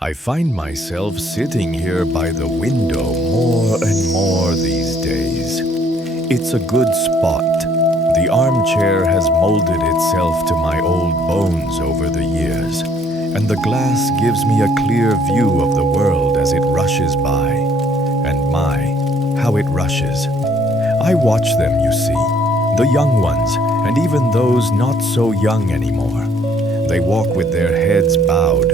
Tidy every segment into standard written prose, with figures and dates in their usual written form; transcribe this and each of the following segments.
I find myself sitting here by the window more and more these days. It's a good spot. The armchair has molded itself to my old bones over the years, and the glass gives me a clear view of the world as it rushes by. And my, how it rushes. I watch them, you see, the young ones, and even those not so young anymore. They walk with their heads bowed,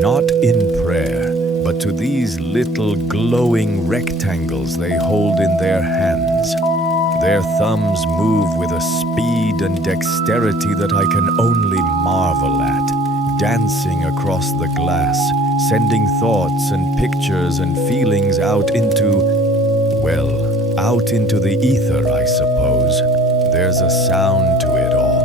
not in prayer, but to these little glowing rectangles they hold in their hands. Their thumbs move with a speed and dexterity that I can only marvel at, dancing across the glass, sending thoughts and pictures and feelings out into the ether, I suppose. There's a sound to it all.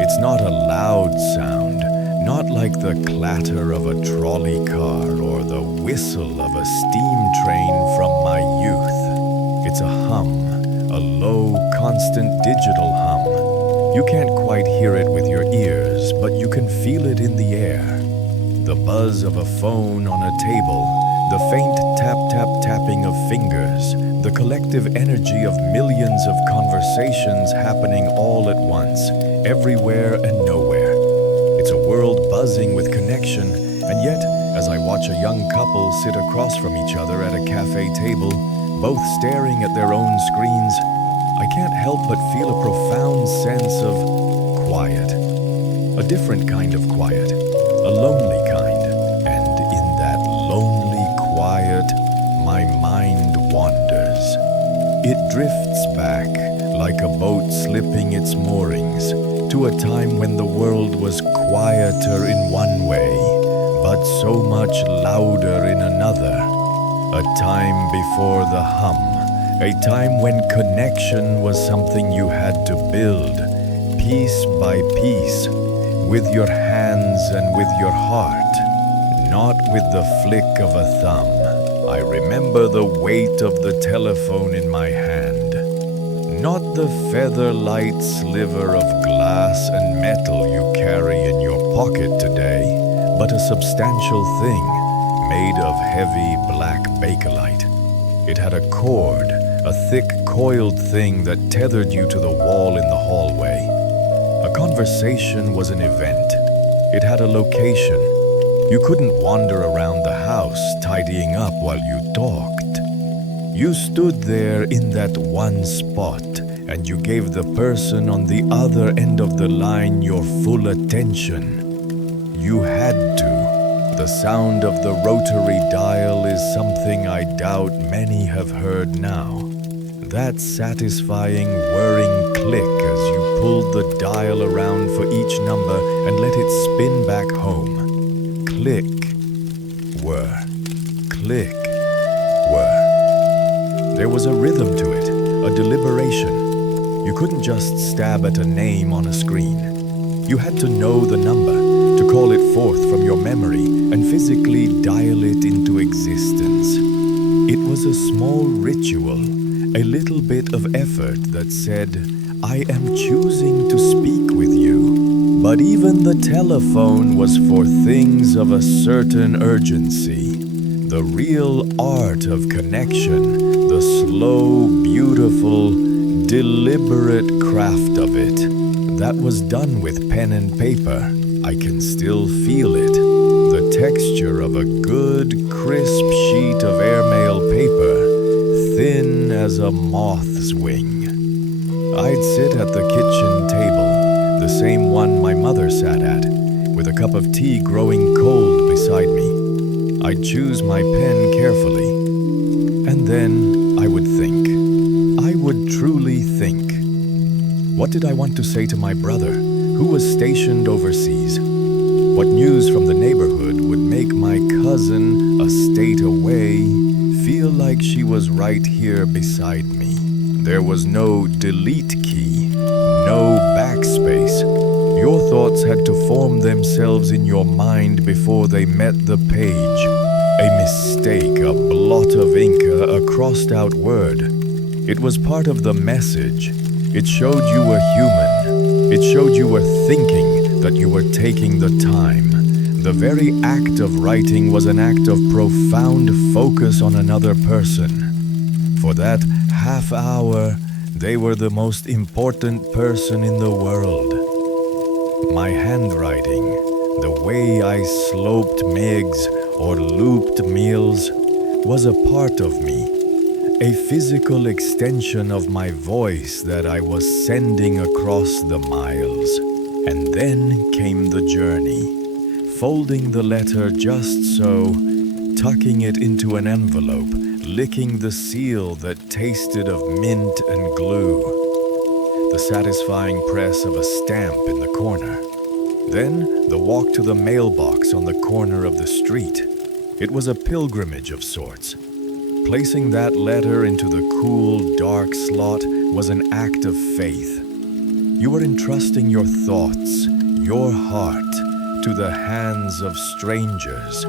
It's not a loud sound, not like the clatter of a trolley car or the whistle of a steam train from my youth. It's a hum, a low, constant digital hum. You can't quite hear it with your ears, but you can feel it in the air. The buzz of a phone on a table, the faint tap-tap-tapping of fingers, the collective energy of millions of conversations happening all at once, everywhere and nowhere. It's a world buzzing with connection, and yet, as I watch a young couple sit across from each other at a cafe table, both staring at their own screens, I can't help but feel a profound sense of quiet. A different kind of quiet, a lonely kind, and in that lonely quiet, my mind wanders. It drifts back, like a boat slipping its moorings, to a time when the world was quieter in one way, but so much louder in another. A time before the hum, a time when connection was something you had to build, piece by piece, with your hands and with your heart, not with the flick of a thumb. I remember the weight of the telephone in my hand. Not the feather-light sliver of glass and metal you carry in your pocket today, but a substantial thing made of heavy black bakelite. It had a cord, a thick coiled thing that tethered you to the wall in the hallway. A conversation was an event. It had a location. You couldn't wander around the house tidying up while you talked. You stood there in that one spot, and you gave the person on the other end of the line your full attention. You had to. The sound of the rotary dial is something I doubt many have heard now. That satisfying whirring click as you pulled the dial around for each number and let it spin back home. Click, whir, click, whir. There was a rhythm to it, a deliberation. You couldn't just stab at a name on a screen. You had to know the number, to call it forth from your memory and physically dial it into existence. It was a small ritual, a little bit of effort that said, I am choosing to speak with you. But even the telephone was for things of a certain urgency. The real art of connection, the slow, beautiful, deliberate craft of it, that was done with pen and paper. I can still feel it, the texture of a good, crisp sheet of airmail paper, thin as a moth's wing. I'd sit at the kitchen table, the same one my mother sat at, with a cup of tea growing cold beside me. I'd choose my pen carefully, and then I would think. I would truly think. What did I want to say to my brother, who was stationed overseas? What news from the neighborhood would make my cousin, a state away, feel like she was right here beside me? There was no delete key, no backspace. Your thoughts had to form themselves in your mind before they met the page. A mistake, a blot of ink, a crossed-out word. It was part of the message. It showed you were human. It showed you were thinking, that you were taking the time. The very act of writing was an act of profound focus on another person. For that half hour, they were the most important person in the world. My handwriting, the way I sloped megs or looped meals, was a part of me, a physical extension of my voice that I was sending across the miles. And then came the journey, folding the letter just so, tucking it into an envelope, licking the seal that tasted of mint and glue, the satisfying press of a stamp in the corner. Then the walk to the mailbox on the corner of the street. It was a pilgrimage of sorts. Placing that letter into the cool, dark slot was an act of faith. You were entrusting your thoughts, your heart, to the hands of strangers,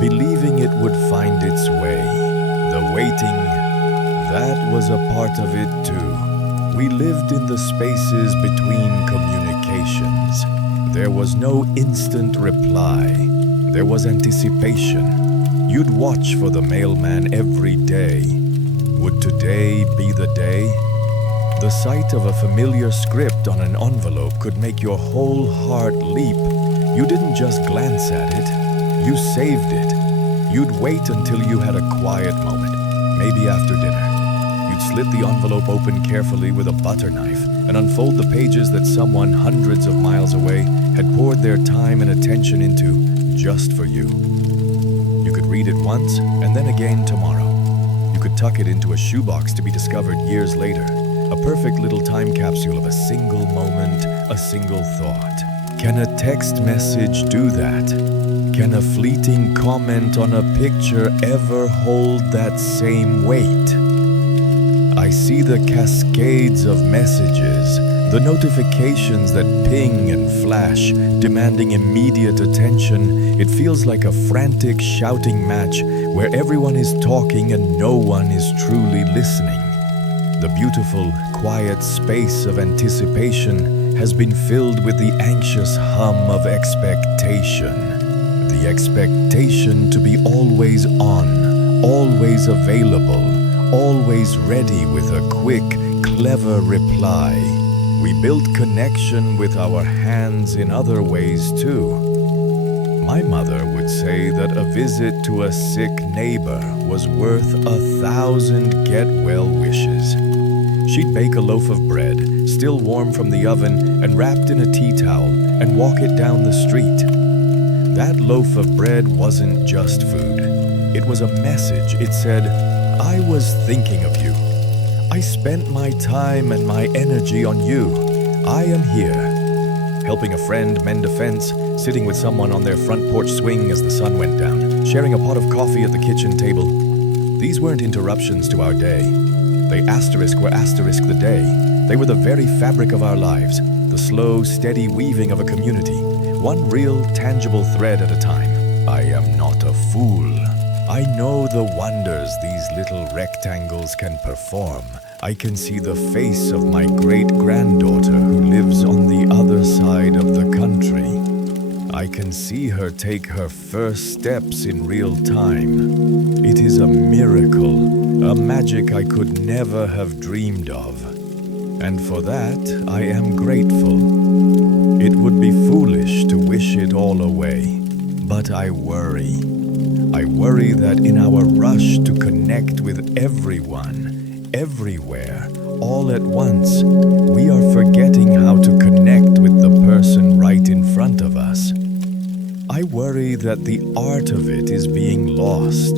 believing it would find its way. The waiting, that was a part of it too. We lived in the spaces between communications. There was no instant reply. There was anticipation. You'd watch for the mailman every day. Would today be the day? The sight of a familiar script on an envelope could make your whole heart leap. You didn't just glance at it. You saved it. You'd wait until you had a quiet moment, maybe after dinner. You'd slit the envelope open carefully with a butter knife and unfold the pages that someone hundreds of miles away had poured their time and attention into just for you. You could read it once and then again tomorrow. You could tuck it into a shoebox to be discovered years later, a perfect little time capsule of a single moment, a single thought. Can a text message do that? Can a fleeting comment on a picture ever hold that same weight? I see the cascades of messages, the notifications that ping and flash, demanding immediate attention. It feels like a frantic shouting match where everyone is talking and no one is truly listening. The beautiful, quiet space of anticipation has been filled with the anxious hum of expectation. The expectation to be always on, always available, always ready with a quick, clever reply. We built connection with our hands in other ways too. My mother would say that a visit to a sick neighbor was worth 1,000 get-well wishes. She'd bake a loaf of bread, still warm from the oven and wrapped in a tea towel, and walk it down the street. That loaf of bread wasn't just food. It was a message. It said, "I was thinking of you. I spent my time and my energy on you. I am here." Helping a friend mend a fence, sitting with someone on their front porch swing as the sun went down, sharing a pot of coffee at the kitchen table. These weren't interruptions to our day. They were asterisk the day. They were the very fabric of our lives, the slow, steady weaving of a community, one real, tangible thread at a time. I am not a fool. I know the wonders these little rectangles can perform. I can see the face of my great-granddaughter who lives on the other side of the country. I can see her take her first steps in real time. It is a miracle, a magic I could never have dreamed of. And for that, I am grateful. It would be foolish to wish it all away, but I worry. I worry that in our rush to connect with everyone, everywhere, all at once, we are forgetting how to connect with the person right in front of us. I worry that the art of it is being lost,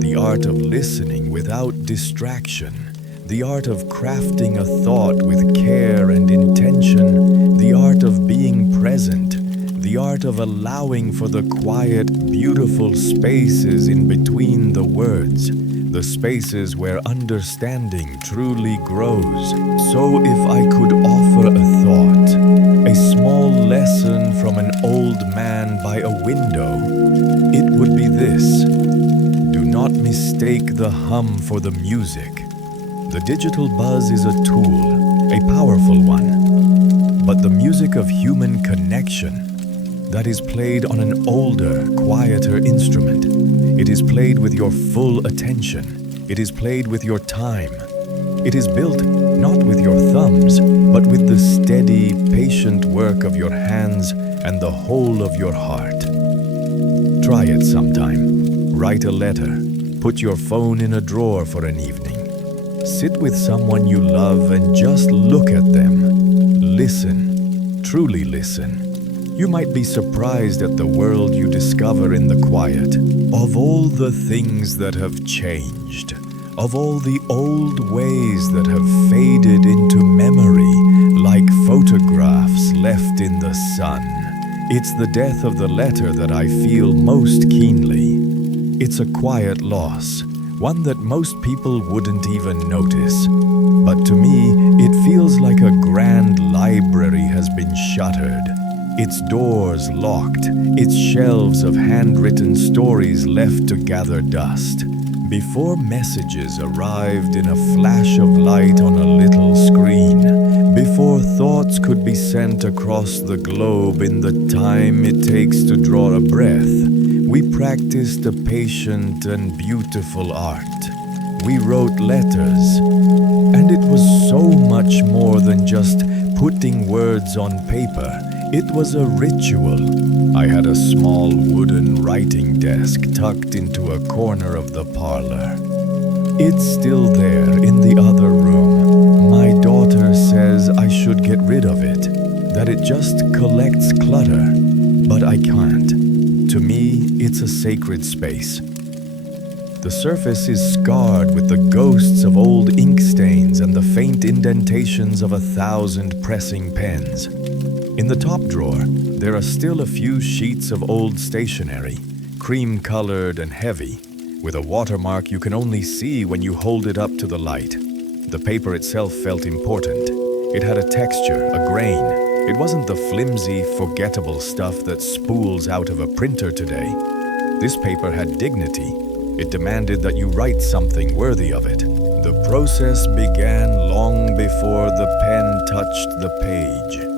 the art of listening without distraction, the art of crafting a thought with care and intention, the art of being present, the art of allowing for the quiet, beautiful spaces in between the words, the spaces where understanding truly grows. So if I could offer a thought, a small lesson from an old man by a window, it would be this: do not mistake the hum for the music. The digital buzz is a tool, a powerful one, but the music of human connection, that is played on an older, quieter instrument. It is played with your full attention. It is played with your time. It is built not with your thumbs, but with the steady, patient work of your hands and the whole of your heart. Try it sometime. Write a letter. Put your phone in a drawer for an evening. Sit with someone you love and just look at them. Listen. Truly listen. You might be surprised at the world you discover in the quiet. Of all the things that have changed, of all the old ways that have faded into memory like photographs left in the sun, it's the death of the letter that I feel most keenly. It's a quiet loss, one that most people wouldn't even notice. But to me, it feels like a grand library has been shuttered. Its doors locked, its shelves of handwritten stories left to gather dust. Before messages arrived in a flash of light on a little screen, before thoughts could be sent across the globe in the time it takes to draw a breath, we practiced a patient and beautiful art. We wrote letters, and it was so much more than just putting words on paper. It was a ritual. I had a small wooden writing desk tucked into a corner of the parlor. It's still there in the other room. My daughter says I should get rid of it, that it just collects clutter, but I can't. To me, it's a sacred space. The surface is scarred with the ghosts of old ink stains and the faint indentations of 1,000 pressing pens. In the top drawer, there are still a few sheets of old stationery, cream-colored and heavy, with a watermark you can only see when you hold it up to the light. The paper itself felt important. It had a texture, a grain. It wasn't the flimsy, forgettable stuff that spools out of a printer today. This paper had dignity. It demanded that you write something worthy of it. The process began long before the pen touched the page.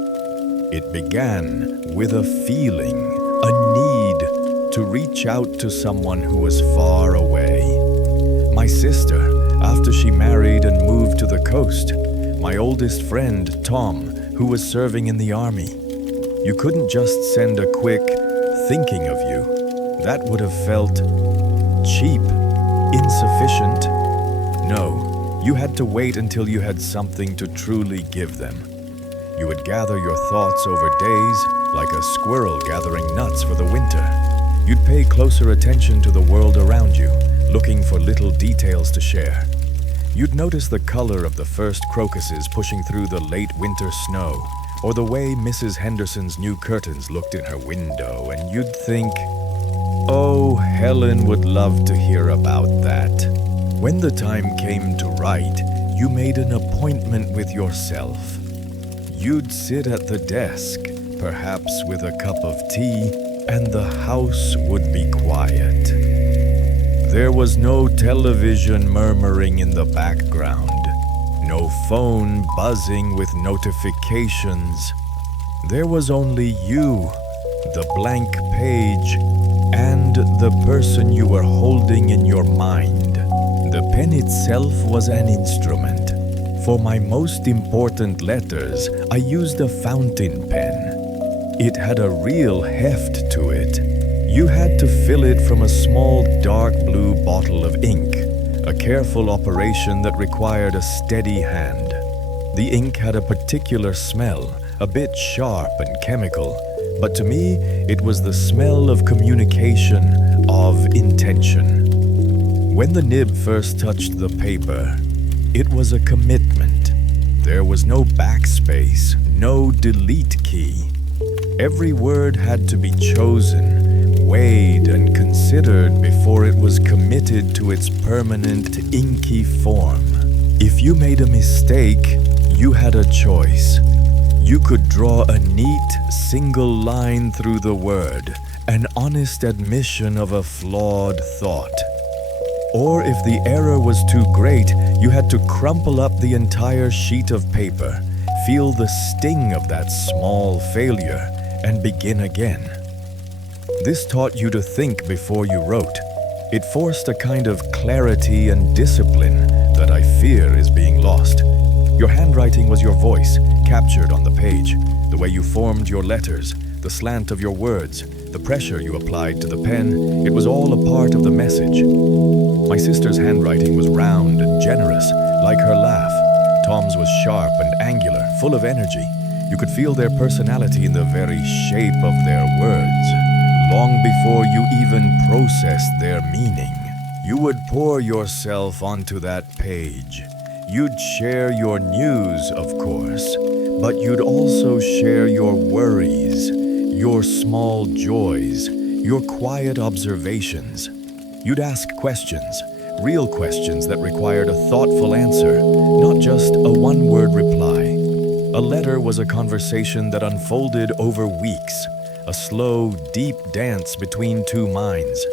It began with a feeling, a need to reach out to someone who was far away. My sister, after she married and moved to the coast. My oldest friend, Tom, who was serving in the army. You couldn't just send a quick, thinking of you. That would have felt cheap, insufficient. No, you had to wait until you had something to truly give them. You would gather your thoughts over days, like a squirrel gathering nuts for the winter. You'd pay closer attention to the world around you, looking for little details to share. You'd notice the color of the first crocuses pushing through the late winter snow, or the way Mrs. Henderson's new curtains looked in her window, and you'd think, oh, Helen would love to hear about that. When the time came to write, you made an appointment with yourself. You'd sit at the desk, perhaps with a cup of tea, and the house would be quiet. There was no television murmuring in the background, no phone buzzing with notifications. There was only you, the blank page, and the person you were holding in your mind. The pen itself was an instrument. For my most important letters, I used a fountain pen. It had a real heft to it. You had to fill it from a small dark blue bottle of ink, a careful operation that required a steady hand. The ink had a particular smell, a bit sharp and chemical, but to me, it was the smell of communication, of intention. When the nib first touched the paper, it was a commitment. There was no backspace, no delete key. Every word had to be chosen, weighed, and considered before it was committed to its permanent, inky form. If you made a mistake, you had a choice. You could draw a neat, single line through the word, an honest admission of a flawed thought. Or if the error was too great, you had to crumple up the entire sheet of paper, feel the sting of that small failure, and begin again. This taught you to think before you wrote. It forced a kind of clarity and discipline that I fear is being lost. Your handwriting was your voice, captured on the page, the way you formed your letters, the slant of your words, the pressure you applied to the pen. It was all a part of the message. My sister's handwriting was round and generous, like her laugh. Tom's was sharp and angular, full of energy. You could feel their personality in the very shape of their words. Long before you even processed their meaning, you would pour yourself onto that page. You'd share your news, of course, but you'd also share your worries, your small joys, your quiet observations. You'd ask questions, real questions that required a thoughtful answer, not just a one-word reply. A letter was a conversation that unfolded over weeks, a slow, deep dance between two minds.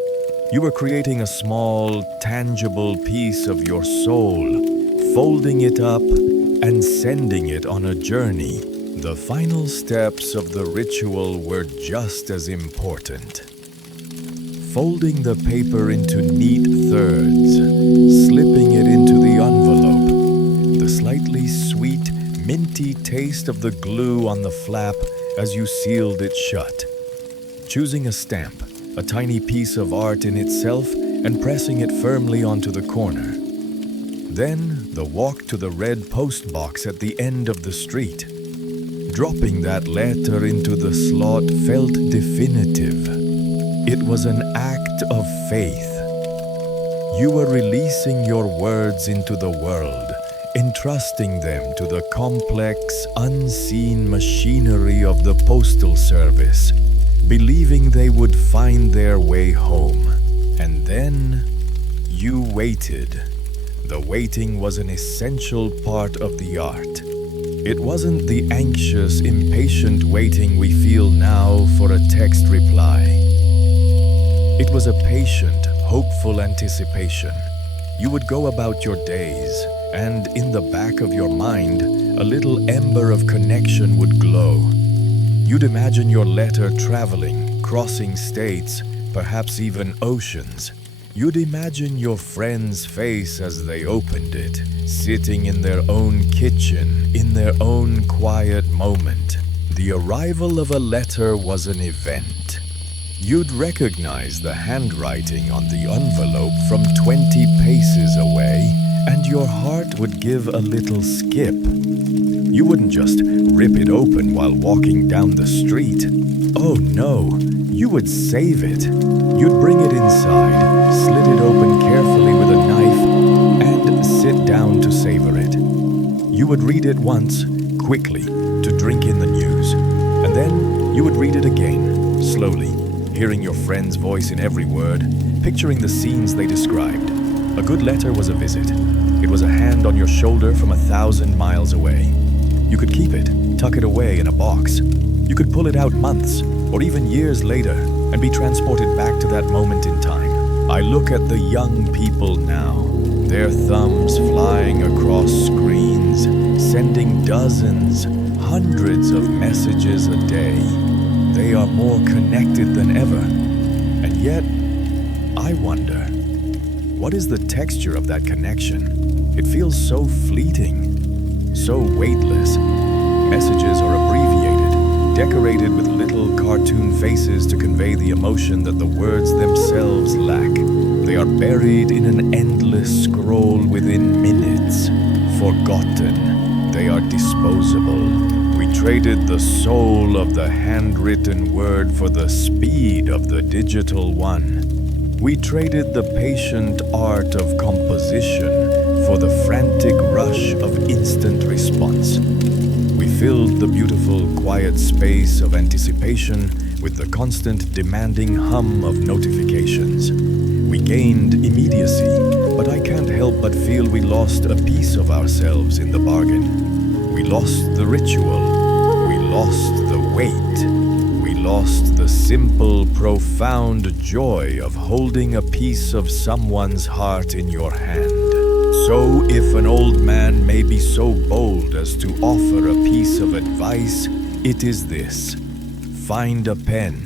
You were creating a small, tangible piece of your soul, folding it up and sending it on a journey. The final steps of the ritual were just as important. Folding the paper into neat thirds, slipping it into the envelope, the slightly sweet, minty taste of the glue on the flap as you sealed it shut. Choosing a stamp, a tiny piece of art in itself, and pressing it firmly onto the corner. Then the walk to the red post box at the end of the street. Dropping that letter into the slot felt definitive. It was an act of faith. You were releasing your words into the world, entrusting them to the complex, unseen machinery of the Postal Service, believing they would find their way home. And then you waited. The waiting was an essential part of the art. It wasn't the anxious, impatient waiting we feel now for a text reply. It was a patient, hopeful anticipation. You would go about your days, and in the back of your mind, a little ember of connection would glow. You'd imagine your letter traveling, crossing states, perhaps even oceans. You'd imagine your friend's face as they opened it, sitting in their own kitchen, in their own quiet moment. The arrival of a letter was an event. You'd recognize the handwriting on the envelope from 20 paces away, and your heart would give a little skip. You wouldn't just rip it open while walking down the street. Oh no, you would save it. You'd bring it inside, slit it open carefully with a knife, and sit down to savor it. You would read it once, quickly, to drink in the news. And then you would read it again, slowly, hearing your friend's voice in every word, picturing the scenes they described. A good letter was a visit. It was a hand on your shoulder from 1,000 miles away. You could keep it, tuck it away in a box. You could pull it out months, or even years later, and be transported back to that moment in time. I look at the young people now, their thumbs flying across screens, sending dozens, hundreds of messages a day. They are more connected than ever. And yet, I wonder, what is the texture of that connection? It feels so fleeting, so weightless. Messages are abbreviated, decorated with little cartoon faces to convey the emotion that the words themselves lack. They are buried in an endless scroll within minutes, forgotten. They are disposable. We traded the soul of the handwritten word for the speed of the digital one. We traded the patient art of composition for the frantic rush of instant response. We filled the beautiful, quiet space of anticipation with the constant, demanding hum of notifications. We gained immediacy, but I can't help but feel we lost a piece of ourselves in the bargain. We lost the ritual. We lost the weight. We lost the simple, profound joy of holding a piece of someone's heart in your hand. So if an old man may be so bold as to offer a piece of advice, it is this: find a pen,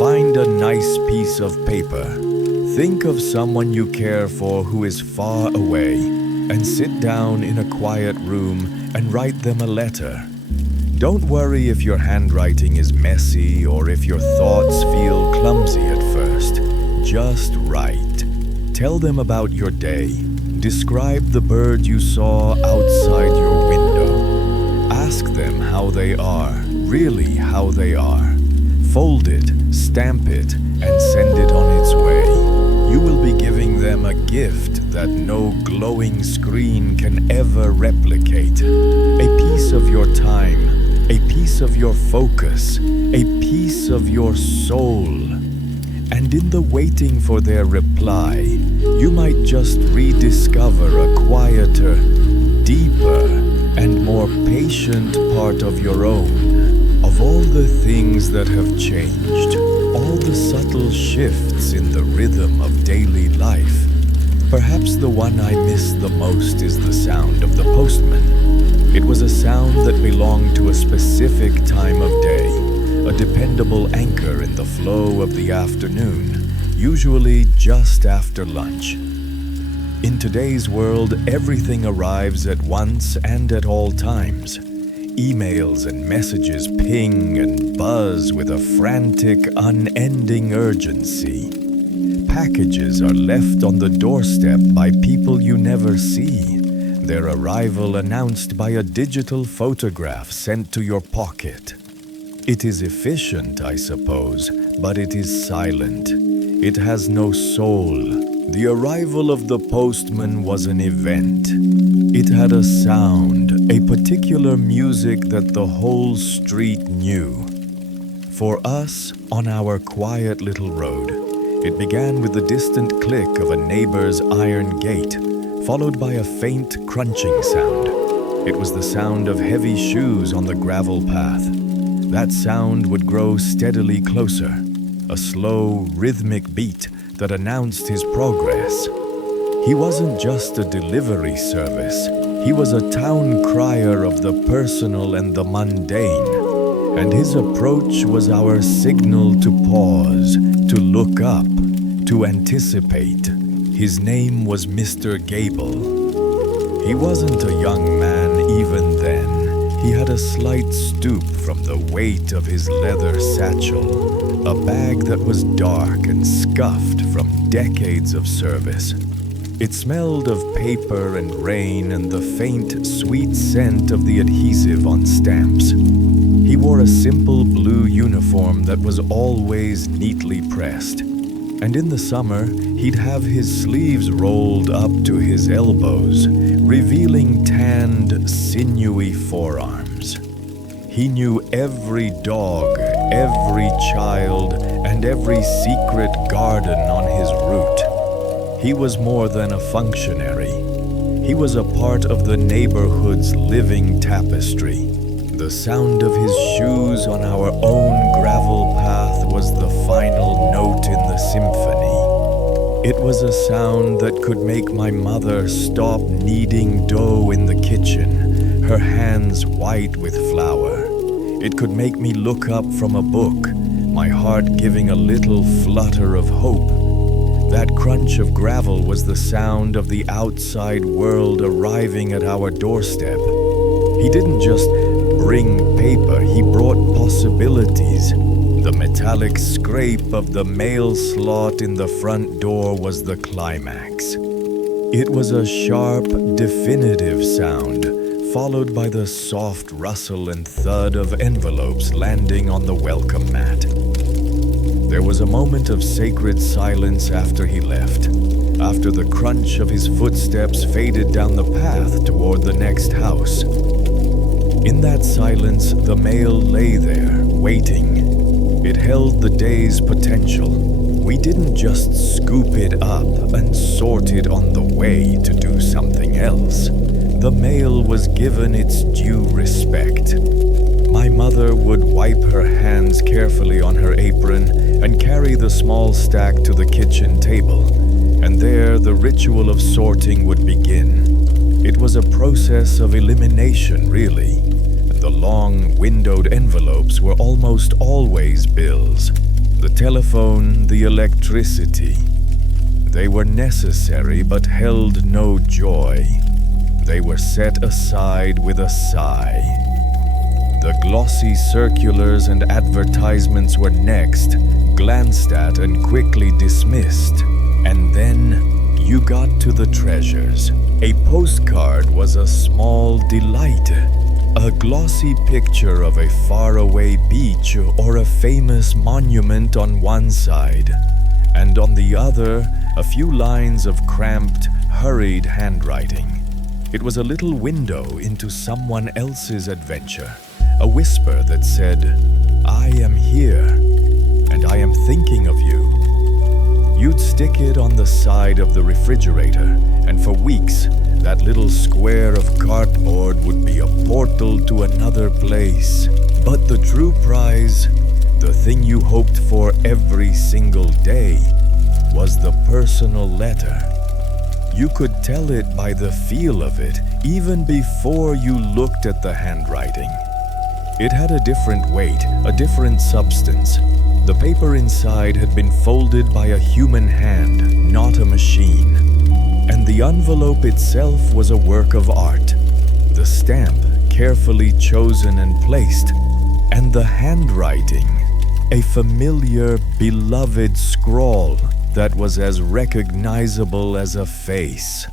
Find a nice piece of paper. Think of someone you care for who is far away, and sit down in a quiet room and write them a letter. Don't worry if your handwriting is messy or if your thoughts feel clumsy at first. Just write. Tell them about your day. Describe the bird you saw outside your window. Ask them how they are, really how they are. Fold it, stamp it, and send it on its way. You will be giving them a gift that no glowing screen can ever replicate. A piece of your time, a piece of your focus, a piece of your soul. And in the waiting for their reply, you might just rediscover a quieter, deeper, and more patient part of your own. Of all the things that have changed, all the subtle shifts in the rhythm of daily life, perhaps the one I miss the most is the sound of the postman. It was a sound that belonged to a specific time of day, a dependable anchor in the flow of the afternoon, usually just after lunch. In today's world, everything arrives at once and at all times. Emails and messages ping and buzz with a frantic, unending urgency. Packages are left on the doorstep by people you never see, their arrival announced by a digital photograph sent to your pocket. It is efficient, I suppose, but it is silent. It has no soul. The arrival of the postman was an event. It had a sound, a particular music that the whole street knew. For us, on our quiet little road, it began with the distant click of a neighbor's iron gate, followed by a faint crunching sound. It was the sound of heavy shoes on the gravel path. That sound would grow steadily closer, a slow, rhythmic beat that announced his progress. He wasn't just a delivery service. He was a town crier of the personal and the mundane, and his approach was our signal to pause, to look up, to anticipate. His name was Mr. Gable. He wasn't a young man even then. He had a slight stoop from the weight of his leather satchel, a bag that was dark and scuffed from decades of service. It smelled of paper and rain and the faint, sweet scent of the adhesive on stamps. He wore a simple blue uniform that was always neatly pressed. And in the summer, he'd have his sleeves rolled up to his elbows, revealing tanned, sinewy forearms. He knew every dog, every child, and every secret garden on his route. He was more than a functionary. He was a part of the neighborhood's living tapestry. The sound of his shoes on our own gravel path was the final note in the symphony. It was a sound that could make my mother stop kneading dough in the kitchen, her hands white with flour. It could make me look up from a book, my heart giving a little flutter of hope. That crunch of gravel was the sound of the outside world arriving at our doorstep. He didn't just bring paper, he brought possibilities. The metallic scrape of the mail slot in the front door was the climax. It was a sharp, definitive sound, followed by the soft rustle and thud of envelopes landing on the welcome mat. There was a moment of sacred silence after he left, after the crunch of his footsteps faded down the path toward the next house. In that silence, the mail lay there, waiting. It held the day's potential. We didn't just scoop it up and sort it on the way to do something else. The mail was given its due respect. My mother would wipe her hands carefully on her apron and carry the small stack to the kitchen table, and there the ritual of sorting would begin. It was a process of elimination, really, and the long, windowed envelopes were almost always bills. The telephone, the electricity. They were necessary but held no joy. They were set aside with a sigh. The glossy circulars and advertisements were next, glanced at and quickly dismissed. And then you got to the treasures. A postcard was a small delight. A glossy picture of a faraway beach or a famous monument on one side, and on the other, a few lines of cramped, hurried handwriting. It was a little window into someone else's adventure, a whisper that said, "I am here, and I am thinking of you." You'd stick it on the side of the refrigerator, and for weeks, that little square of cardboard would be a portal to another place. But the true prize, the thing you hoped for every single day, was the personal letter. You could tell it by the feel of it, even before you looked at the handwriting. It had a different weight, a different substance. The paper inside had been folded by a human hand, not a machine. And the envelope itself was a work of art. The stamp carefully chosen and placed. And the handwriting, a familiar, beloved scrawl that was as recognizable as a face.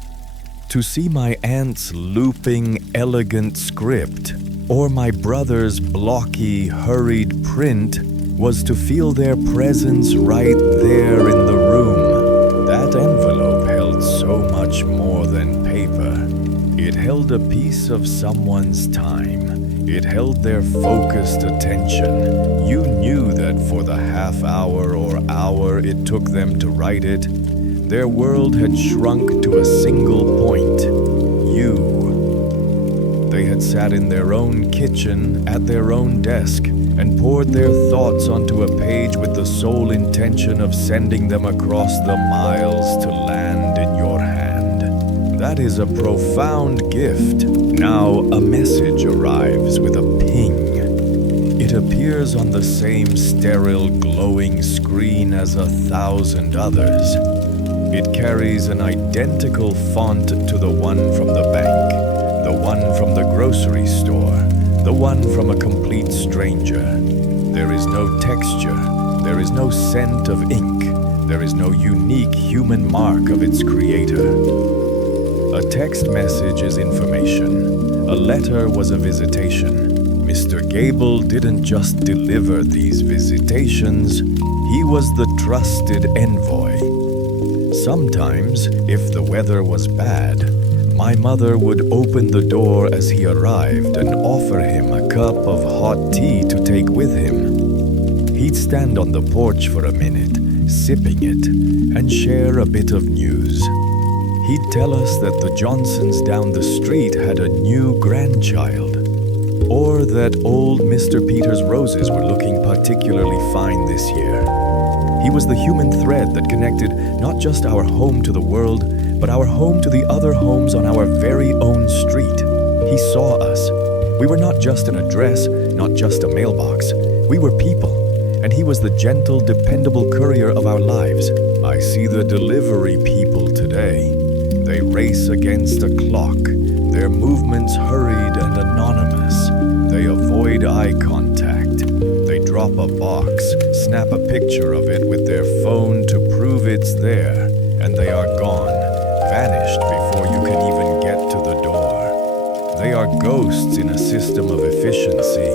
To see my aunt's looping, elegant script, or my brother's blocky, hurried print, was to feel their presence right there in the room. That envelope held so much more than paper. It held a piece of someone's time. It held their focused attention. You knew that for the half hour or hour it took them to write it, their world had shrunk to a single point: you. They had sat in their own kitchen, at their own desk, and poured their thoughts onto a page with the sole intention of sending them across the miles to land in your hand. That is a profound gift. Now a message arrives with a ping. It appears on the same sterile, glowing screen as 1,000 others. It carries an identical font to the one from the bank, the one from the grocery store, the one from a complete stranger. There is no texture, there is no scent of ink, there is no unique human mark of its creator. A text message is information. A letter was a visitation. Mr. Gable didn't just deliver these visitations, he was the trusted envoy. Sometimes, if the weather was bad, my mother would open the door as he arrived and offer him a cup of hot tea to take with him. He'd stand on the porch for a minute, sipping it, and share a bit of news. He'd tell us that the Johnsons down the street had a new grandchild, or that old Mr. Peter's roses were looking particularly fine this year. He was the human thread that connected not just our home to the world, but our home to the other homes on our very own street. He saw us. We were not just an address, not just a mailbox. We were people, and he was the gentle, dependable courier of our lives. I see the delivery people today. They race against a clock, their movements hurried and anonymous. They avoid eye contact. They drop a box, snap a picture of it with their phone to prove it's there, and they are gone, vanished before you can even get to the door. They are ghosts in a system of efficiency.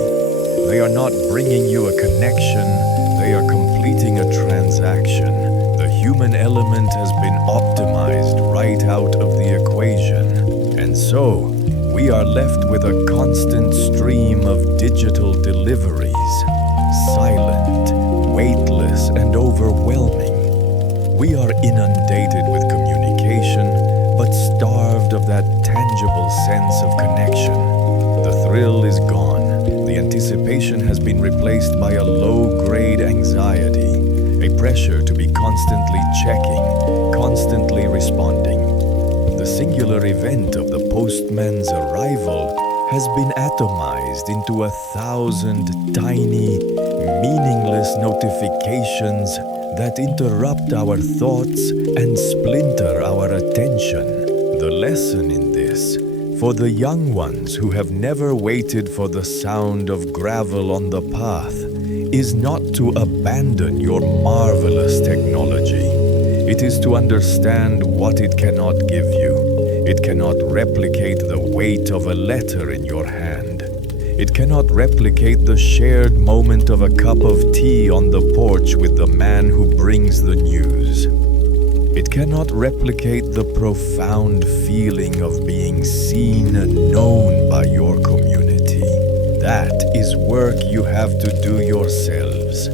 They are not bringing you a connection, they are completing a transaction. The human element has been optimized right out of the equation. And so, we are left with a constant stream of digital deliveries, silent, weightless, and overwhelming. We are inundated with communication, but starved of that tangible sense of connection. The thrill is gone. The anticipation has been replaced by a low-grade anxiety, a pressure to be constantly checking, constantly responding. The singular event of the postman's arrival has been atomized into 1,000 tiny, meaningless notifications that interrupt our thoughts and splinter our attention. The lesson in this, for the young ones who have never waited for the sound of gravel on the path, is not to abandon your marvelous technology. It is to understand what it cannot give you. It cannot replicate the weight of a letter in your hand. It cannot replicate the shared moment of a cup of tea on the porch with the man who brings the news. It cannot replicate the profound feeling of being seen and known by your community. That is work you have to do yourselves.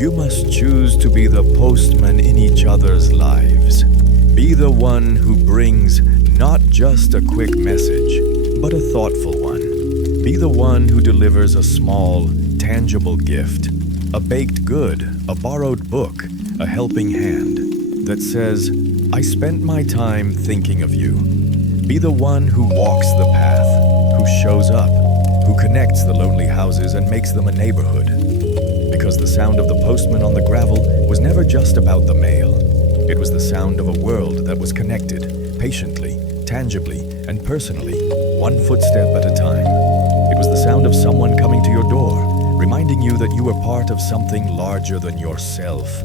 You must choose to be the postman in each other's lives. Be the one who brings not just a quick message, but a thoughtful one. Be the one who delivers a small, tangible gift, a baked good, a borrowed book, a helping hand that says, "I spent my time thinking of you." Be the one who walks the path, who shows up, who connects the lonely houses and makes them a neighborhood. Because the sound of the postman on the gravel was never just about the mail. It was the sound of a world that was connected, patiently, tangibly, and personally, one footstep at a time. It was the sound of someone coming to your door, reminding you that you were part of something larger than yourself.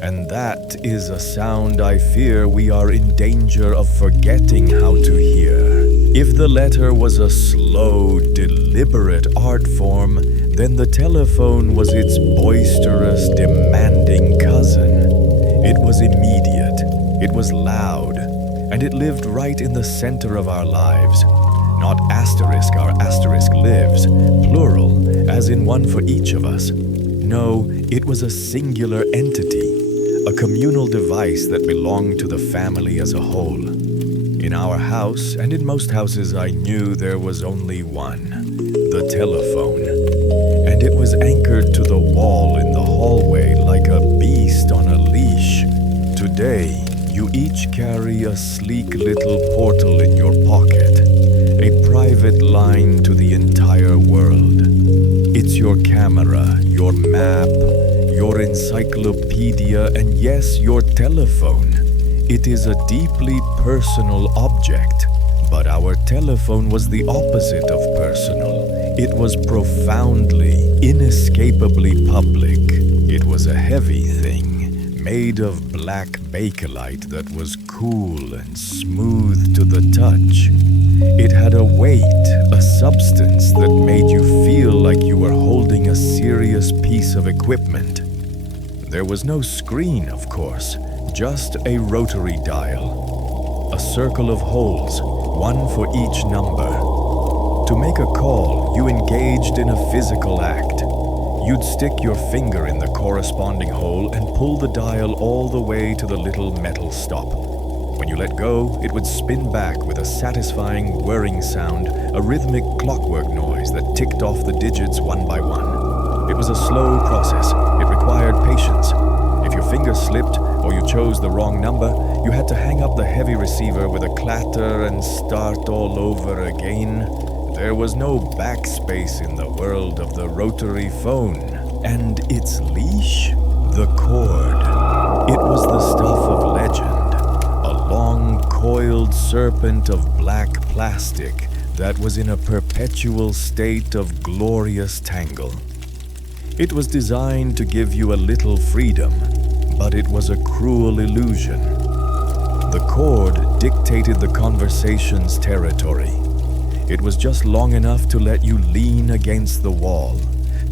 And that is a sound I fear we are in danger of forgetting how to hear. If the letter was a slow, deliberate art form, then the telephone was its boisterous, demanding cousin. It was immediate, it was loud, and it lived right in the center of our lives. Not asterisk our asterisk lives, plural, as in one for each of us. No, it was a singular entity, a communal device that belonged to the family as a whole. In our house, and in most houses I knew, there was only one, the telephone. And it was anchored to the wall in the hallway like a beast on a leash. Today, you each carry a sleek little portal in your pocket, a private line to the entire world. It's your camera, your map, your encyclopedia, and yes, your telephone. It is a deeply personal object, but our telephone was the opposite of personal. It was profoundly, inescapably public. It was a heavy thing, made of black bakelite that was cool and smooth to the touch. It had a weight, a substance that made you feel like you were holding a serious piece of equipment. There was no screen, of course, just a rotary dial. A circle of holes, one for each number. To make a call, you engaged in a physical act. You'd stick your finger in the corresponding hole and pull the dial all the way to the little metal stop. When you let go, it would spin back with a satisfying whirring sound, a rhythmic clockwork noise that ticked off the digits one by one. It was a slow process. It required patience. If your finger slipped or you chose the wrong number, you had to hang up the heavy receiver with a clatter and start all over again. There was no backspace in the world of the rotary phone. And its leash? The cord. It was the stuff of legend. A long, coiled serpent of black plastic that was in a perpetual state of glorious tangle. It was designed to give you a little freedom, but it was a cruel illusion. The cord dictated the conversation's territory. It was just long enough to let you lean against the wall,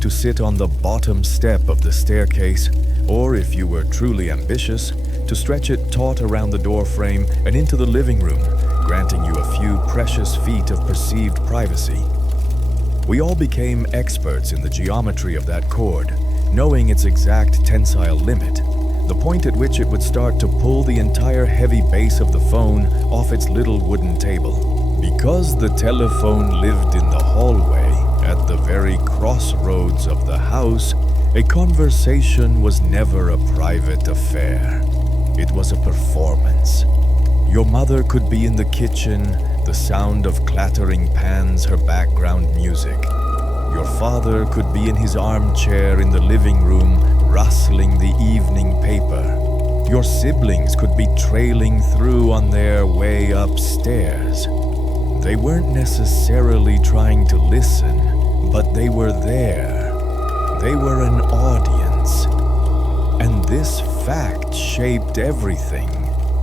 to sit on the bottom step of the staircase, or if you were truly ambitious, to stretch it taut around the doorframe and into the living room, granting you a few precious feet of perceived privacy. We all became experts in the geometry of that cord, knowing its exact tensile limit, the point at which it would start to pull the entire heavy base of the phone off its little wooden table. Because the telephone lived in the hallway, at the very crossroads of the house, a conversation was never a private affair. It was a performance. Your mother could be in the kitchen, the sound of clattering pans her background music. Your father could be in his armchair in the living room, rustling the evening paper. Your siblings could be trailing through on their way upstairs. They weren't necessarily trying to listen, but they were there. They were an audience. And this fact shaped everything.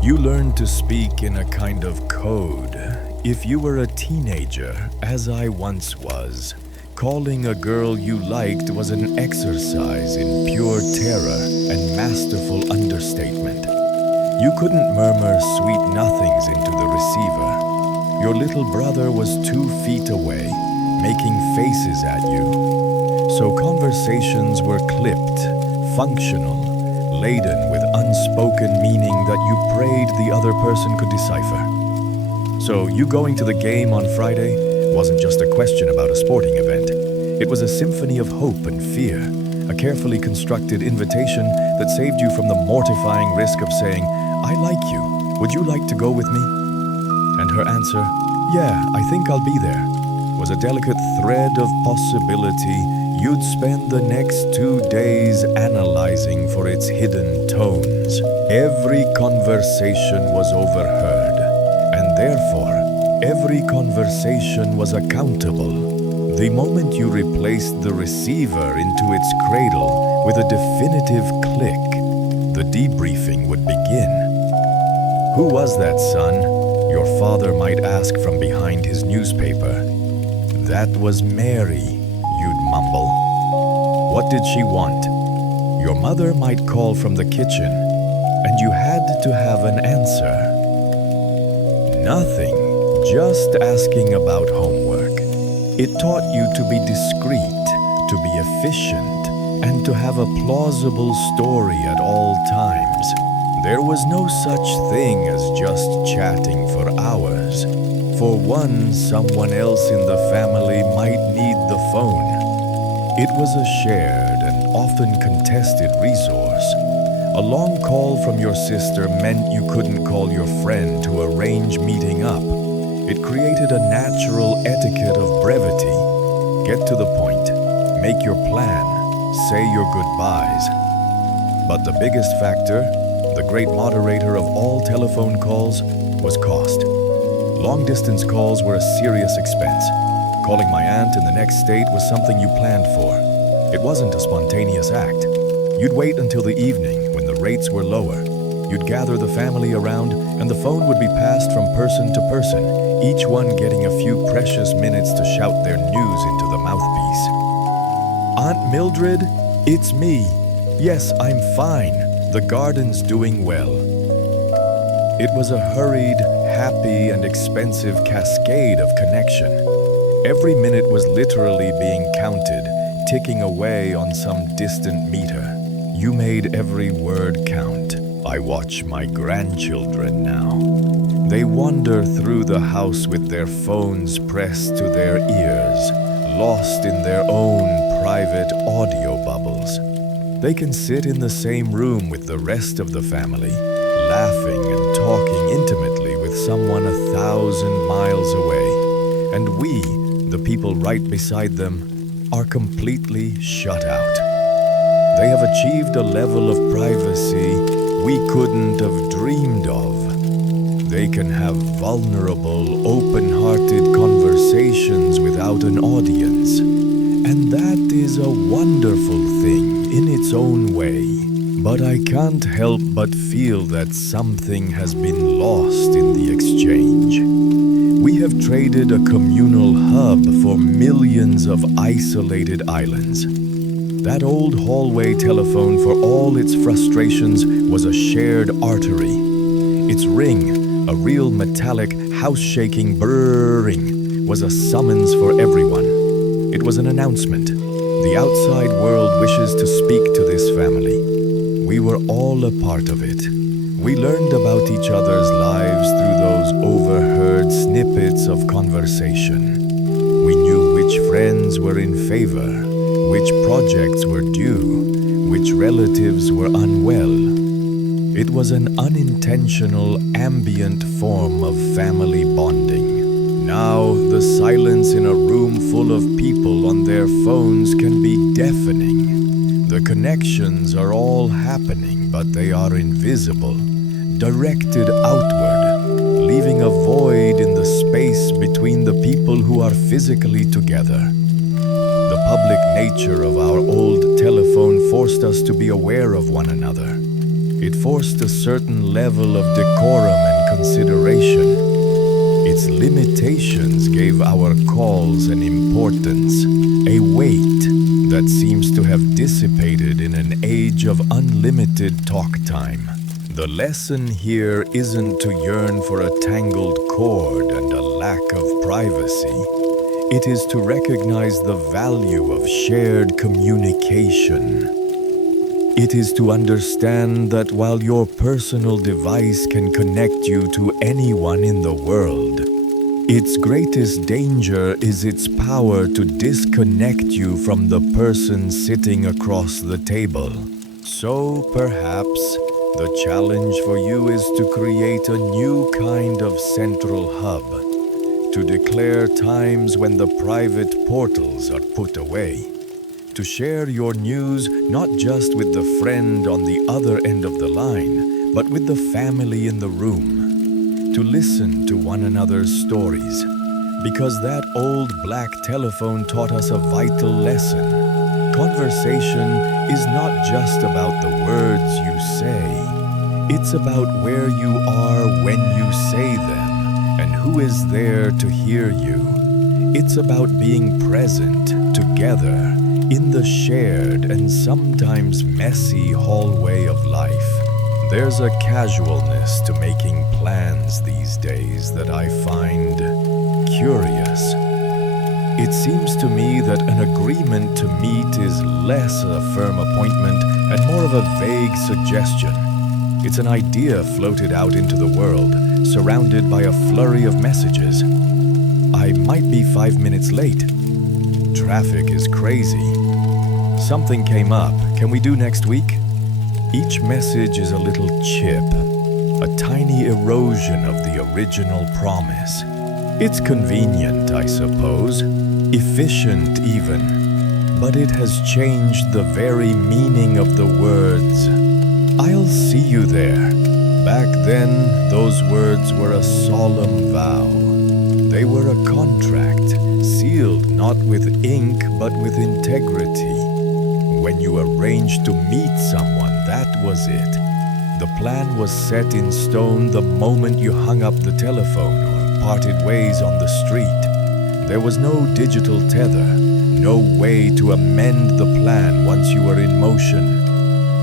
You learned to speak in a kind of code. If you were a teenager, as I once was, calling a girl you liked was an exercise in pure terror and masterful understatement. You couldn't murmur sweet nothings into the receiver. Your little brother was 2 feet away, making faces at you. So conversations were clipped, functional, laden with unspoken meaning that you prayed the other person could decipher. So you going to the game on Friday wasn't just a question about a sporting event. It was a symphony of hope and fear, a carefully constructed invitation that saved you from the mortifying risk of saying, "I like you. Would you like to go with me?" And her answer, "Yeah, I think I'll be there," was a delicate thread of possibility you'd spend the next 2 days analyzing for its hidden tones. Every conversation was overheard, and therefore, every conversation was accountable. The moment you replaced the receiver into its cradle with a definitive click, the debriefing would begin. "Who was that, son?" your father might ask from behind his newspaper. "That was Mary," you'd mumble. "What did she want?" Your mother might call from the kitchen, and you had to have an answer. Nothing, just asking about homework. It taught you to be discreet, to be efficient, and to have a plausible story at all times. There was no such thing as just chatting for hours. For one, someone else in the family might need the phone. It was a shared and often contested resource. A long call from your sister meant you couldn't call your friend to arrange meeting up. It created a natural etiquette of brevity. Get to the point, make your plan, say your goodbyes. But the biggest factor, the great moderator of all telephone calls, was cost. Long-distance calls were a serious expense. Calling my aunt in the next state was something you planned for. It wasn't a spontaneous act. You'd wait until the evening when the rates were lower. You'd gather the family around, and the phone would be passed from person to person, each one getting a few precious minutes to shout their news into the mouthpiece. "Aunt Mildred, it's me. Yes, I'm fine. The garden's doing well." It was a hurried, happy, and expensive cascade of connection. Every minute was literally being counted, ticking away on some distant meter. You made every word count. I watch my grandchildren now. They wander through the house with their phones pressed to their ears, lost in their own private audio bubbles. They can sit in the same room with the rest of the family, laughing and talking intimately with someone 1,000 miles away. And we, the people right beside them, are completely shut out. They have achieved a level of privacy we couldn't have dreamed of. They can have vulnerable, open-hearted conversations without an audience. And that is a wonderful thing in its own way. But I can't help but feel that something has been lost in the exchange. We have traded a communal hub for millions of isolated islands. That old hallway telephone, for all its frustrations, was a shared artery. Its ring, a real metallic, house-shaking brrrring, was a summons for everyone. It was an announcement. The outside world wishes to speak to this family. We were all a part of it. We learned about each other's lives through those overheard snippets of conversation. We knew which friends were in favor, which projects were due, which relatives were unwell. It was an unintentional, ambient form of family bonding. Now, the silence in a room full of people on their phones can be deafening. The connections are all happening, but they are invisible, directed outward, leaving a void in the space between the people who are physically together. The public nature of our old telephone forced us to be aware of one another. It forced a certain level of decorum and consideration. Its limitations gave our calls an importance, a weight that seems to have dissipated in an age of unlimited talk time. The lesson here isn't to yearn for a tangled cord and a lack of privacy. It is to recognize the value of shared communication. It is to understand that while your personal device can connect you to anyone in the world, its greatest danger is its power to disconnect you from the person sitting across the table. So perhaps the challenge for you is to create a new kind of central hub, to declare times when the private portals are put away, to share your news not just with the friend on the other end of the line, but with the family in the room, to listen to one another's stories, because that old black telephone taught us a vital lesson. Conversation is not just about the words you say, it's about where you are when you say them and who is there to hear you. It's about being present together in the shared and sometimes messy hallway of life. There's a casualness to making plans these days that I find curious. It seems to me that an agreement to meet is less a firm appointment and more of a vague suggestion. It's an idea floated out into the world, surrounded by a flurry of messages. I might be 5 minutes late. Traffic is crazy. Something came up. Can we do next week? Each message is a little chip, a tiny erosion of the original promise. It's convenient, I suppose, efficient even, but it has changed the very meaning of the words. I'll see you there. Back then, those words were a solemn vow. They were a contract, sealed not with ink but with integrity. When you arranged to meet someone, that was it. The plan was set in stone the moment you hung up the telephone or parted ways on the street. There was no digital tether, no way to amend the plan once you were in motion.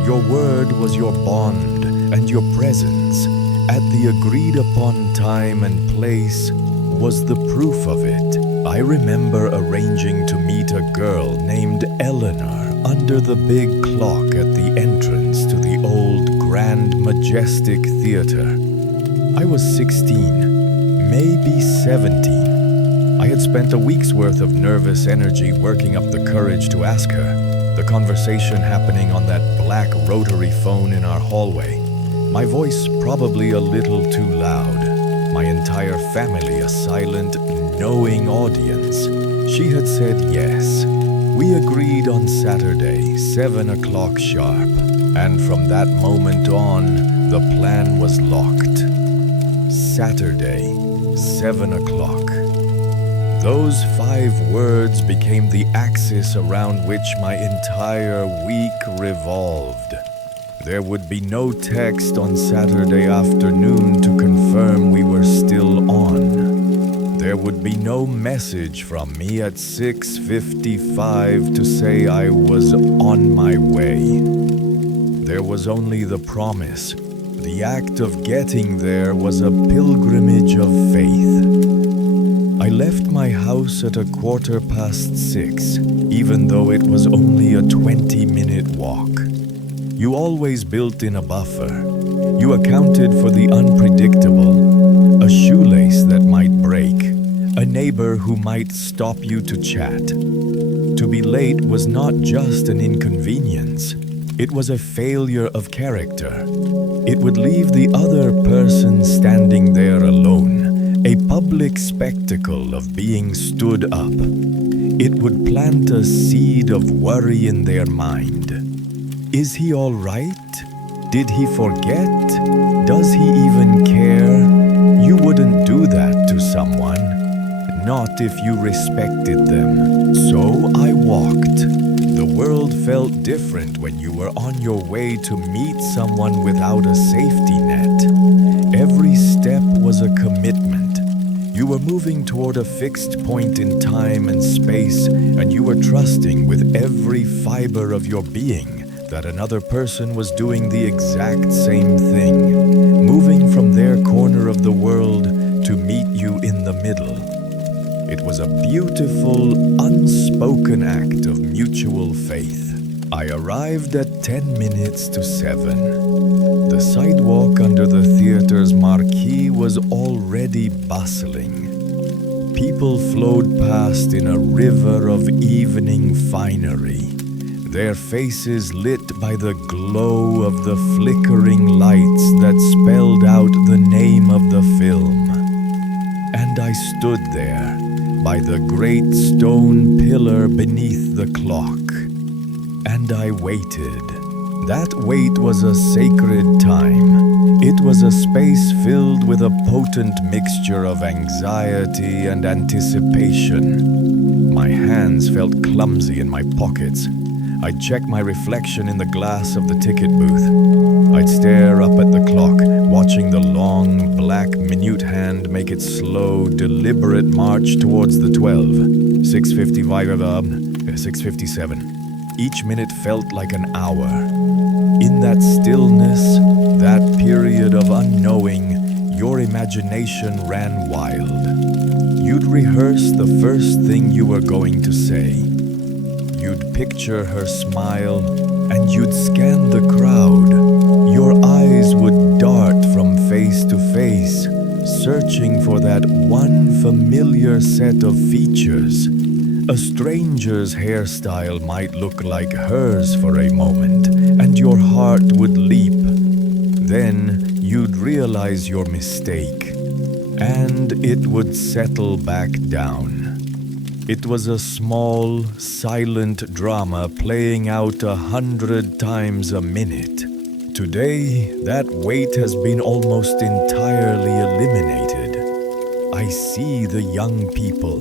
Your word was your bond, and your presence at the agreed-upon time and place was the proof of it. I remember arranging to meet a girl named Eleanor under the big clock at the entrance to the old Grand Majestic Theater. I was 16, maybe 17. I had spent a week's worth of nervous energy working up the courage to ask her, the conversation happening on that black rotary phone in our hallway. My voice probably a little too loud, my entire family a silent, knowing audience. She had said yes. We agreed on Saturday, 7 o'clock sharp, and from that moment on, the plan was locked. Saturday, 7 o'clock. Those 5 words became the axis around which my entire week revolved. There would be no text on Saturday afternoon to confirm we were still on. There would be no message from me at 6:55 to say I was on my way. There was only the promise. The act of getting there was a pilgrimage of faith. I left my house at 6:15, even though it was only a 20-minute walk. You always built in a buffer. You accounted for the unpredictable, a shoelace that might break, a neighbor who might stop you to chat. To be late was not just an inconvenience. It was a failure of character. It would leave the other person standing there alone, a public public spectacle of being stood up. It would plant a seed of worry in their mind. Is he all right? Did he forget? Does he even care? You wouldn't do that to someone. Not if you respected them. So I walked. The world felt different when you were on your way to meet someone without a safety net. Every step was a commitment. You were moving toward a fixed point in time and space, and you were trusting with every fiber of your being that another person was doing the exact same thing, moving from their corner of the world to meet you in the middle. It was a beautiful, unspoken act of mutual faith. I arrived at 10 minutes to 7. The sidewalk under the theater's marquee was already bustling. People flowed past in a river of evening finery, their faces lit by the glow of the flickering lights that spelled out the name of the film. And I stood there, by the great stone pillar beneath the clock. And I waited. That wait was a sacred time. It was a space filled with a potent mixture of anxiety and anticipation. My hands felt clumsy in my pockets. I'd check my reflection in the glass of the ticket booth. I'd stare up at the clock, watching the long, black, minute hand make its slow, deliberate march towards the 12. 6:57. Each minute felt like an hour. In that stillness, that period of unknowing, your imagination ran wild. You'd rehearse the first thing you were going to say. You'd picture her smile, and you'd scan the crowd. Your eyes would dart from face to face, searching for that one familiar set of features. A stranger's hairstyle might look like hers for a moment, and your heart would leap. Then you'd realize your mistake, and it would settle back down. It was a small, silent drama playing out 100 times a minute. Today, that wait has been almost entirely eliminated. I see the young people.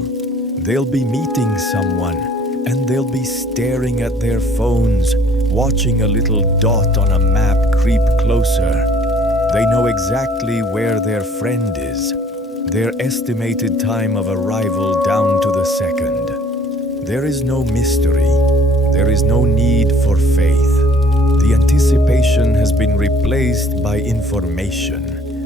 They'll be meeting someone, and they'll be staring at their phones, watching a little dot on a map creep closer. They know exactly where their friend is, their estimated time of arrival down to the second. There is no mystery. There is no need for faith. The anticipation has been replaced by information.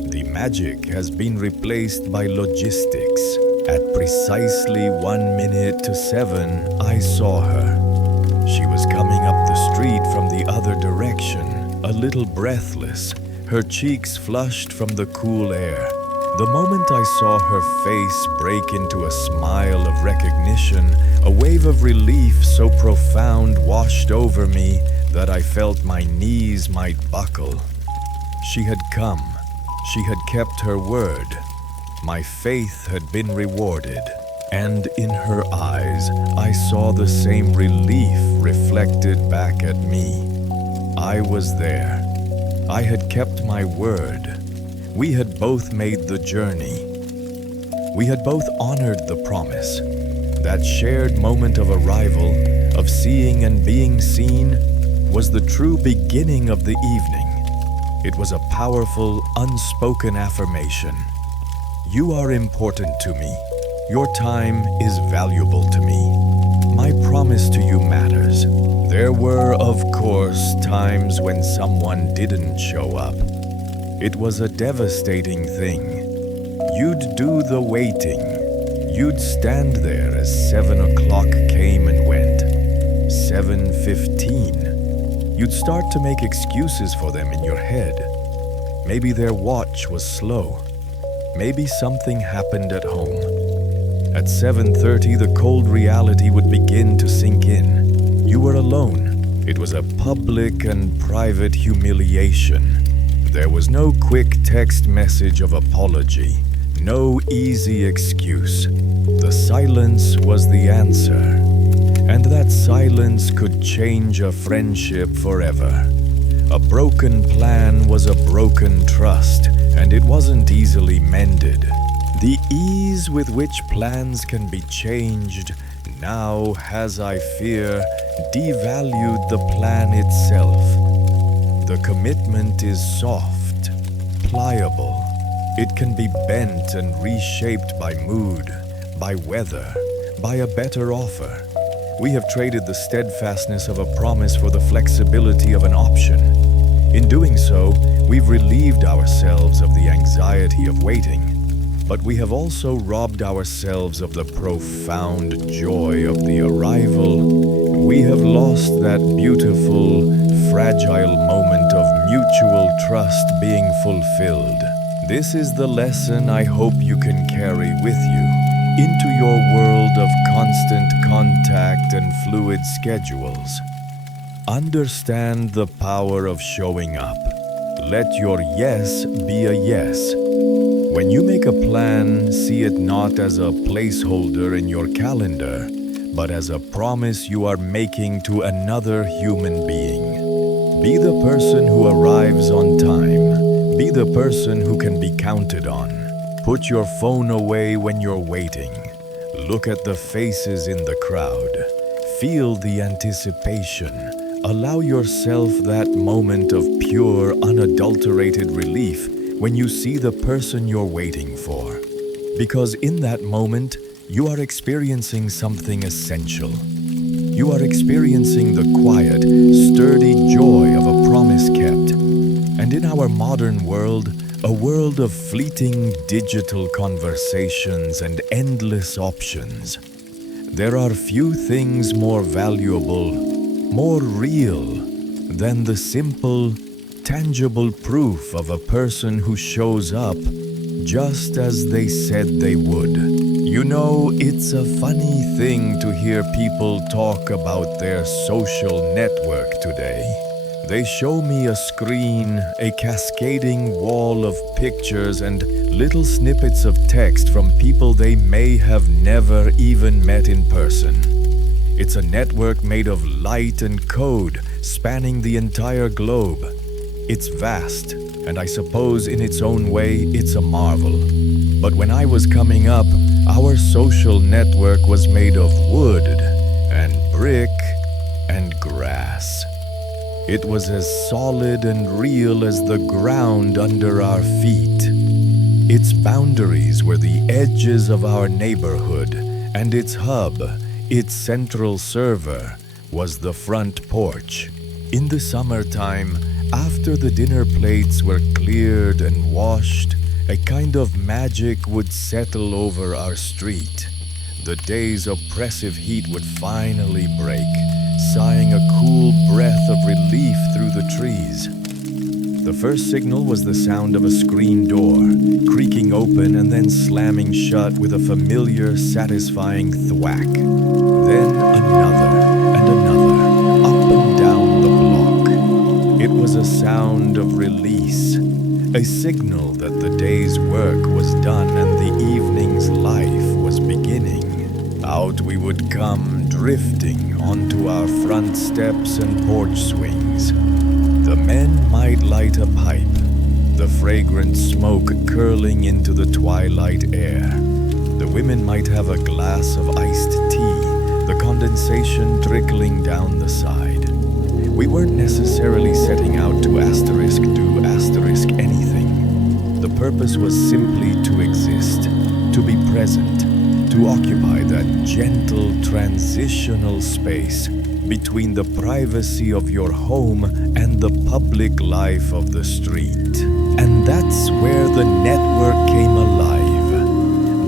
The magic has been replaced by logistics. At precisely 1 minute to 7, I saw her. She was coming up the street from the other direction, a little breathless, her cheeks flushed from the cool air. The moment I saw her face break into a smile of recognition, a wave of relief so profound washed over me that I felt my knees might buckle. She had come. She had kept her word. My faith had been rewarded, and in her eyes I saw the same relief reflected back at me. I was there. I had kept my word. We had both made the journey. We had both honored the promise. That shared moment of arrival, of seeing and being seen, was the true beginning of the evening. It was a powerful, unspoken affirmation. You are important to me. Your time is valuable to me. My promise to you matters. There were, of course, times when someone didn't show up. It was a devastating thing. You'd do the waiting. You'd stand there as 7 o'clock came and went. 7:15. You'd start to make excuses for them in your head. Maybe their watch was slow. Maybe something happened at home. At 7:30, the cold reality would begin to sink in. You were alone. It was a public and private humiliation. There was no quick text message of apology, No easy excuse. The silence was the answer. And that silence could change a friendship forever. A broken plan was a broken trust, and it wasn't easily mended. The ease with which plans can be changed now has, I fear, devalued the plan itself. The commitment is soft, pliable. It can be bent and reshaped by mood, by weather, by a better offer. We have traded the steadfastness of a promise for the flexibility of an option. In doing so, we've relieved ourselves of the anxiety of waiting, but we have also robbed ourselves of the profound joy of the arrival. We have lost that beautiful, fragile moment of mutual trust being fulfilled. This is the lesson I hope you can carry with you into your world of constant contact and fluid schedules. Understand the power of showing up. Let your yes be a yes. When you make a plan, see it not as a placeholder in your calendar, but as a promise you are making to another human being. Be the person who arrives on time. Be the person who can be counted on. Put your phone away when you're waiting. Look at the faces in the crowd. Feel the anticipation. Allow yourself that moment of pure, unadulterated relief when you see the person you're waiting for. Because in that moment, you are experiencing something essential. You are experiencing the quiet, sturdy joy of a promise kept. And in our modern world, a world of fleeting digital conversations and endless options, there are few things more valuable, more real, than the simple, tangible proof of a person who shows up just as they said they would. You know, it's a funny thing to hear people talk about their social network today. They show me a screen, a cascading wall of pictures and little snippets of text from people they may have never even met in person. It's a network made of light and code, spanning the entire globe. It's vast, and I suppose in its own way it's a marvel. But when I was coming up, our social network was made of wood and brick and grass. It was as solid and real as the ground under our feet. Its boundaries were the edges of our neighborhood, and its hub, its central server, was the front porch. In the summertime, after the dinner plates were cleared and washed, a kind of magic would settle over our street. The day's oppressive heat would finally break, sighing a cool breath of relief through the trees. The first signal was the sound of a screen door, creaking open and then slamming shut with a familiar, satisfying thwack. Then another and another, up and down the block. It was a sound of release, a signal that the day's work was done and the evening's life was beginning. Out we would come, drifting onto our front steps and porch swings. The men might light a pipe, the fragrant smoke curling into the twilight air. The women might have a glass of iced tea, the condensation trickling down the side. We weren't necessarily setting out to do anything. The purpose was simply to exist, to be present, to occupy that gentle transitional space between the privacy of your home and the public life of the street. And that's where the network came alive.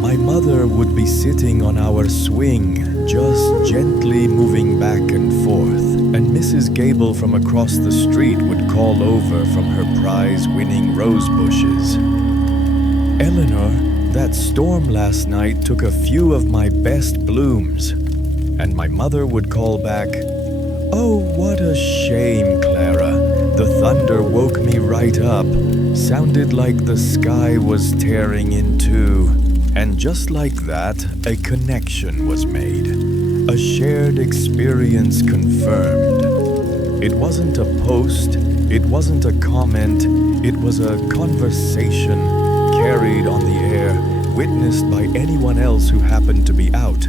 My mother would be sitting on our swing, just gently moving back and forth, and Mrs. Gable from across the street would call over from her prize-winning rose bushes. "Eleanor, that storm last night took a few of my best blooms." And my mother would call back, "Oh, what a shame, Clara. The thunder woke me right up. sounded like the sky was tearing in two. And just like that, a connection was made. A shared experience confirmed. It wasn't a post, it wasn't a comment, it was a conversation carried on the air, witnessed by anyone else who happened to be out.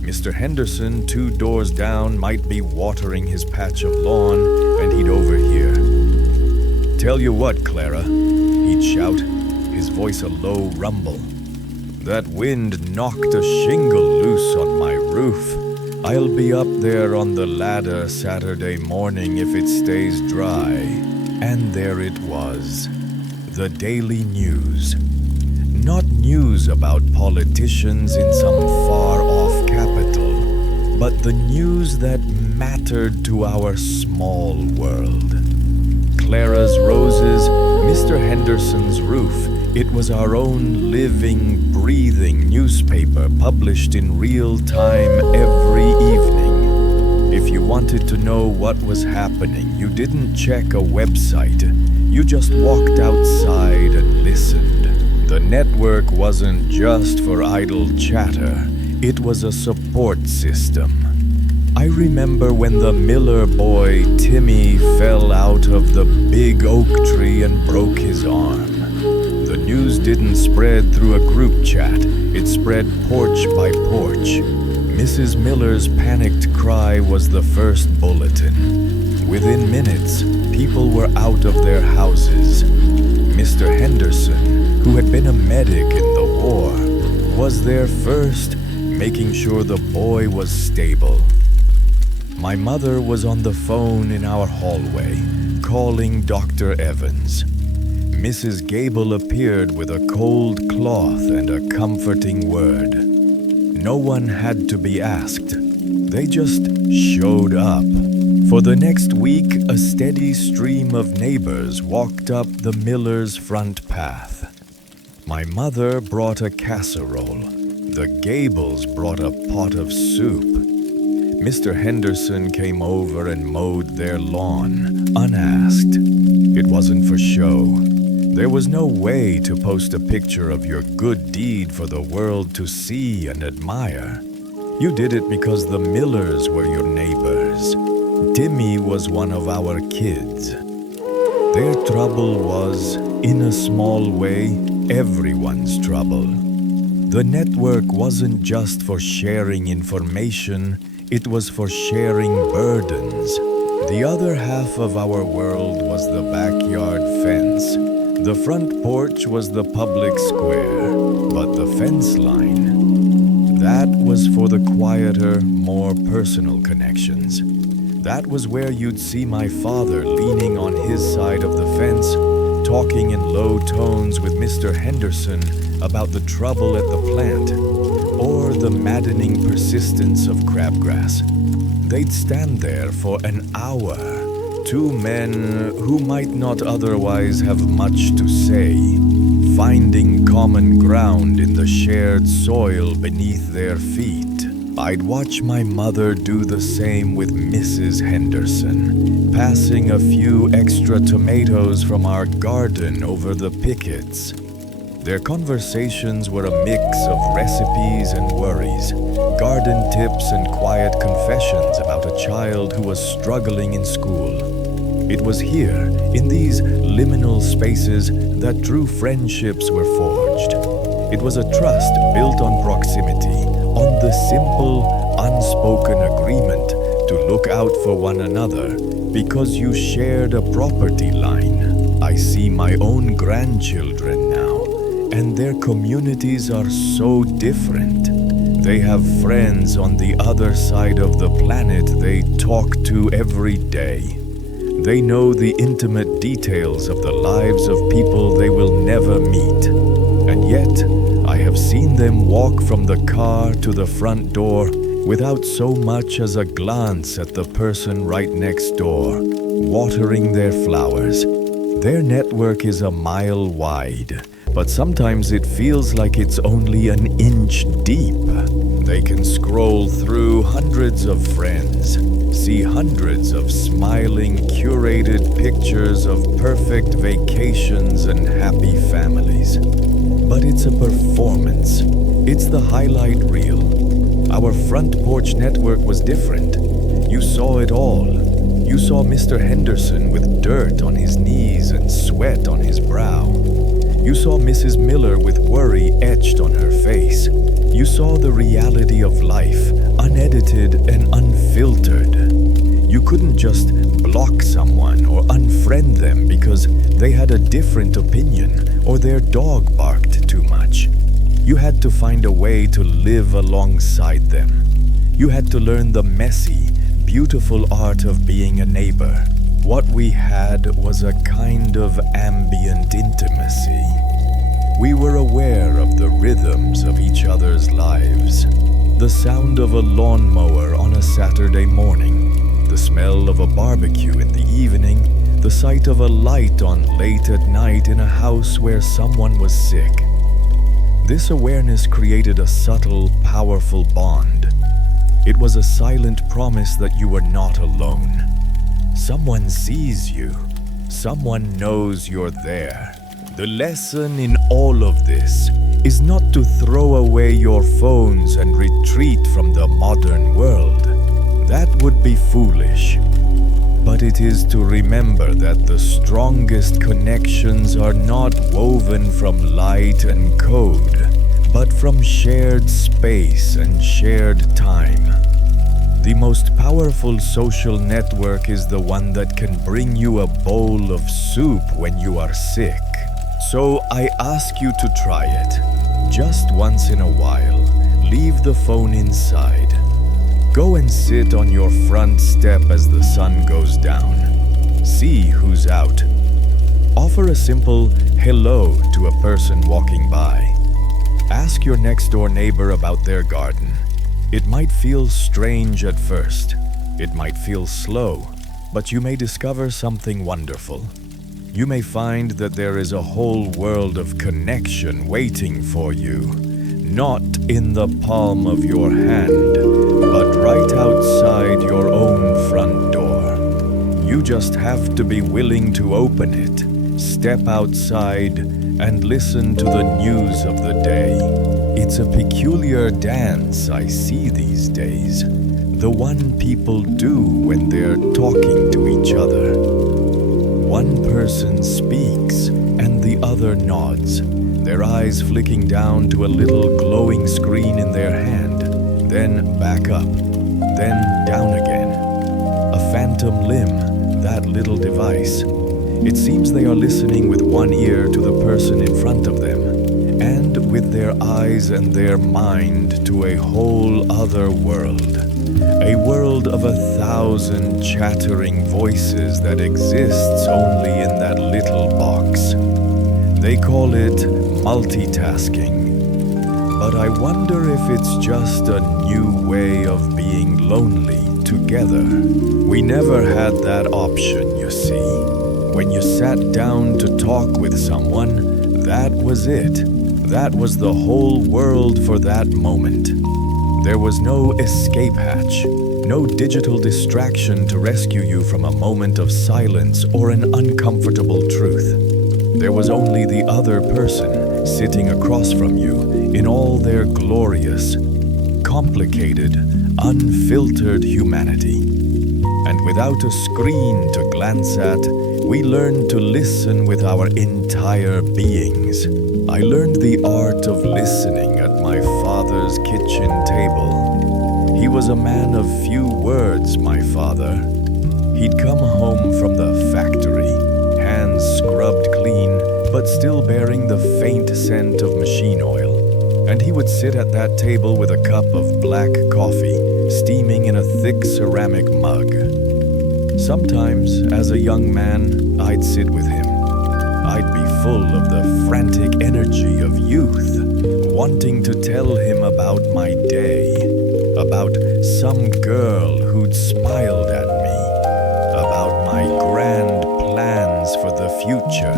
Mr. Henderson, 2 doors down, might be watering his patch of lawn, and he'd overhear. "Tell you what, Clara," he'd shout, his voice a low rumble. "That wind knocked a shingle loose on my roof. I'll be up there on the ladder Saturday morning if it stays dry." And there it was, the daily news. Not news about politicians in some far-off capital, but the news that mattered to our small world. Clara's roses, Mr. Henderson's roof. It was our own living, breathing newspaper published in real time every evening. If you wanted to know what was happening, you didn't check a website. You just walked outside and listened. The network wasn't just for idle chatter. It was a support system. I remember when the Miller boy, Timmy, fell out of the big oak tree and broke his arm. The news didn't spread through a group chat. It spread porch by porch. Mrs. Miller's panicked cry was the first bulletin. Within minutes, people were out of their houses. Mr. Henderson, who had been a medic in the war, was there first, making sure the boy was stable. My mother was on the phone in our hallway, calling Dr. Evans. Mrs. Gable appeared with a cold cloth and a comforting word. No one had to be asked. They just showed up. For the next week, a steady stream of neighbors walked up the Millers' front path. My mother brought a casserole. The Gables brought a pot of soup. Mr. Henderson came over and mowed their lawn, unasked. It wasn't for show. There was no way to post a picture of your good deed for the world to see and admire. You did it because the Millers were your neighbors. Timmy was one of our kids. Their trouble was, in a small way, everyone's trouble. The network wasn't just for sharing information, it was for sharing burdens. The other half of our world was the backyard fence. The front porch was the public square, but the fence line, that was for the quieter, more personal connections. That was where you'd see my father leaning on his side of the fence, talking in low tones with Mr. Henderson about the trouble at the plant, or the maddening persistence of crabgrass. They'd stand there for an hour, 2 men who might not otherwise have much to say, finding common ground in the shared soil beneath their feet. I'd watch my mother do the same with Mrs. Henderson, passing a few extra tomatoes from our garden over the pickets. Their conversations were a mix of recipes and worries, garden tips and quiet confessions about a child who was struggling in school. It was here, in these liminal spaces, that true friendships were forged. It was a trust built on proximity, on the simple, unspoken agreement to look out for one another because you shared a property line. I see my own grandchildren now, and their communities are so different. They have friends on the other side of the planet they talk to every day. They know the intimate details of the lives of people they will never meet. And yet, I have seen them walk from the car to the front door without so much as a glance at the person right next door, watering their flowers. Their network is a mile wide, but sometimes it feels like it's only an inch deep. They can scroll through hundreds of friends, see hundreds of smiling, curated pictures of perfect vacations and happy families. But it's a performance. It's the highlight reel. Our front porch network was different. You saw it all. You saw Mr. Henderson with dirt on his knees and sweat on his brow. You saw Mrs. Miller with worry etched on her face. You saw the reality of life, unedited and unfiltered. You couldn't just block someone or unfriend them because they had a different opinion or their dog barked too much. You had to find a way to live alongside them. You had to learn the messy, beautiful art of being a neighbor. What we had was a kind of ambient intimacy. We were aware of the rhythms of each other's lives. The sound of a lawnmower on a Saturday morning, the smell of a barbecue in the evening, the sight of a light on late at night in a house where someone was sick. This awareness created a subtle, powerful bond. It was a silent promise that you were not alone. Someone sees you. Someone knows you're there. The lesson in all of this is not to throw away your phones and retreat from the modern world. That would be foolish. But it is to remember that the strongest connections are not woven from light and code, but from shared space and shared time. The most powerful social network is the one that can bring you a bowl of soup when you are sick. So I ask you to try it. Just once in a while, leave the phone inside. Go and sit on your front step as the sun goes down. See who's out. Offer a simple hello to a person walking by. Ask your next-door neighbor about their garden. It might feel strange at first. It might feel slow, but you may discover something wonderful. You may find that there is a whole world of connection waiting for you, not in the palm of your hand, but right outside your own front door. You just have to be willing to open it, step outside, and listen to the news of the day. It's a peculiar dance I see these days, the one people do when they're talking to each other. One person speaks and the other nods, their eyes flicking down to a little glowing screen in their hand, then back up, then down again. A phantom limb, that little device. It seems they are listening with one ear to the person in front of them, and with their eyes and their mind to a whole other world. A world of 1,000 chattering voices that exists only in that little box. They call it multitasking. But I wonder if it's just a new way of being lonely together. We never had that option, you see. When you sat down to talk with someone, that was it. That was the whole world for that moment. There was no escape hatch, no digital distraction to rescue you from a moment of silence or an uncomfortable truth. There was only the other person sitting across from you in all their glorious, complicated, unfiltered humanity. And without a screen to glance at, we learned to listen with our entire beings. I learned the art of listening at my father's kitchen table. He was a man of few words, my father. He'd come home from the factory, hands scrubbed clean, but still bearing the faint scent of machine oil. And he would sit at that table with a cup of black coffee, steaming in a thick ceramic mug. Sometimes, as a young man, I'd sit with him. I'd be full of the frantic energy of youth, wanting to tell him about my day, about some girl who'd smiled at me, about my grand plans for the future,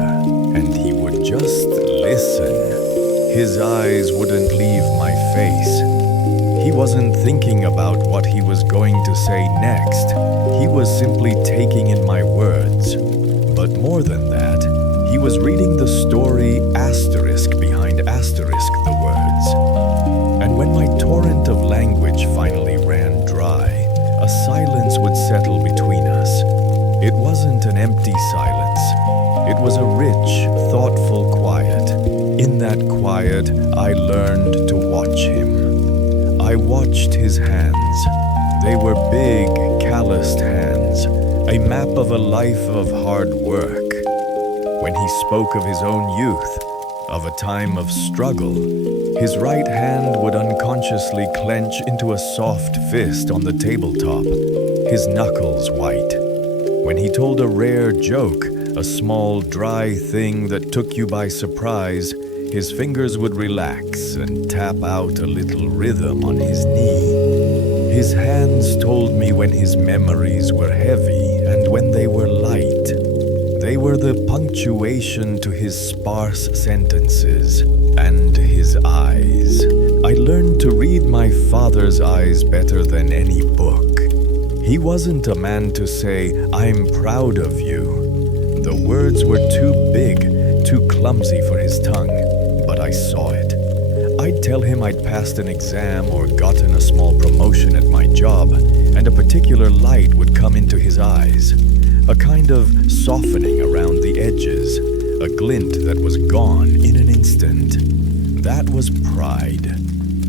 and he would just listen. His eyes wouldn't leave my face. He wasn't thinking about what he was going to say next. He was simply taking in my words. But more than that, he was reading the story asterisk behind asterisk the words. And when my torrent of language finally ran dry, a silence would settle between us. It wasn't an empty silence. It was a rich, thoughtful quiet. In that quiet, I learned to watch him. I watched his hands. They were big, calloused hands, a map of a life of hard work. When he spoke of his own youth, of a time of struggle, his right hand would unconsciously clench into a soft fist on the tabletop, his knuckles white. When he told a rare joke, a small, dry thing that took you by surprise, his fingers would relax and tap out a little rhythm on his knee. His hands told me when his memories were heavy and when they were light. They were the punctuation to his sparse sentences. And his eyes. I learned to read my father's eyes better than any book. He wasn't a man to say, "I'm proud of you." The words were too big, too clumsy for his tongue, but I saw it. I'd tell him I'd passed an exam or gotten a small promotion at my job, and a particular light would come into his eyes, a kind of softening around the edges, a glint that was gone in an instant. That was pride.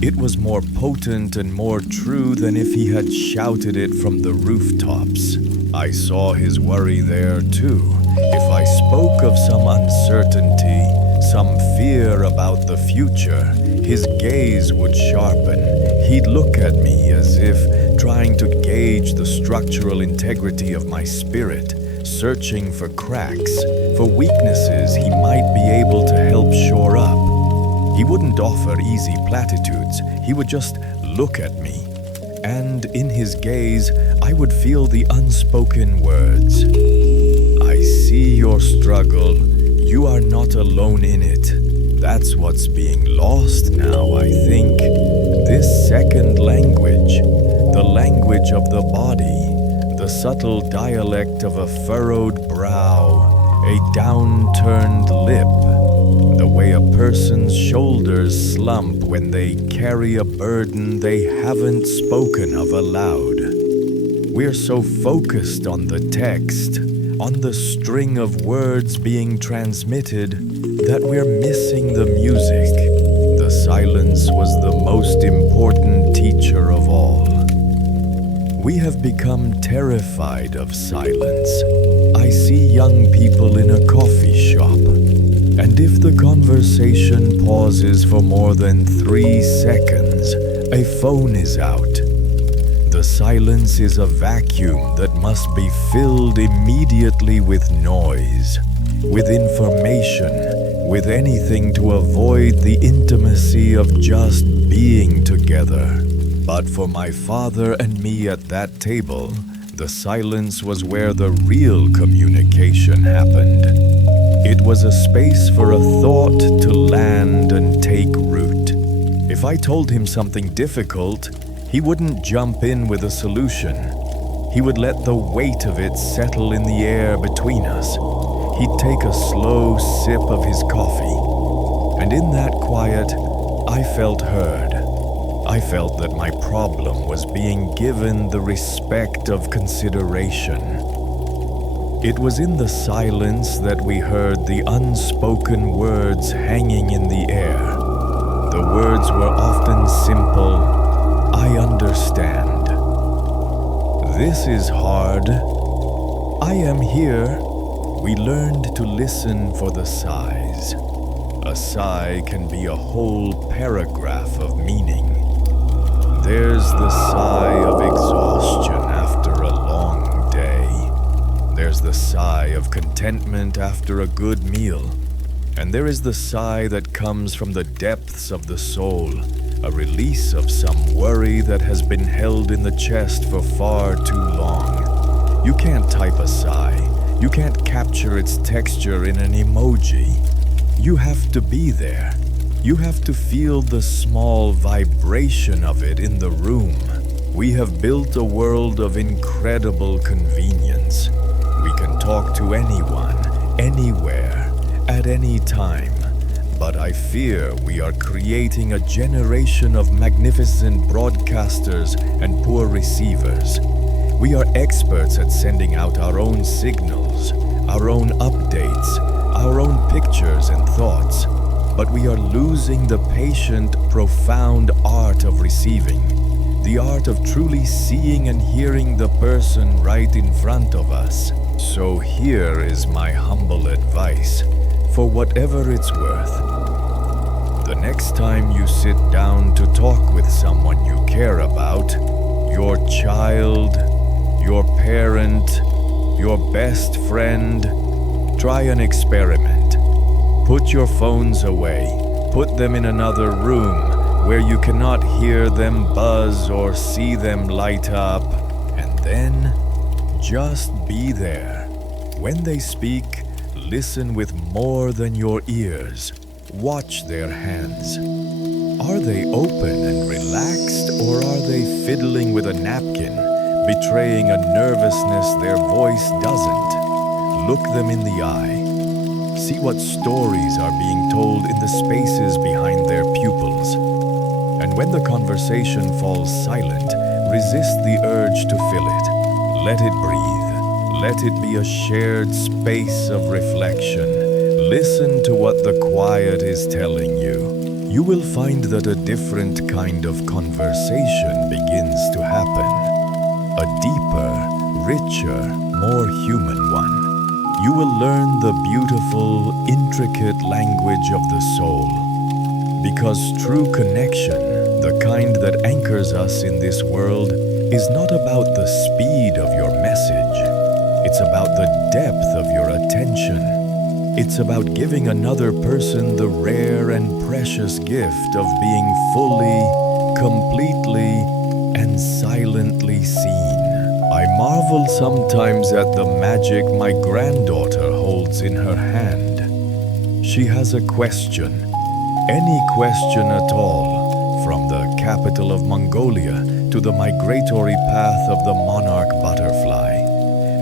It was more potent and more true than if he had shouted it from the rooftops. I saw his worry there too. If I spoke of some uncertainty, some fear about the future, his gaze would sharpen. He'd look at me as if trying to gauge the structural integrity of my spirit, searching for cracks, for weaknesses he might be able to help shore up. He wouldn't offer easy platitudes. He would just look at me. And in his gaze, I would feel the unspoken words. "I see your struggle. You are not alone in it. That's what's being lost now, I think. This second language, the language of the body, the subtle dialect of a furrowed brow, a downturned lip, the way a person's shoulders slump when they carry a burden they haven't spoken of aloud. We're so focused on the text, on the string of words being transmitted, that we're missing the music. The silence was the most important teacher of all. We have become terrified of silence. I see young people in a coffee shop, and if the conversation pauses for more than 3 seconds, a phone is out. The silence is a vacuum that must be filled immediately with noise, with information, with anything to avoid the intimacy of just being together. But for my father and me at that table, the silence was where the real communication happened. It was a space for a thought to land and take root. If I told him something difficult, he wouldn't jump in with a solution. He would let the weight of it settle in the air between us. He'd take a slow sip of his coffee. And in that quiet, I felt heard. I felt that my problem was being given the respect of consideration. It was in the silence that we heard the unspoken words hanging in the air. The words were often simple, "I understand." "This is hard." "I am here." We learned to listen for the sighs. A sigh can be a whole paragraph of meaning. There's the sigh of exhaustion after a long day. There's the sigh of contentment after a good meal. And there is the sigh that comes from the depths of the soul, a release of some worry that has been held in the chest for far too long. You can't type a sigh. You can't capture its texture in an emoji. You have to be there. You have to feel the small vibration of it in the room. We have built a world of incredible convenience. We can talk to anyone, anywhere, at any time. But I fear we are creating a generation of magnificent broadcasters and poor receivers. We are experts at sending out our own signals, our own updates, our own pictures and thoughts. But we are losing the patient, profound art of receiving. The art of truly seeing and hearing the person right in front of us. So here is my humble advice, for whatever it's worth. The next time you sit down to talk with someone you care about, your child, your parent, your best friend, try an experiment. Put your phones away. Put them in another room where you cannot hear them buzz or see them light up. And then, just be there. When they speak, listen with more than your ears. Watch their hands. Are they open and relaxed, or are they fiddling with a napkin, betraying a nervousness their voice doesn't? Look them in the eye. See what stories are being told in the spaces behind their pupils. And when the conversation falls silent, resist the urge to fill it. Let it breathe. Let it be a shared space of reflection. Listen to what the quiet is telling you. You will find that a different kind of conversation begins to happen. A deeper, richer, more human one. You will learn the beautiful, intricate language of the soul. Because true connection, the kind that anchors us in this world, is not about the speed of your message. It's about the depth of your attention. It's about giving another person the rare and precious gift of being fully, completely, and silently seen. I marvel sometimes at the magic my granddaughter holds in her hand. She has a question, any question at all, from the capital of Mongolia to the migratory path of the monarch butterfly,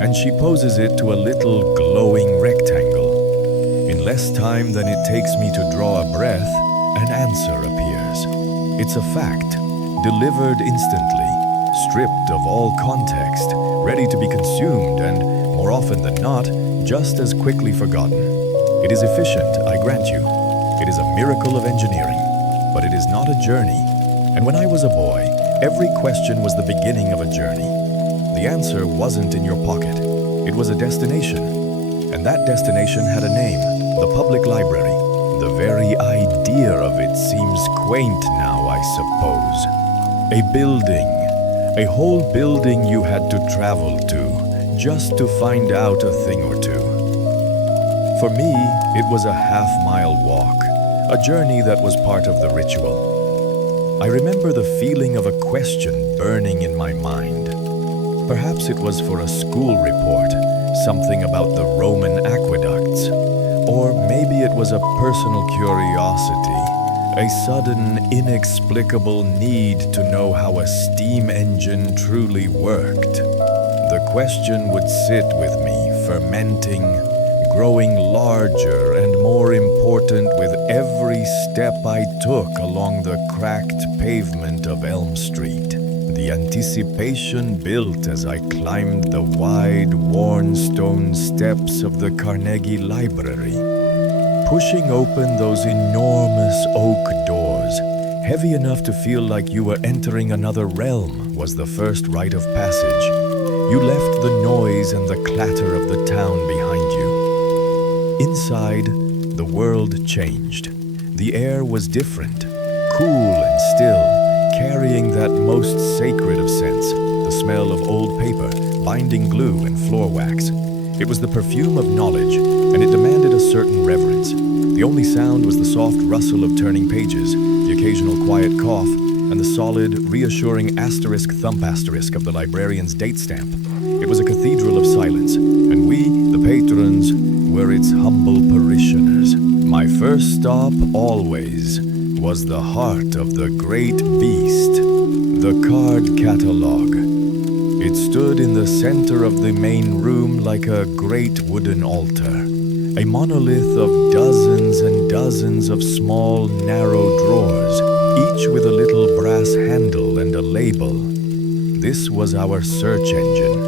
and she poses it to a little glowing rectangle. In less time than it takes me to draw a breath, an answer appears. It's a fact, delivered instantly, stripped of all context, ready to be consumed and, more often than not, just as quickly forgotten. It is efficient, I grant you. It is a miracle of engineering, but it is not a journey. And when I was a boy, every question was the beginning of a journey. The answer wasn't in your pocket. It was a destination. And that destination had a name, the public library. The very idea of it seems quaint now, I suppose. A building. A whole building you had to travel to, just to find out a thing or two. For me, it was a half-mile walk, a journey that was part of the ritual. I remember the feeling of a question burning in my mind. Perhaps it was for a school report, something about the Roman aqueducts, or maybe it was a personal curiosity. A sudden, inexplicable need to know how a steam engine truly worked. The question would sit with me, fermenting, growing larger and more important with every step I took along the cracked pavement of Elm Street. The anticipation built as I climbed the wide, worn stone steps of the Carnegie Library. Pushing open those enormous oak doors, heavy enough to feel like you were entering another realm, was the first rite of passage. You left the noise and the clatter of the town behind you. Inside, the world changed. The air was different, cool and still, carrying that most sacred of scents, the smell of old paper, binding glue, and floor wax. It was the perfume of knowledge, and it demanded a certain reverence. The only sound was the soft rustle of turning pages, the occasional quiet cough, and the solid, reassuring asterisk thump asterisk of the librarian's date stamp. It was a cathedral of silence, and we, the patrons, were its humble parishioners. My first stop, always, was the heart of the great beast, the card catalog. It stood in the center of the main room like a great wooden altar, a monolith of dozens and dozens of small, narrow drawers, each with a little brass handle and a label. This was our search engine.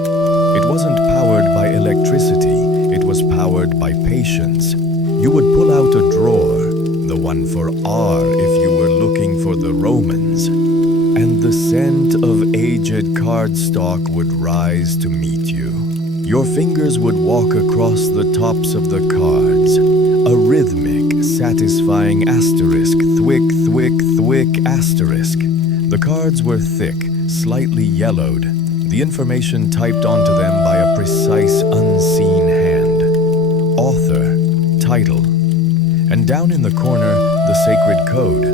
It wasn't powered by electricity, it was powered by patience. You would pull out a drawer, the one for R if you were looking for the Romans, and the scent of aged cardstock would rise to meet you. Your fingers would walk across the tops of the cards, a rhythmic, satisfying asterisk, thwick, thwick, thwick, asterisk. The cards were thick, slightly yellowed, the information typed onto them by a precise, unseen hand. Author, title, and down in the corner, the sacred code,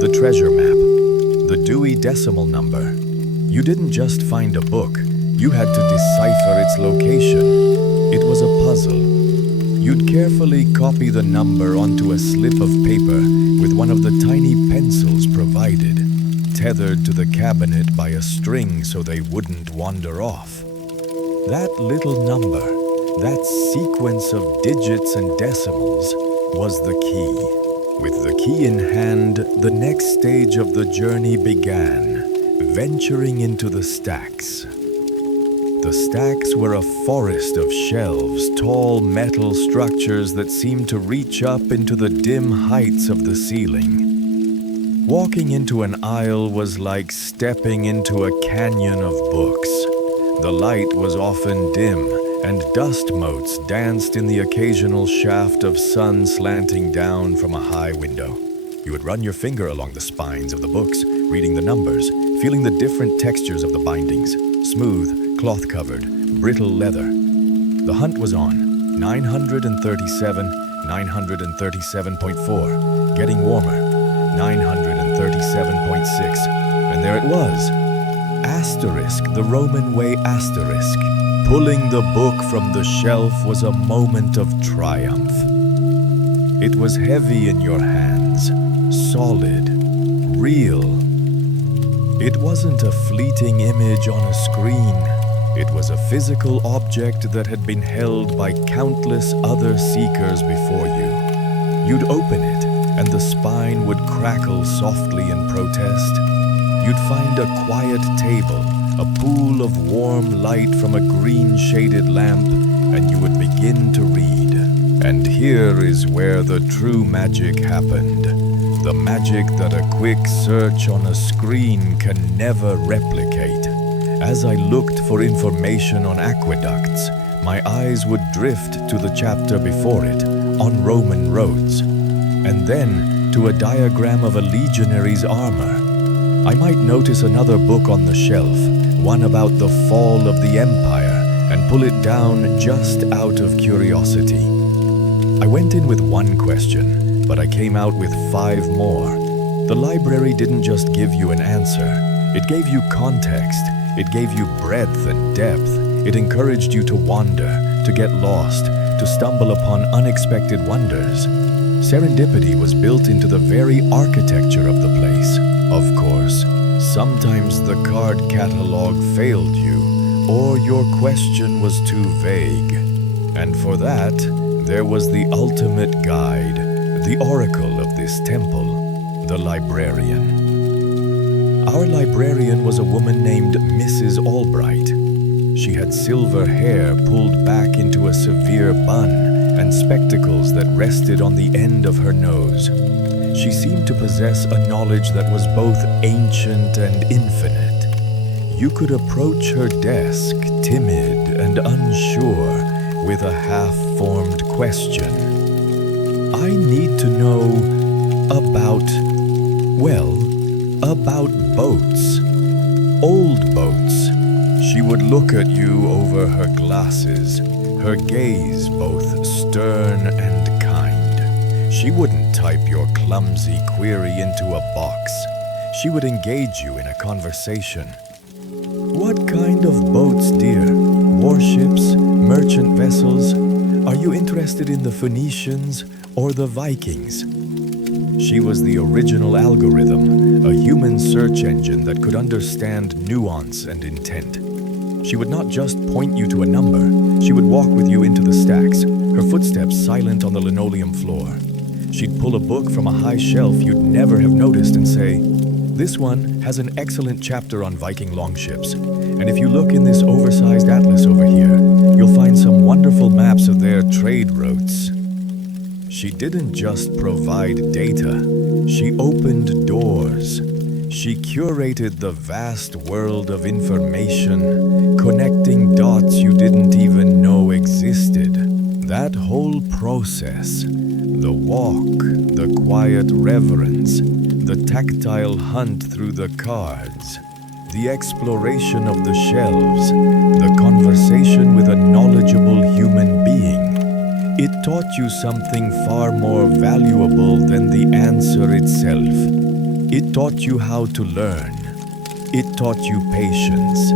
the treasure map, the Dewey Decimal Number. You didn't just find a book, you had to decipher its location. It was a puzzle. You'd carefully copy the number onto a slip of paper with one of the tiny pencils provided, tethered to the cabinet by a string so they wouldn't wander off. That little number, that sequence of digits and decimals, was the key. With the key in hand, the next stage of the journey began, venturing into the stacks. The stacks were a forest of shelves, tall metal structures that seemed to reach up into the dim heights of the ceiling. Walking into an aisle was like stepping into a canyon of books. The light was often dim, and dust motes danced in the occasional shaft of sun slanting down from a high window. You would run your finger along the spines of the books, reading the numbers, feeling the different textures of the bindings, smooth, cloth-covered, brittle leather. The hunt was on. 937, 937.4, getting warmer. 937.6, and there it was. Asterisk, the Roman way asterisk. Pulling the book from the shelf was a moment of triumph. It was heavy in your hands, solid, real. It wasn't a fleeting image on a screen. It was a physical object that had been held by countless other seekers before you. You'd open it, and the spine would crackle softly in protest. You'd find a quiet table, a pool of warm light from a green-shaded lamp, and you would begin to read. And here is where the true magic happened. The magic that a quick search on a screen can never replicate. As I looked for information on aqueducts, my eyes would drift to the chapter before it, on Roman roads, and then to a diagram of a legionary's armor. I might notice another book on the shelf, one about the fall of the empire, and pull it down just out of curiosity. I went in with one question, but I came out with 5 more. The library didn't just give you an answer. It gave you context. It gave you breadth and depth. It encouraged you to wander, to get lost, to stumble upon unexpected wonders. Serendipity was built into the very architecture of the place. Of course, sometimes the card catalog failed you, or your question was too vague. And for that, there was the ultimate guide, the oracle of this temple, the librarian. Our librarian was a woman named Mrs. Albright. She had silver hair pulled back into a severe bun and spectacles that rested on the end of her nose. She seemed to possess a knowledge that was both ancient and infinite. You could approach her desk, timid and unsure, with a half-formed question. I need to know about boats. Old boats. She would look at you over her glasses, her gaze both stern and kind. She wouldn't type your clumsy query into a box. She would engage you in a conversation. What kind of boats, dear? Warships? Merchant vessels? Are you interested in the Phoenicians or the Vikings? She was the original algorithm, a human search engine that could understand nuance and intent. She would not just point you to a number, she would walk with you into the stacks, her footsteps silent on the linoleum floor. She'd pull a book from a high shelf you'd never have noticed and say, "This one has an excellent chapter on Viking longships. And if you look in this oversized atlas over here, you'll find some wonderful maps of their trade routes." She didn't just provide data, she opened doors. She curated the vast world of information, connecting dots you didn't even know existed. That whole process, the walk, the quiet reverence, the tactile hunt through the cards, the exploration of the shelves, the conversation with a knowledgeable human being. It taught you something far more valuable than the answer itself. It taught you how to learn. It taught you patience.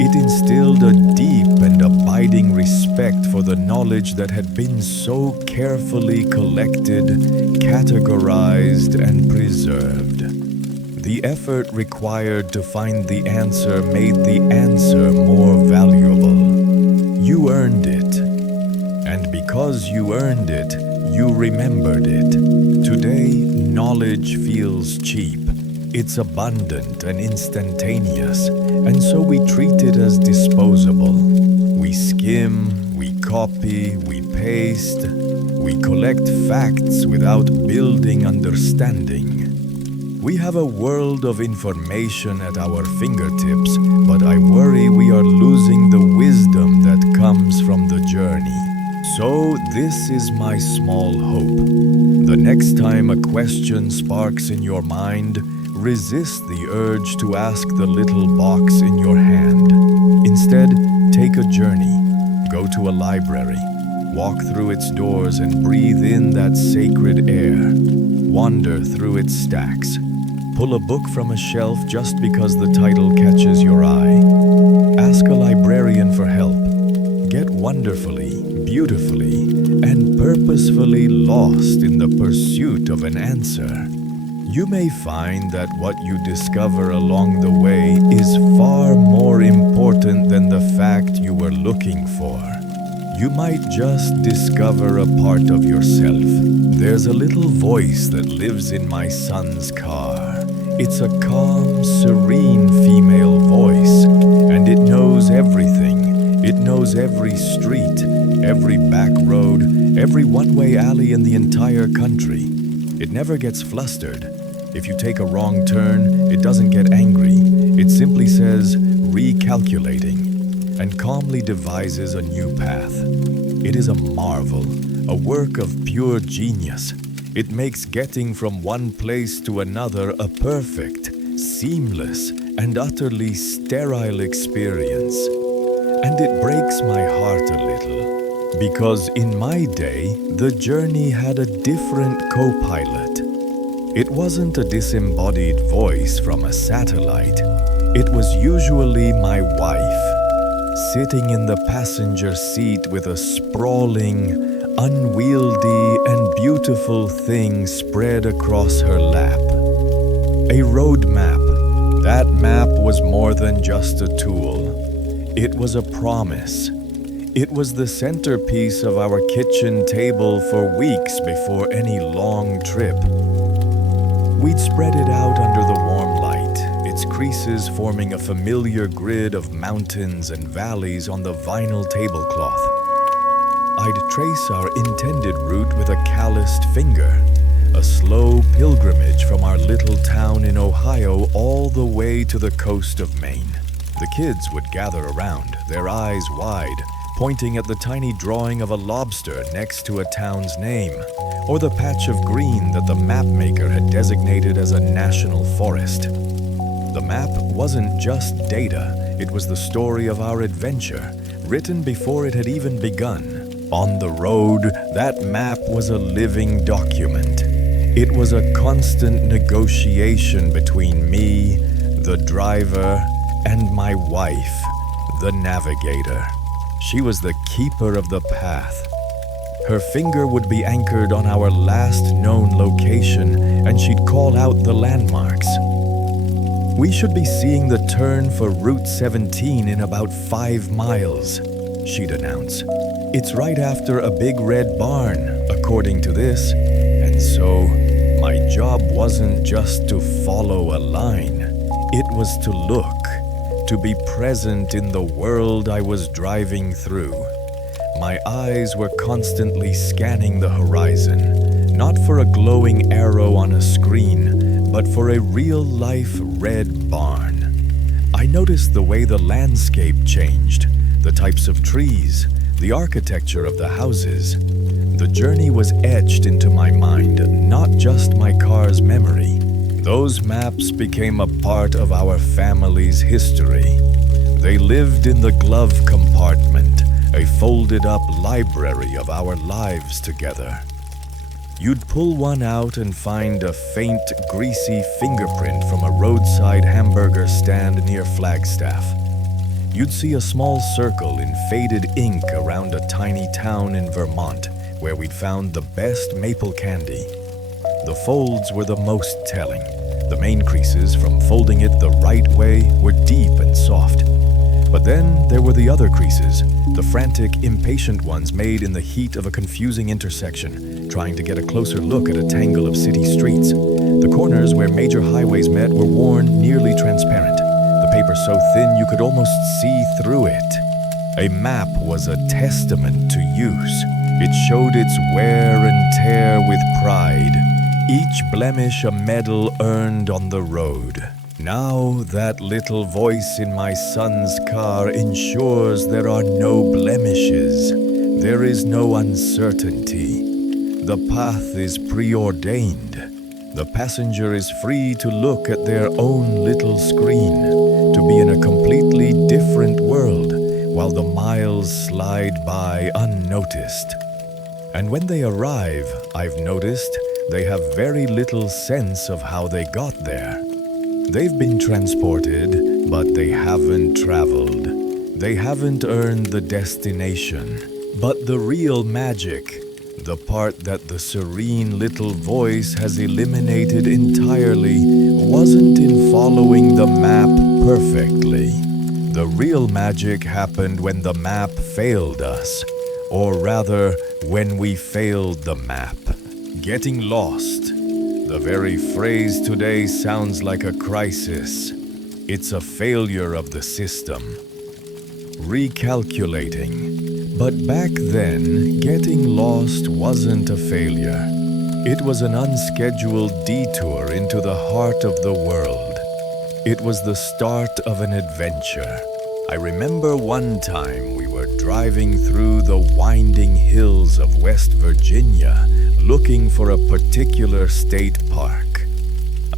It instilled a deep and abiding respect for the knowledge that had been so carefully collected, categorized, and preserved. The effort required to find the answer made the answer more valuable. You earned it. And because you earned it, you remembered it. Today, knowledge feels cheap. It's abundant and instantaneous, and so we treat it as disposable. We skim, we copy, we paste, we collect facts without building understanding. We have a world of information at our fingertips, but I worry we are losing the wisdom that comes from the journey. So this is my small hope. The next time a question sparks in your mind, resist the urge to ask the little box in your hand. Instead, take a journey. Go to a library. Walk through its doors and breathe in that sacred air. Wander through its stacks. Pull a book from a shelf just because the title catches your eye. Ask a librarian for help. Get wonderfully, beautifully, and purposefully lost in the pursuit of an answer. You may find that what you discover along the way is far more important than the fact you were looking for. You might just discover a part of yourself. There's a little voice that lives in my son's car. It's a calm, serene female voice, and it knows everything. It knows every street, every back road, every one-way alley in the entire country. It never gets flustered. If you take a wrong turn, it doesn't get angry. It simply says, recalculating, and calmly devises a new path. It is a marvel, a work of pure genius. It makes getting from one place to another a perfect, seamless, and utterly sterile experience. And it breaks my heart a little, because in my day, the journey had a different co-pilot. It wasn't a disembodied voice from a satellite. It was usually my wife, sitting in the passenger seat with a sprawling, unwieldy, and beautiful thing spread across her lap. A road map. That map was more than just a tool. It was a promise. It was the centerpiece of our kitchen table for weeks before any long trip. We'd spread it out under the warm light, its creases forming a familiar grid of mountains and valleys on the vinyl tablecloth. I'd trace our intended route with a calloused finger, a slow pilgrimage from our little town in Ohio all the way to the coast of Maine. The kids would gather around, their eyes wide, pointing at the tiny drawing of a lobster next to a town's name, or the patch of green that the mapmaker had designated as a national forest. The map wasn't just data, it was the story of our adventure, written before it had even begun. On the road, that map was a living document. It was a constant negotiation between me, the driver, and my wife, the navigator. She was the keeper of the path. Her finger would be anchored on our last known location, and she'd call out the landmarks. We should be seeing the turn for Route 17 in about 5 miles, she'd announce. It's right after a big red barn, according to this. And so, my job wasn't just to follow a line. It was to look, to be present in the world I was driving through. My eyes were constantly scanning the horizon, not for a glowing arrow on a screen, but for a real-life red barn. I noticed the way the landscape changed, the types of trees, the architecture of the houses. The journey was etched into my mind, not just my car's memory. Those maps became a part of our family's history. They lived in the glove compartment, a folded-up library of our lives together. You'd pull one out and find a faint, greasy fingerprint from a roadside hamburger stand near Flagstaff. You'd see a small circle in faded ink around a tiny town in Vermont where we'd found the best maple candy. The folds were the most telling. The main creases, from folding it the right way, were deep and soft. But then there were the other creases, the frantic, impatient ones made in the heat of a confusing intersection, trying to get a closer look at a tangle of city streets. The corners where major highways met were worn nearly transparent, the paper so thin you could almost see through it. A map was a testament to use. It showed its wear and tear with pride, each blemish a medal earned on the road. Now that little voice in my son's car ensures there are no blemishes. There is no uncertainty. The path is preordained. The passenger is free to look at their own little screen, to be in a completely different world, while the miles slide by unnoticed. And when they arrive, I've noticed, they have very little sense of how they got there. They've been transported, but they haven't traveled. They haven't earned the destination. But the real magic, the part that the serene little voice has eliminated entirely, wasn't in following the map perfectly. The real magic happened when the map failed us, or rather, when we failed the map. Getting lost. The very phrase today sounds like a crisis. It's a failure of the system. Recalculating. But back then, getting lost wasn't a failure. It was an unscheduled detour into the heart of the world. It was the start of an adventure. I remember one time we were driving through the winding hills of West Virginia, looking for a particular state park.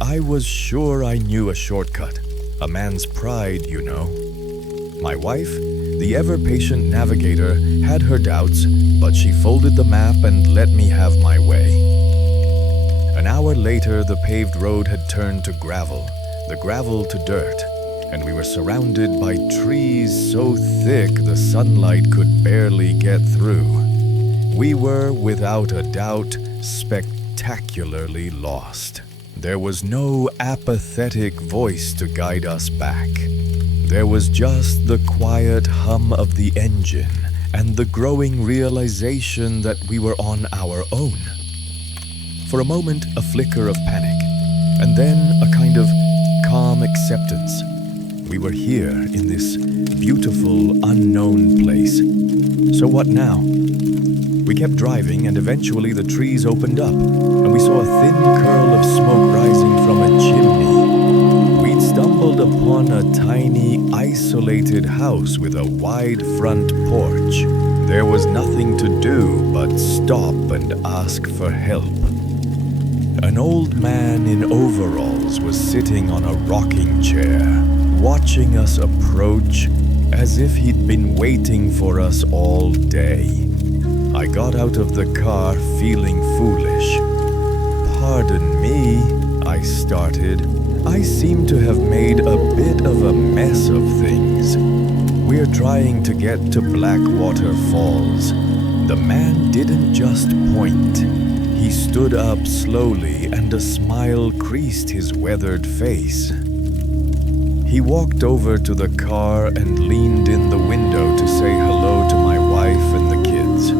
I was sure I knew a shortcut, a man's pride, you know. My wife, the ever-patient navigator, had her doubts, but she folded the map and let me have my way. An hour later, the paved road had turned to gravel, the gravel to dirt, and we were surrounded by trees so thick the sunlight could barely get through. We were, without a doubt, spectacularly lost. There was no apathetic voice to guide us back. There was just the quiet hum of the engine and the growing realization that we were on our own. For a moment, a flicker of panic, and then a kind of calm acceptance. We were here in this beautiful, unknown place. So what now? We kept driving, and eventually the trees opened up, and we saw a thin curl of smoke rising from a chimney. We'd stumbled upon a tiny, isolated house with a wide front porch. There was nothing to do but stop and ask for help. An old man in overalls was sitting on a rocking chair, watching us approach as if he'd been waiting for us all day. I got out of the car feeling foolish. "Pardon me," I started. "I seem to have made a bit of a mess of things. We're trying to get to Blackwater Falls. The man didn't just point. He stood up slowly and a smile creased his weathered face. He walked over to the car and leaned in the window to say hello to my wife and the kids.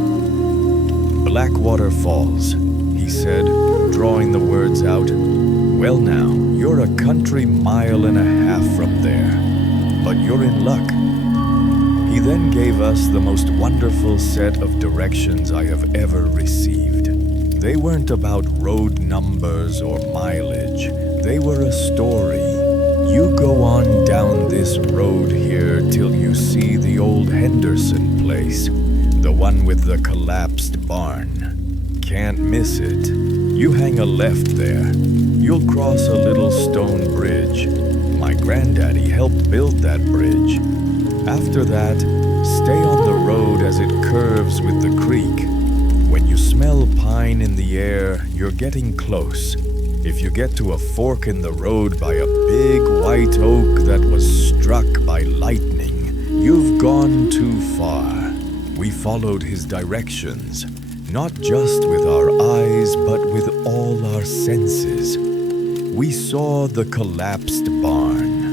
"Blackwater Falls," he said, drawing the words out. "Well now, you're a country mile and a half from there, but you're in luck." He then gave us the most wonderful set of directions I have ever received. They weren't about road numbers or mileage. They were a story. You go on down this road here till you see the old Henderson place, the one with the collapsed barn. Can't miss it. You hang a left there. You'll cross a little stone bridge. My granddaddy helped build that bridge. After that, stay on the road as it curves with the creek. When you smell pine in the air, you're getting close. If you get to a fork in the road by a big white oak that was struck by lightning, you've gone too far. We followed his directions, not just with our eyes, but with all our senses. We saw the collapsed barn.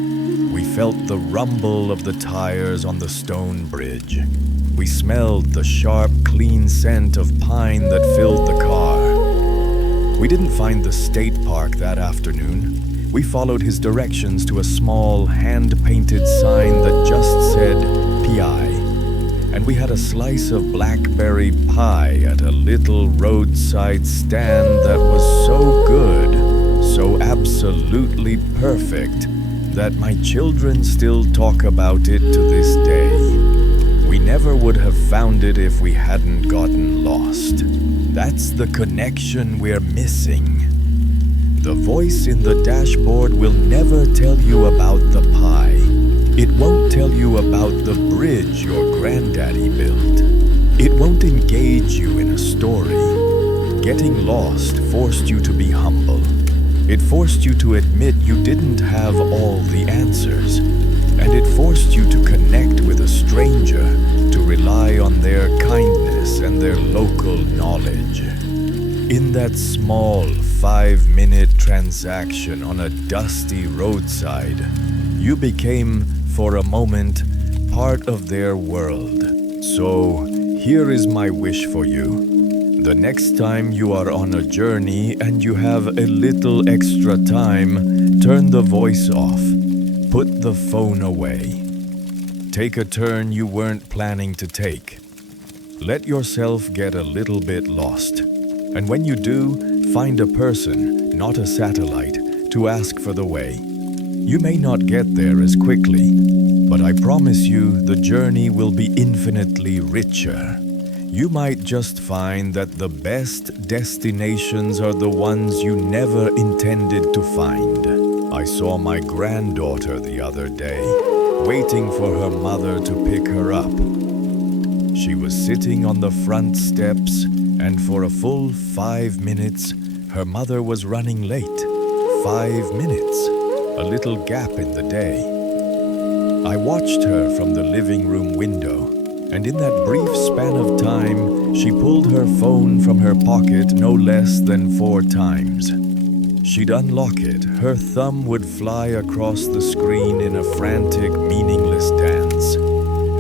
We felt the rumble of the tires on the stone bridge. We smelled the sharp, clean scent of pine that filled the car. We didn't find the state park that afternoon. We followed his directions to a small, hand-painted sign that just said PI. And we had a slice of blackberry pie at a little roadside stand that was so good, so absolutely perfect, that my children still talk about it to this day. We never would have found it if we hadn't gotten lost. That's the connection we're missing. The voice in the dashboard will never tell you about the pie. It won't tell you about the bridge your granddaddy built. It won't engage you in a story. Getting lost forced you to be humble. It forced you to admit you didn't have all the answers. And it forced you to connect with a stranger, to rely on their kindness and their local knowledge. In that small 5-minute transaction on a dusty roadside, you became, for a moment, part of their world. So, here is my wish for you. The next time you are on a journey and you have a little extra time, turn the voice off. Put the phone away. Take a turn you weren't planning to take. Let yourself get a little bit lost. And when you do, find a person, not a satellite, to ask for the way. You may not get there as quickly, but I promise you the journey will be infinitely richer. You might just find that the best destinations are the ones you never intended to find. I saw my granddaughter the other day, waiting for her mother to pick her up. She was sitting on the front steps, and for a full 5 minutes, her mother was running late. 5 minutes, a little gap in the day. I watched her from the living room window, and in that brief span of time, she pulled her phone from her pocket no less than 4 times. She'd unlock it, her thumb would fly across the screen in a frantic, meaningless dance.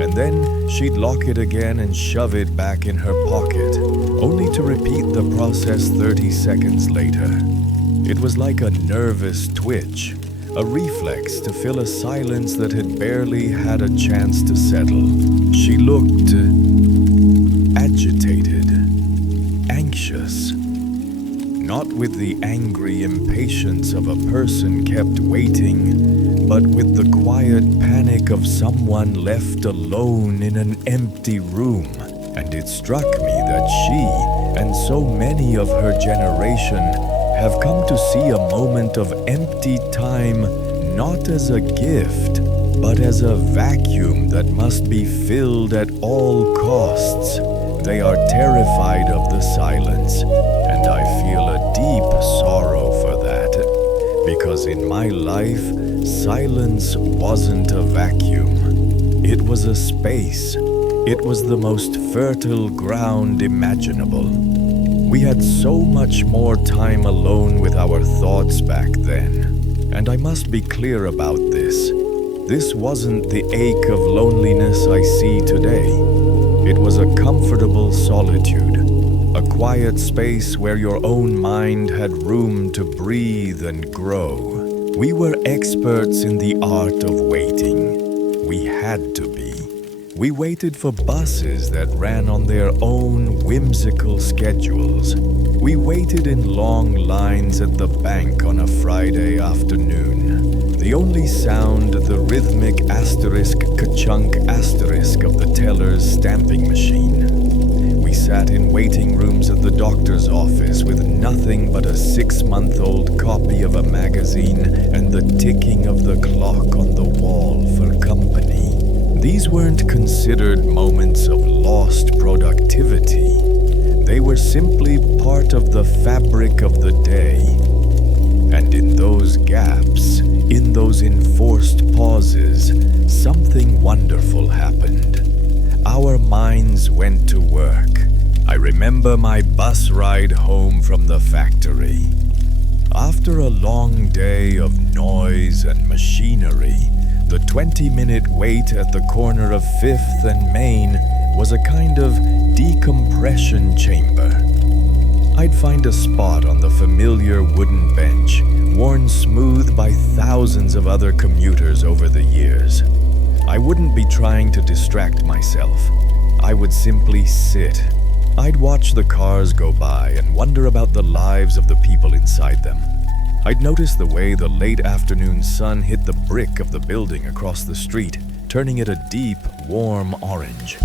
And then she'd lock it again and shove it back in her pocket, only to repeat the process 30 seconds later. It was like a nervous twitch, a reflex to fill a silence that had barely had a chance to settle. She looked agitated, anxious. Not with the angry impatience of a person kept waiting, but with the quiet panic of someone left alone in an empty room. And it struck me that she, and so many of her generation, have come to see a moment of empty time not as a gift, but as a vacuum that must be filled at all costs. They are terrified of the silence, and I feel a deep sorrow for that, because in my life, silence wasn't a vacuum. It was a space, It was the most fertile ground imaginable. We had so much more time alone with our thoughts back then. And I must be clear about this. This wasn't the ache of loneliness I see today. It was a comfortable solitude, a quiet space where your own mind had room to breathe and grow. We were experts in the art of waiting. We had to be. We waited for buses that ran on their own whimsical schedules. We waited in long lines at the bank on a Friday afternoon. The only sound the rhythmic asterisk ka-chunk asterisk of the teller's stamping machine. We sat in waiting rooms at the doctor's office with nothing but a 6-month-old copy of a magazine and the ticking of the clock on the wall for company. These weren't considered moments of lost productivity. They were simply part of the fabric of the day. And in those gaps, in those enforced pauses, something wonderful happened. Our minds went to work. I remember my bus ride home from the factory. After a long day of noise and machinery, the 20-minute wait at the corner of 5th and Main was a kind of decompression chamber. I'd find a spot on the familiar wooden bench, worn smooth by thousands of other commuters over the years. I wouldn't be trying to distract myself. I would simply sit. I'd watch the cars go by and wonder about the lives of the people inside them. I'd notice the way the late afternoon sun hit the brick of the building across the street, turning it a deep, warm orange.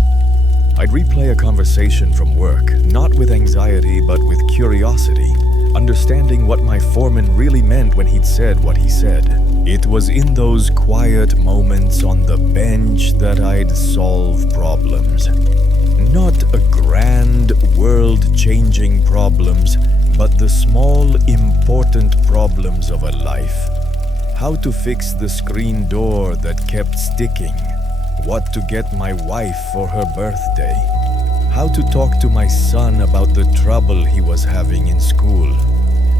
I'd replay a conversation from work, not with anxiety but with curiosity, understanding what my foreman really meant when he'd said what he said. It was in those quiet moments on the bench that I'd solve problems. Not a grand, world-changing problems, but the small, important problems of a life. How to fix the screen door that kept sticking. What to get my wife for her birthday. How to talk to my son about the trouble he was having in school.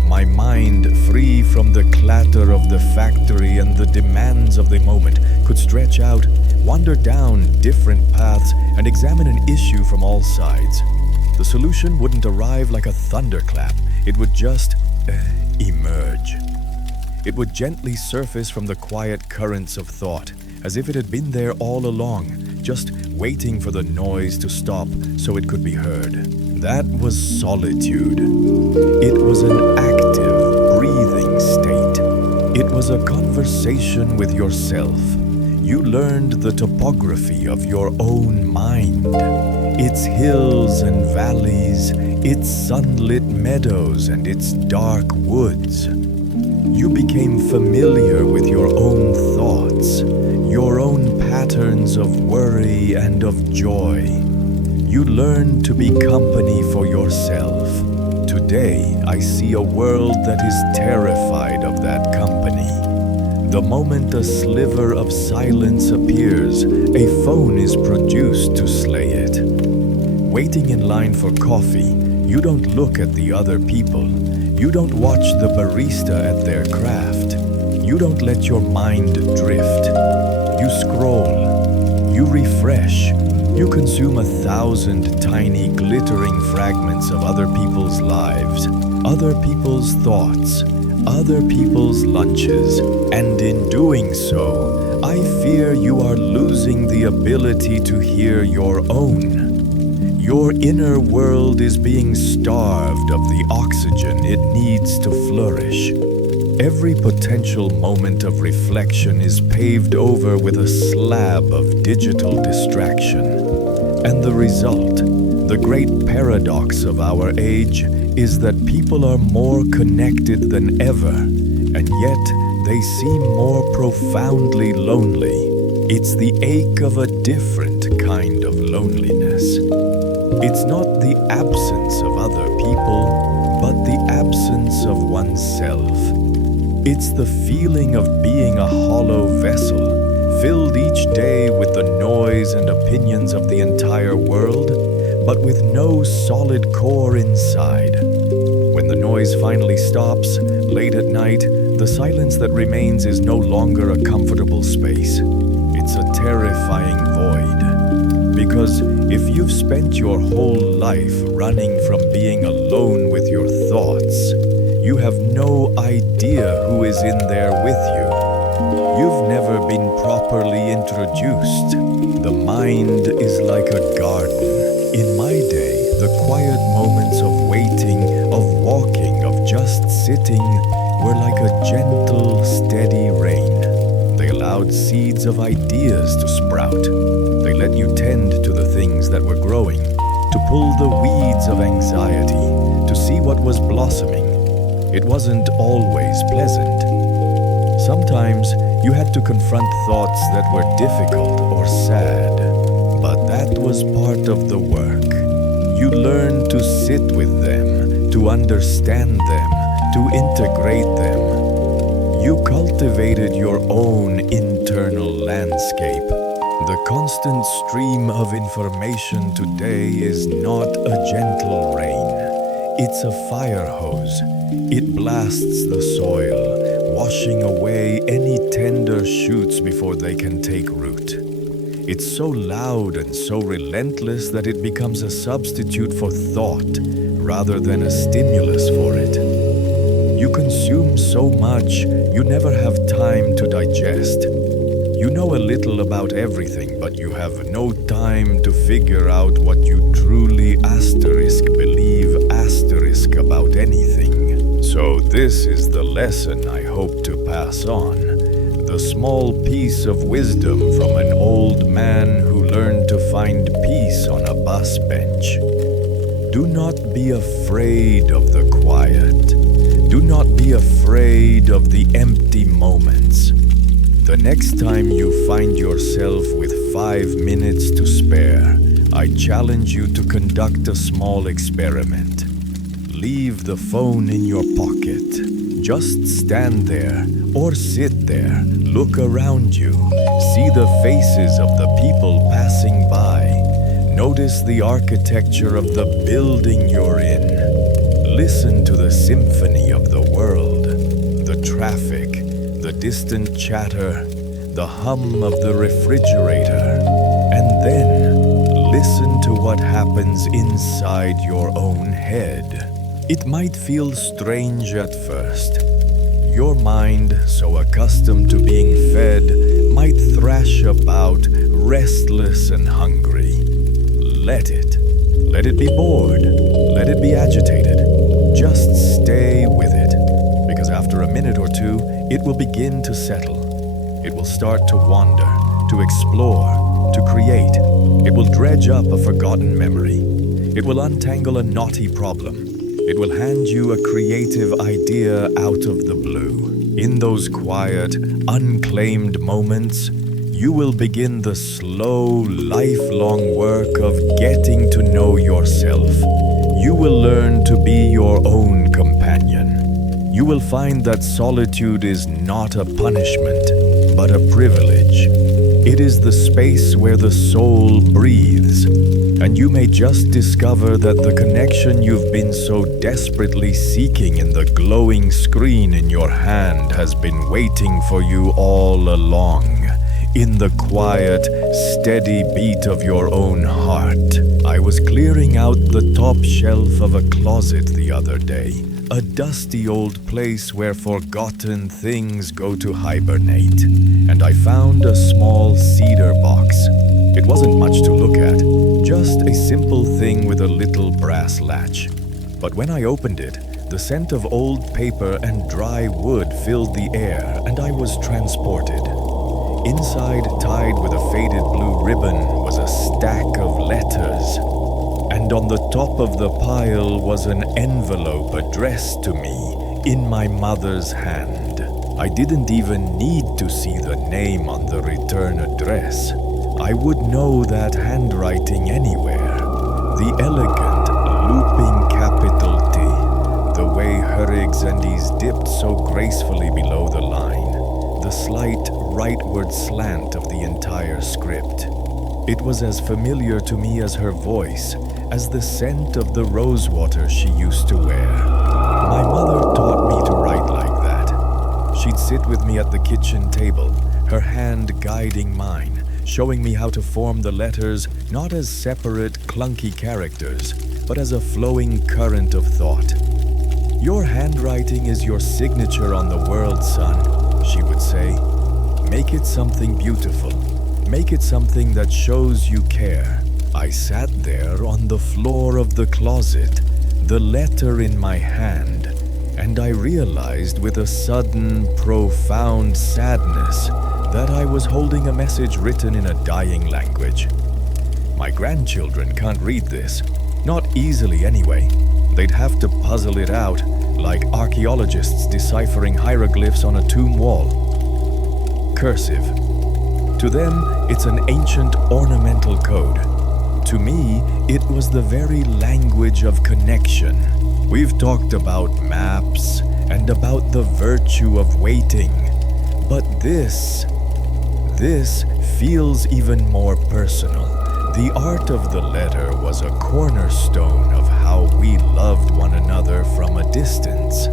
My mind, free from the clatter of the factory and the demands of the moment, could stretch out, wander down different paths, and examine an issue from all sides. The solution wouldn't arrive like a thunderclap. It would just emerge. It would gently surface from the quiet currents of thought, as if it had been there all along, just waiting for the noise to stop so it could be heard. That was solitude. It was an active, breathing state. It was a conversation with yourself. You learned the topography of your own mind, its hills and valleys, its sunlit meadows and its dark woods. You became familiar with your own thoughts, your own patterns of worry and of joy. You learned to be company for yourself. Today, I see a world that is terrified of that company. The moment a sliver of silence appears, a phone is produced to slay it. Waiting in line for coffee, you don't look at the other people. You don't watch the barista at their craft. You don't let your mind drift. You scroll. You refresh. You consume 1,000 tiny glittering fragments of other people's lives, other people's thoughts, other people's lunches, and in doing so, I fear you are losing the ability to hear your own. Your inner world is being starved of the oxygen it needs to flourish. Every potential moment of reflection is paved over with a slab of digital distraction. And the result, the great paradox of our age, is that people are more connected than ever, and yet they seem more profoundly lonely. It's the ache of a different kind of loneliness. It's not the absence of other people, but the absence of oneself. It's the feeling of being a hollow vessel, filled each day with the noise and opinions of the entire world, but with no solid core inside. When the noise finally stops, late at night, the silence that remains is no longer a comfortable space. It's a terrifying void. Because if you've spent your whole life running from being alone with your thoughts, you have no idea who is in there with you. You've never been properly introduced. The mind is like a garden. In my day, the quiet moments of waiting, of walking, of just sitting were like a gentle, steady rain. They allowed seeds of ideas to sprout. They let you tend to the things that were growing, to pull the weeds of anxiety, to see what was blossoming. It wasn't always pleasant. Sometimes you had to confront thoughts that were difficult or sad, but that was part of the work. You learned to sit with them, to understand them, to integrate them. You cultivated your own internal landscape. The constant stream of information today is not a gentle rain. It's a fire hose. It blasts the soil, washing away any tender shoots before they can take root. It's so loud and so relentless that it becomes a substitute for thought rather than a stimulus for it. You consume so much, you never have time to digest. You know a little about everything, but you have no time to figure out what you truly believe about anything. So this is the lesson I hope to pass on. The small piece of wisdom from an old man who learned to find peace on a bus bench. Do not be afraid of the quiet. Do not be afraid of the empty moments. The next time you find yourself with 5 minutes to spare, I challenge you to conduct a small experiment. Leave the phone in your pocket. Just stand there or sit there. Look around you. See the faces of the people passing by. Notice the architecture of the building you're in. Listen to the symphony of the world. The traffic, the distant chatter, the hum of the refrigerator. And then listen to what happens inside your own head. It might feel strange at first. Your mind, so accustomed to being fed, might thrash about, restless and hungry. Let it. Let it be bored. Let it be agitated. Just stay with it, because after a minute or two, it will begin to settle. It will start to wander, to explore, to create. It will dredge up a forgotten memory. It will untangle a knotty problem. It will hand you a creative idea out of the blue. In those quiet, unclaimed moments, you will begin the slow, lifelong work of getting to know yourself. You will learn to be your own companion. You will find that solitude is not a punishment, but a privilege. It is the space where the soul breathes, and you may just discover that the connection you've been so desperately seeking in the glowing screen in your hand has been waiting for you all along. In the quiet, steady beat of your own heart. I was clearing out the top shelf of a closet the other day, a dusty old place where forgotten things go to hibernate, and I found a small cedar box. It wasn't much to look at, just a simple thing with a little brass latch. But when I opened it, the scent of old paper and dry wood filled the air, and I was transported. Inside, tied with a faded blue ribbon, was a stack of letters. And on the top of the pile was an envelope addressed to me in my mother's hand. I didn't even need to see the name on the return address. I would know that handwriting anywhere. The elegant, looping capital T, the way her eggs and E's dipped so gracefully below the line, the slight rightward slant of the entire script. It was as familiar to me as her voice, as the scent of the rosewater she used to wear. My mother taught me to write like that. She'd sit with me at the kitchen table, her hand guiding mine, showing me how to form the letters not as separate, clunky characters, but as a flowing current of thought. "Your handwriting is your signature on the world, son," she would say. "Make it something beautiful. Make it something that shows you care." I sat there on the floor of the closet, the letter in my hand, and I realized with a sudden, profound sadness that I was holding a message written in a dying language. My grandchildren can't read this, not easily anyway. They'd have to puzzle it out, like archaeologists deciphering hieroglyphs on a tomb wall. Cursive. To them, it's an ancient ornamental code. To me, it was the very language of connection. We've talked about maps and about the virtue of waiting, but this feels even more personal. The art of the letter was a cornerstone of how we loved one another from a distance.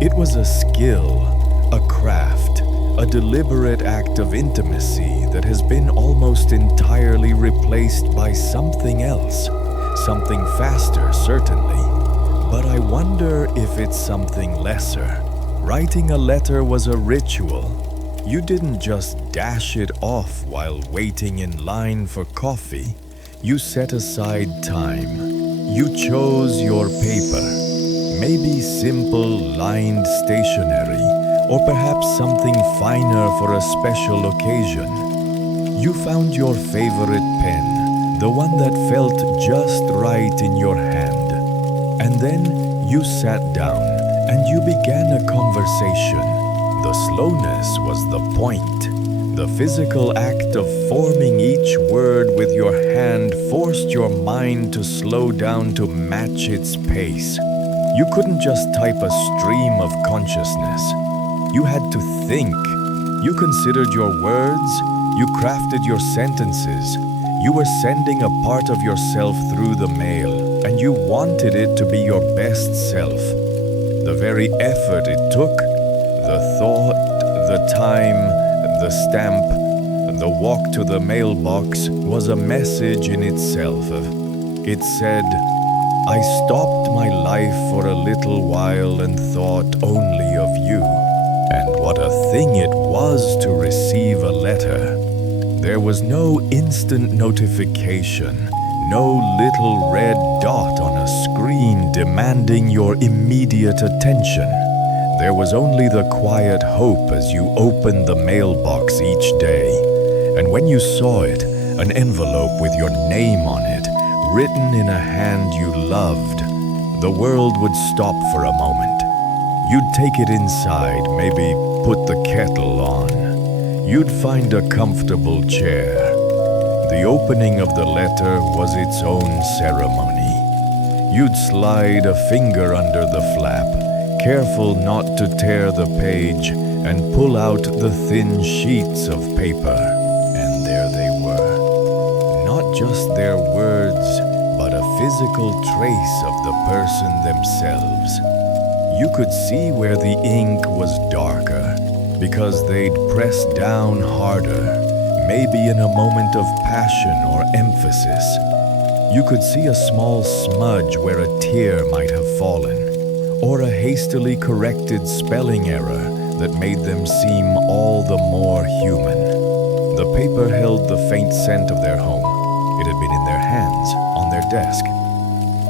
It was a skill, a craft, a deliberate act of intimacy that has been almost entirely replaced by something else, something faster, certainly. But I wonder if it's something lesser. Writing a letter was a ritual. You didn't just dash it off while waiting in line for coffee. You set aside time. You chose your paper. Maybe simple lined stationery, or perhaps something finer for a special occasion. You found your favorite pen, the one that felt just right in your hand. And then you sat down and you began a conversation. The slowness was the point. The physical act of forming each word with your hand forced your mind to slow down to match its pace. You couldn't just type a stream of consciousness. You had to think. You considered your words. You crafted your sentences. You were sending a part of yourself through the mail, and you wanted it to be your best self. The very effort it took, the thought, the time, the stamp, the walk to the mailbox was a message in itself. It said, "I stopped my life for a little while and thought only of you." And what a thing it was to receive a letter. There was no instant notification, no little red dot on a screen demanding your immediate attention. There was only the quiet hope as you opened the mailbox each day. And when you saw it, an envelope with your name on it, written in a hand you loved, the world would stop for a moment. You'd take it inside, maybe put the kettle on. You'd find a comfortable chair. The opening of the letter was its own ceremony. You'd slide a finger under the flap, careful not to tear the page, and pull out the thin sheets of paper. And there they were. Not just their words, but a physical trace of the person themselves. You could see where the ink was darker, because they'd pressed down harder, maybe in a moment of passion or emphasis. You could see a small smudge where a tear might have fallen, or a hastily corrected spelling error that made them seem all the more human. The paper held the faint scent of their home. It had been in their hands, on their desk.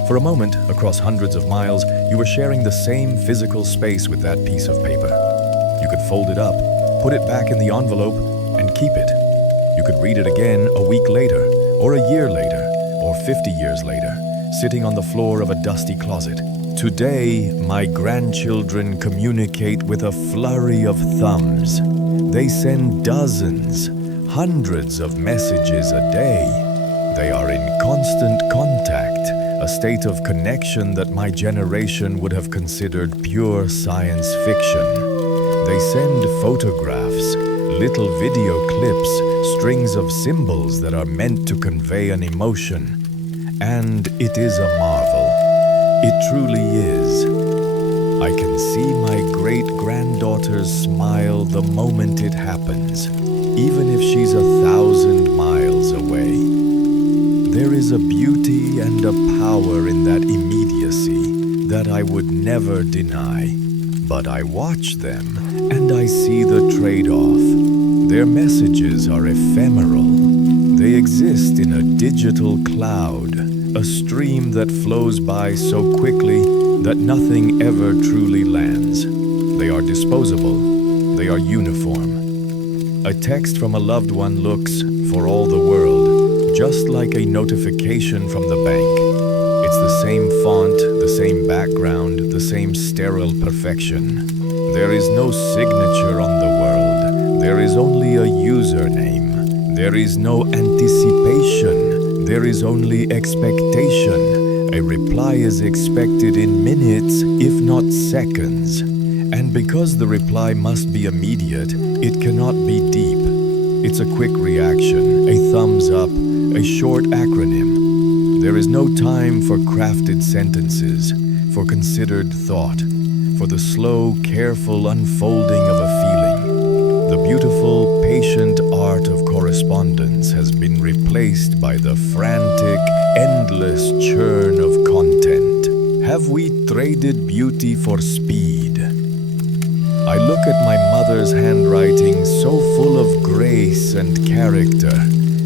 For a moment, across hundreds of miles, you were sharing the same physical space with that piece of paper. You could fold it up, put it back in the envelope, and keep it. You could read it again a week later, or a year later, or 50 years later, sitting on the floor of a dusty closet. Today, my grandchildren communicate with a flurry of thumbs. They send dozens, hundreds of messages a day. They are in constant contact, a state of connection that my generation would have considered pure science fiction. They send photographs, little video clips, strings of symbols that are meant to convey an emotion. And it is a marvel. It truly is. I can see my great-granddaughter's smile the moment it happens, even if she's 1,000 miles away. There is a beauty and a power in that immediacy that I would never deny. But I watch them, and I see the trade-off. Their messages are ephemeral. They exist in a digital cloud, a stream that flows by so quickly that nothing ever truly lands. They are disposable. They are uniform. A text from a loved one looks, for all the world, just like a notification from the bank. It's the same font, the same background, the same sterile perfection. There is no signature on the world. There is only a username. There is no anticipation. There is only expectation. A reply is expected in minutes, if not seconds. And because the reply must be immediate, it cannot be deep. It's a quick reaction, a thumbs up, a short acronym. There is no time for crafted sentences, for considered thought, for the slow, careful unfolding of a feeling. The beautiful, patient art of correspondence has been replaced by the frantic, endless churn of content. Have we traded beauty for speed? I look at my mother's handwriting so full of grace and character,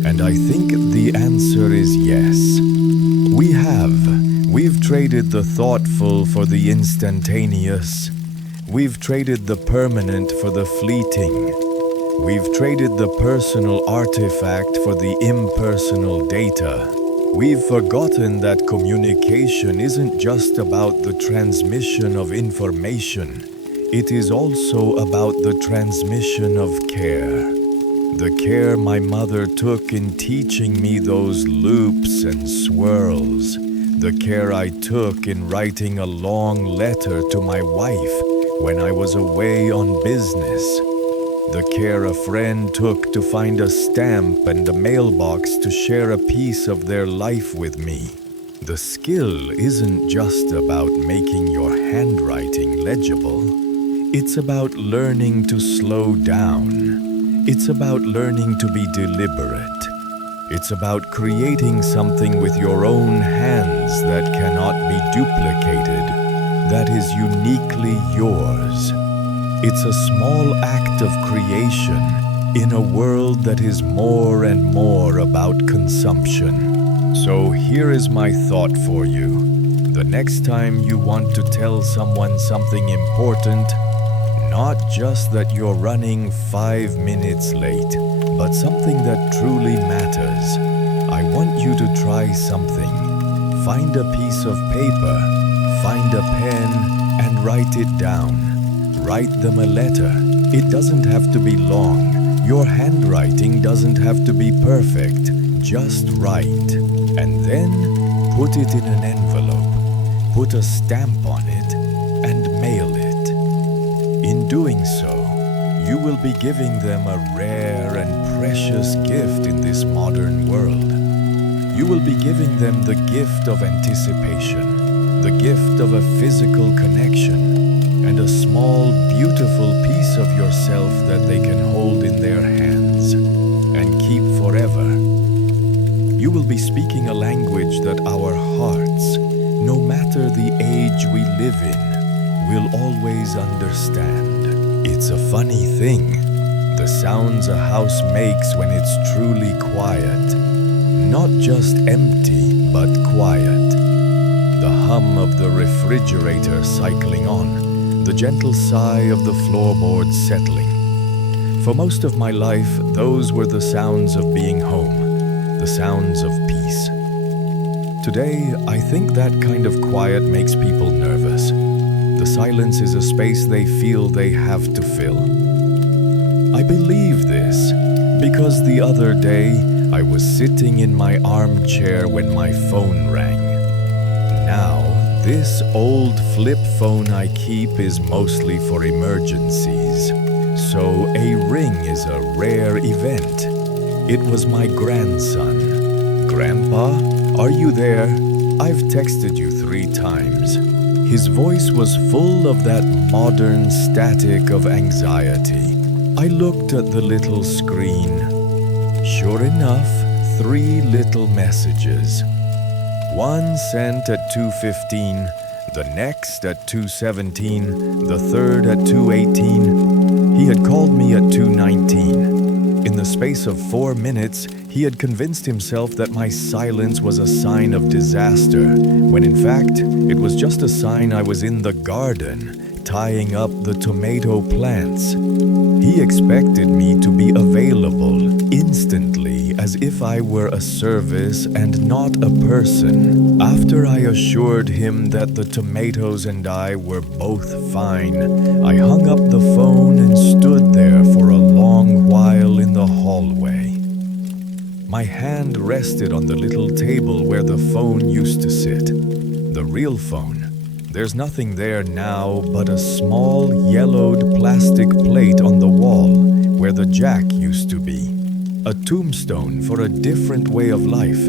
and I think the answer is yes. We have. We've traded the thoughtful for the instantaneous. We've traded the permanent for the fleeting. We've traded the personal artifact for the impersonal data. We've forgotten that communication isn't just about the transmission of information. It is also about the transmission of care. The care my mother took in teaching me those loops and swirls. The care I took in writing a long letter to my wife when I was away on business. The care a friend took to find a stamp and a mailbox to share a piece of their life with me. The skill isn't just about making your handwriting legible. It's about learning to slow down. It's about learning to be deliberate. It's about creating something with your own hands that cannot be duplicated, that is uniquely yours. It's a small act of creation in a world that is more and more about consumption. So here is my thought for you. The next time you want to tell someone something important, not just that you're running 5 minutes late, but something that truly matters. I want you to try something. Find a piece of paper, find a pen, and write it down. Write them a letter. It doesn't have to be long. Your handwriting doesn't have to be perfect. Just write. And then put it in an envelope. Put a stamp on it and mail it. In doing so, you will be giving them a rare and precious gift in this modern world. You will be giving them the gift of anticipation, the gift of a physical connection, and a small, beautiful piece of yourself that they can hold in their hands and keep forever. You will be speaking a language that our hearts, no matter the age we live in, will always understand. It's a funny thing, the sounds a house makes when it's truly quiet. Not just empty, but quiet. The hum of the refrigerator cycling on, the gentle sigh of the floorboards settling. For most of my life, those were the sounds of being home, the sounds of peace. Today, I think that kind of quiet makes people nervous. The silence is a space they feel they have to fill. I believe this because the other day I was sitting in my armchair when my phone rang. Now, this old flip phone I keep is mostly for emergencies. so a ring is a rare event. It was my grandson. Grandpa, are you there? I've texted you 3 times. His voice was full of that modern static of anxiety. I looked at the little screen. Sure enough, 3 little messages. One sent at 2:15, the next at 2:17, the third at 2:18. He had called me at 2:19. In the space of 4 minutes, he had convinced himself that my silence was a sign of disaster, when in fact, it was just a sign I was in the garden, tying up the tomato plants. He expected me to be available instantly, as if I were a service and not a person. After I assured him that the tomatoes and I were both fine, I hung up the phone and stood there for a long while in the hallway. My hand rested on the little table where the phone used to sit. The real phone. There's nothing there now but a small yellowed plastic plate on the wall where the jack used to be. A tombstone for a different way of life.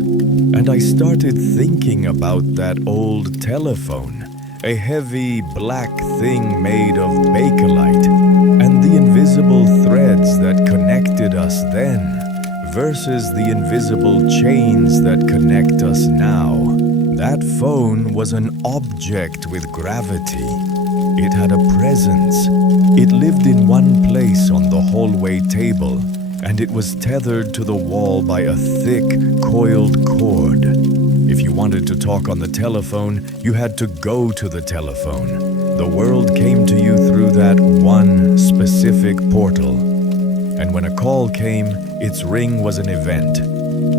And I started thinking about that old telephone, a heavy black thing made of bakelite, and the invisible threads that connected us then versus the invisible chains that connect us now. That phone was an object with gravity. It had a presence. It lived in one place on the hallway table, and it was tethered to the wall by a thick, coiled cord. If you wanted to talk on the telephone, you had to go to the telephone. The world came to you through that one specific portal. And when a call came, its ring was an event.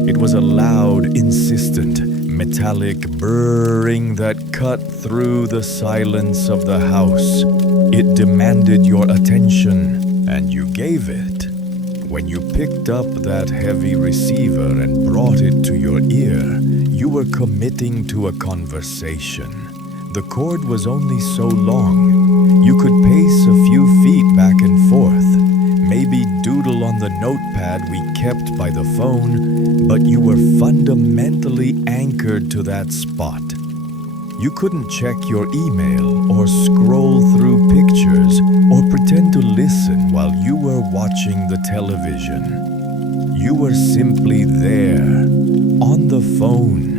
It was a loud, insistent, metallic brrring that cut through the silence of the house. It demanded your attention, and you gave it. When you picked up that heavy receiver and brought it to your ear, you were committing to a conversation. The cord was only so long. You could pace a few feet back and forth, maybe doodle on the notepad we kept by the phone, but you were fundamentally anchored to that spot. You couldn't check your email or scroll through pictures or pretend to listen while you were watching the television. You were simply there, on the phone.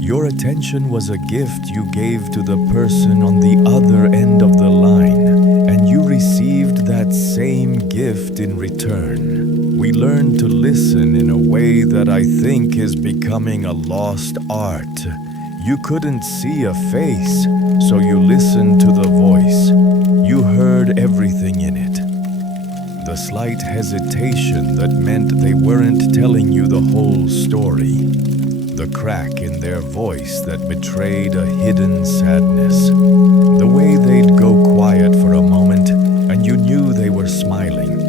Your attention was a gift you gave to the person on the other end of the line, and you received that same gift in return. We learned to listen in a way that I think is becoming a lost art. You couldn't see a face, so you listened to the voice. You heard everything in it. The slight hesitation that meant they weren't telling you the whole story. The crack in their voice that betrayed a hidden sadness. The way they'd go quiet for a moment and you knew they were smiling.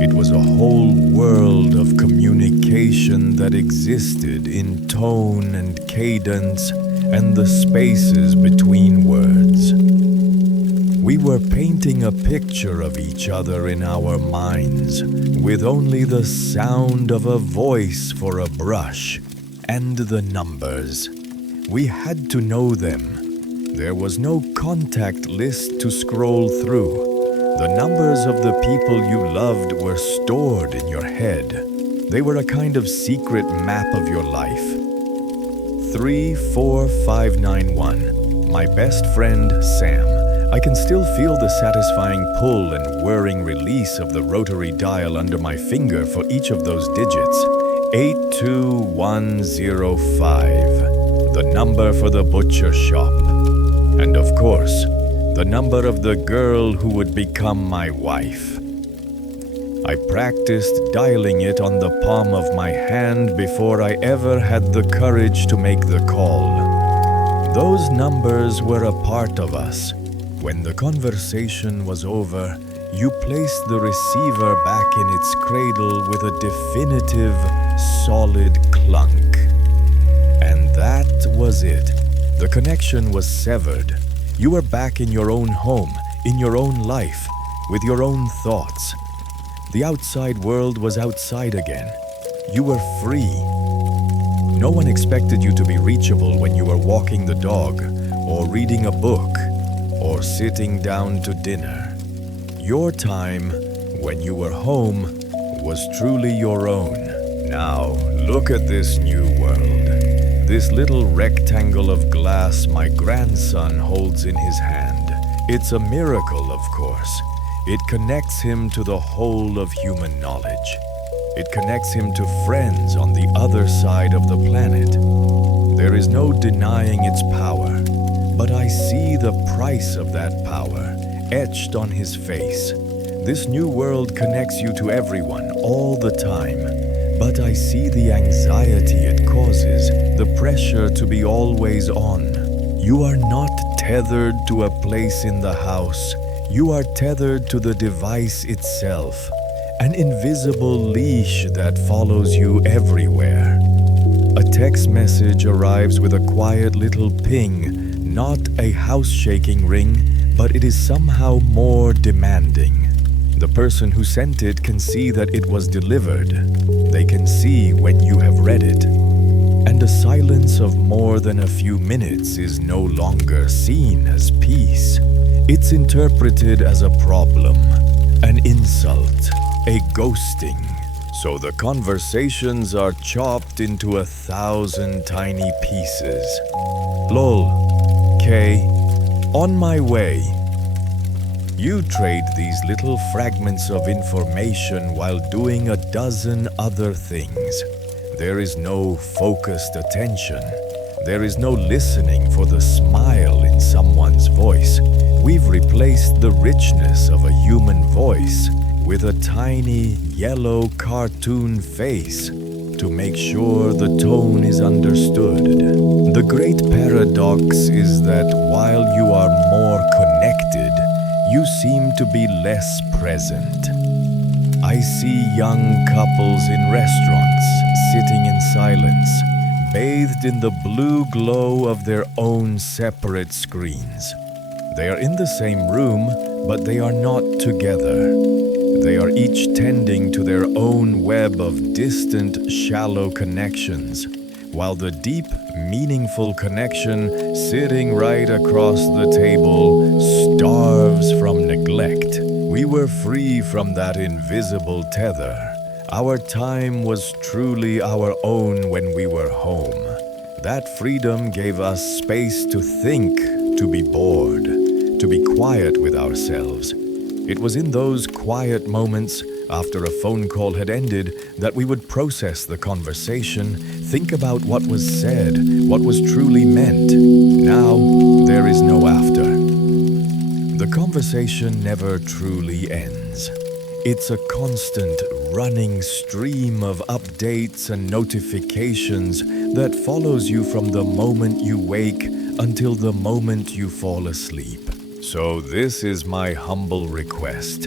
It was a whole world of communication that existed in tone and cadence and the spaces between words. We were painting a picture of each other in our minds, with only the sound of a voice for a brush and the numbers. We had to know them. There was no contact list to scroll through. The numbers of the people you loved were stored in your head. They were a kind of secret map of your life. 34591. My best friend, Sam. I can still feel the satisfying pull and whirring release of the rotary dial under my finger for each of those digits. 82105. The number for the butcher shop. And of course, the number of the girl who would become my wife. I practiced dialing it on the palm of my hand before I ever had the courage to make the call. Those numbers were a part of us. When the conversation was over, you placed the receiver back in its cradle with a definitive, solid clunk. And that was it. The connection was severed. You were back in your own home, in your own life. with your own thoughts. The outside world was outside again. You were free. No one expected you to be reachable when you were walking the dog, or reading a book, or sitting down to dinner. Your time, when you were home, was truly your own. Now, look at this new world. This little rectangle of glass my grandson holds in his hand. It's a miracle, of course. It connects him to the whole of human knowledge. It connects him to friends on the other side of the planet. There is no denying its power, but I see the price of that power etched on his face. This new world connects you to everyone all the time, but I see the anxiety it causes, the pressure to be always on. You are not tethered to a place in the house. You are tethered to the device itself, an invisible leash that follows you everywhere. A text message arrives with a quiet little ping, not a house-shaking ring, but it is somehow more demanding. The person who sent it can see that it was delivered. They can see when you have read it. And a silence of more than a few minutes is no longer seen as peace. It's interpreted as a problem, an insult, a ghosting. So the conversations are chopped into 1,000 tiny pieces. Lol, K, on my way. You trade these little fragments of information while doing a dozen other things. There is no focused attention. There is no listening for the smile in someone's voice. We've replaced the richness of a human voice with a tiny yellow cartoon face to make sure the tone is understood. The great paradox is that while you are more connected, you seem to be less present. I see young couples in restaurants sitting in silence, bathed in the blue glow of their own separate screens. They are in the same room, but they are not together. They are each tending to their own web of distant, shallow connections, while the deep, meaningful connection sitting right across the table starves from neglect. We were free from that invisible tether. Our time was truly our own when we were home. That freedom gave us space to think, to be bored, to be quiet with ourselves. It was in those quiet moments, after a phone call had ended, that we would process the conversation, think about what was said, what was truly meant. Now, there is no after. The conversation never truly ends. It's a constant, running stream of updates and notifications that follows you from the moment you wake until the moment you fall asleep. So this is my humble request,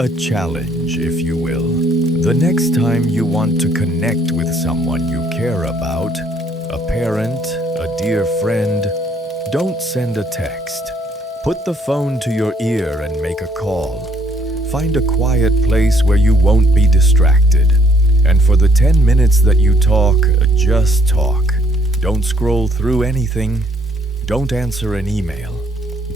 a challenge, if you will. The next time you want to connect with someone you care about, a parent, a dear friend, don't send a text. Put the phone to your ear and make a call. Find a quiet place where you won't be distracted. And for the 10 minutes that you talk, just talk. Don't scroll through anything. Don't answer an email.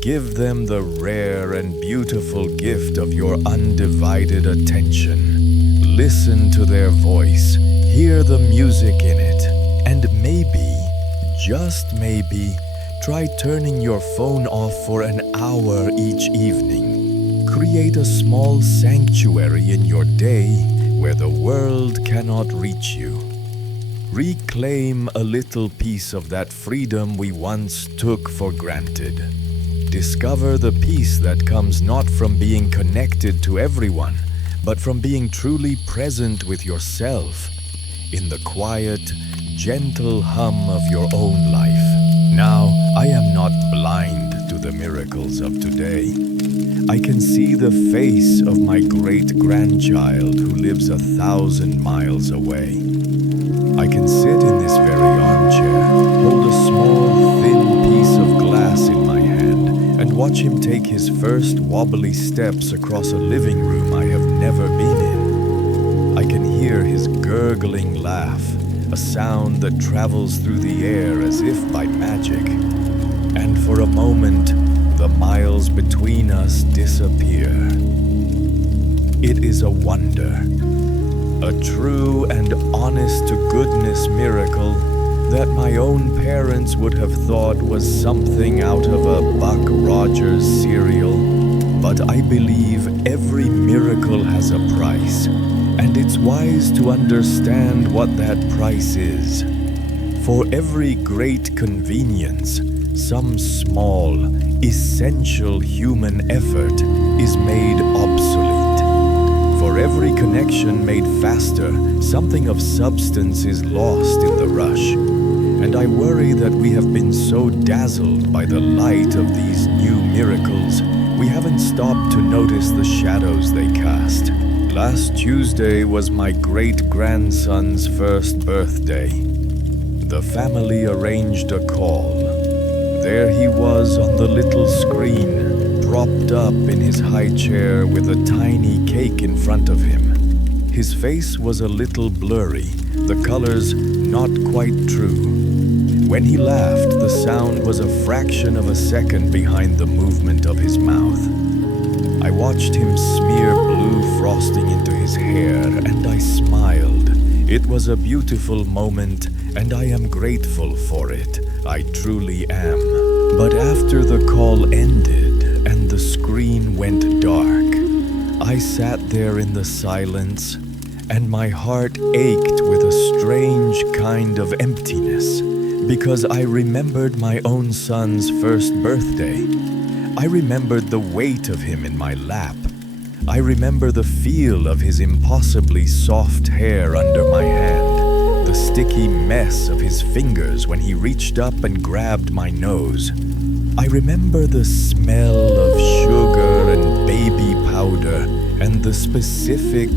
Give them the rare and beautiful gift of your undivided attention. Listen to their voice, hear the music in it, and maybe, just maybe, try turning your phone off for an hour each evening. Create a small sanctuary in your day where the world cannot reach you. Reclaim a little piece of that freedom we once took for granted. Discover the peace that comes not from being connected to everyone, but from being truly present with yourself in the quiet, gentle hum of your own life. Now, I am not blind to the miracles of today. I can see the face of my great-grandchild who lives 1,000 miles away. I can sit in this very armchair, hold a small, thin piece of glass in my hand, and watch him take his first wobbly steps across a living room I have never been in. I can hear his gurgling laugh, a sound that travels through the air as if by magic. And for a moment, the miles between us disappear. It is a wonder, a true and honest-to-goodness miracle that my own parents would have thought was something out of a Buck Rogers cereal. But I believe every miracle has a price, and it's wise to understand what that price is. For every great convenience, some small, essential human effort is made obsolete. For every connection made faster, something of substance is lost in the rush. And I worry that we have been so dazzled by the light of these new miracles, we haven't stopped to notice the shadows they cast. Last Tuesday was my great-grandson's first birthday. The family arranged a call. There he was on the little screen, propped up in his high chair with a tiny cake in front of him. His face was a little blurry, the colors not quite true. When he laughed, the sound was a fraction of a second behind the movement of his mouth. I watched him smear blue frosting into his hair, and I smiled. It was a beautiful moment, and I am grateful for it. I truly am. But after the call ended and the screen went dark, I sat there in the silence, and my heart ached with a strange kind of emptiness, because I remembered my own son's first birthday. I remembered the weight of him in my lap. I remember the feel of his impossibly soft hair under my hand, the sticky mess of his fingers when he reached up and grabbed my nose. I remember the smell of sugar and baby powder and the specific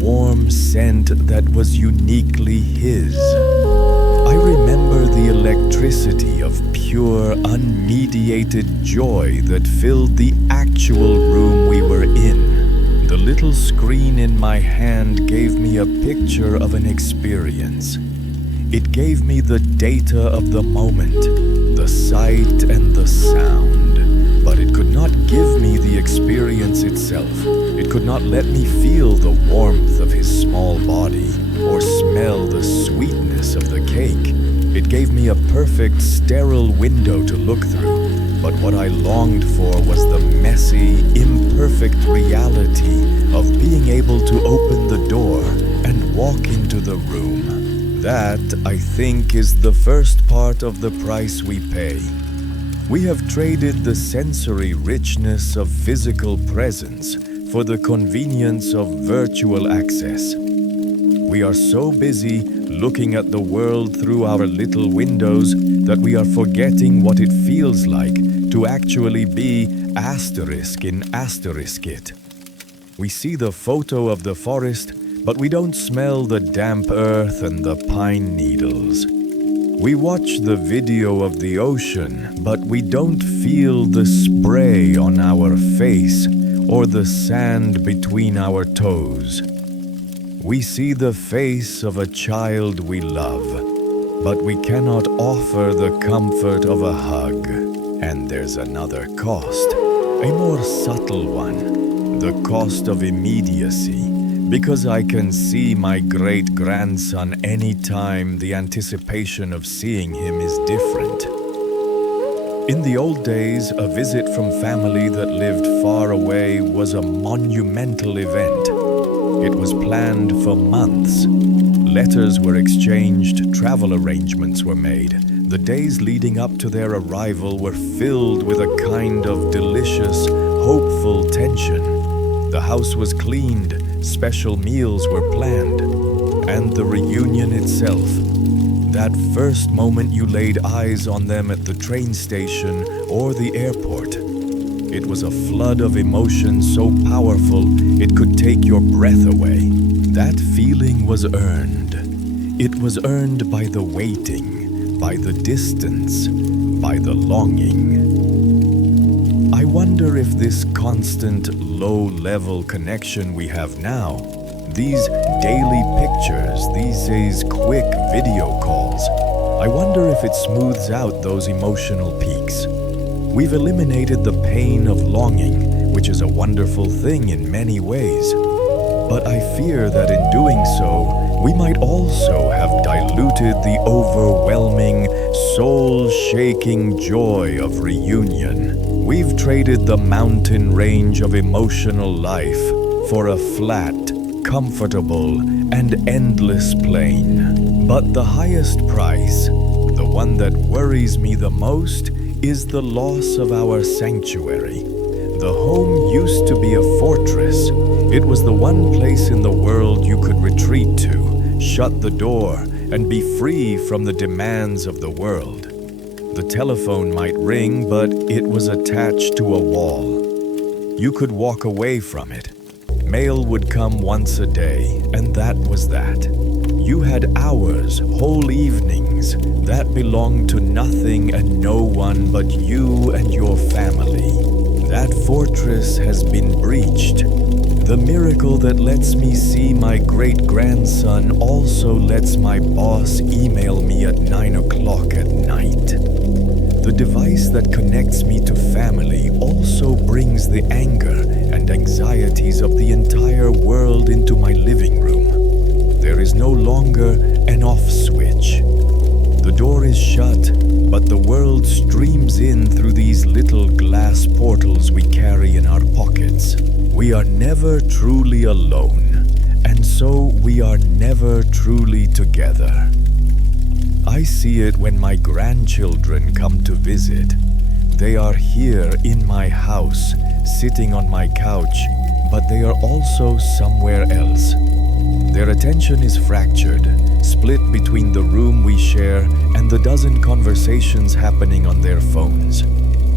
warm scent that was uniquely his. I remember the electricity of pure, unmediated joy that filled the actual room we were in. The little screen in my hand gave me a picture of an experience. It gave me the data of the moment, the sight and the sound, but it could not give me the experience itself. It could not let me feel the warmth of his small body or smell the sweetness of the cake. It gave me a perfect, sterile window to look through, but what I longed for was the messy, imperfect reality of being able to open the door and walk into the room. That, I think, is the first part of the price we pay. We have traded the sensory richness of physical presence for the convenience of virtual access. We are so busy looking at the world through our little windows that we are forgetting what it feels like to actually be asterisk in asterisk it. We see the photo of the forest, but we don't smell the damp earth and the pine needles. We watch the video of the ocean, but we don't feel the spray on our face or the sand between our toes. We see the face of a child we love, but we cannot offer the comfort of a hug. And there's another cost, a more subtle one, the cost of immediacy, because I can see my great-grandson anytime the anticipation of seeing him is different. In the old days, a visit from family that lived far away was a monumental event. It was planned for months. Letters were exchanged, travel arrangements were made. The days leading up to their arrival were filled with a kind of delicious, hopeful tension. The house was cleaned, special meals were planned, and the reunion itself. That first moment you laid eyes on them at the train station or the airport. It was a flood of emotion so powerful it could take your breath away. That feeling was earned. It was earned by the waiting, by the distance, by the longing. I wonder if this constant low-level connection we have now, these daily pictures, these quick video calls, I wonder if it smooths out those emotional peaks. We've eliminated the pain of longing, which is a wonderful thing in many ways. But I fear that in doing so, we might also have diluted the overwhelming, soul-shaking joy of reunion. We've traded the mountain range of emotional life for a flat, comfortable, and endless plain. But the highest price, the one that worries me the most, is the loss of our sanctuary. The home used to be a fortress. It was the one place in the world you could retreat to, shut the door, and be free from the demands of the world. The telephone might ring, but it was attached to a wall. You could walk away from it. Mail would come once a day, and that was that. You had hours, whole evenings, that belonged to nothing and no one but you and your family. That fortress has been breached. The miracle that lets me see my great-grandson also lets my boss email me at 9 o'clock at night. The device that connects me to family also brings the anger and anxieties of the entire world into my living room. There is no longer an off switch. The door is shut, but the world streams in through these little glass portals we carry in our pockets. We are never truly alone, and so we are never truly together. I see it when my grandchildren come to visit. They are here in my house, sitting on my couch, but they are also somewhere else. Their attention is fractured, split between the room we share and the dozen conversations happening on their phones.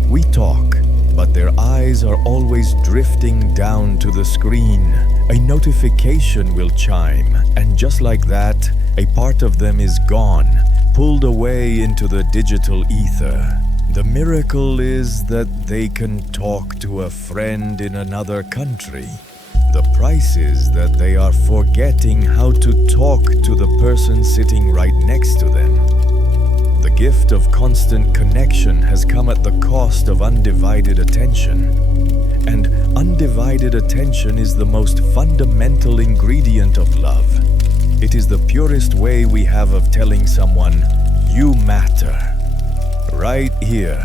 We talk, but their eyes are always drifting down to the screen. A notification will chime, and just like that, a part of them is gone, pulled away into the digital ether. The miracle is that they can talk to a friend in another country. The price is that they are forgetting how to talk to the person sitting right next to them. The gift of constant connection has come at the cost of undivided attention. And undivided attention is the most fundamental ingredient of love. It is the purest way we have of telling someone, "You matter." Right here,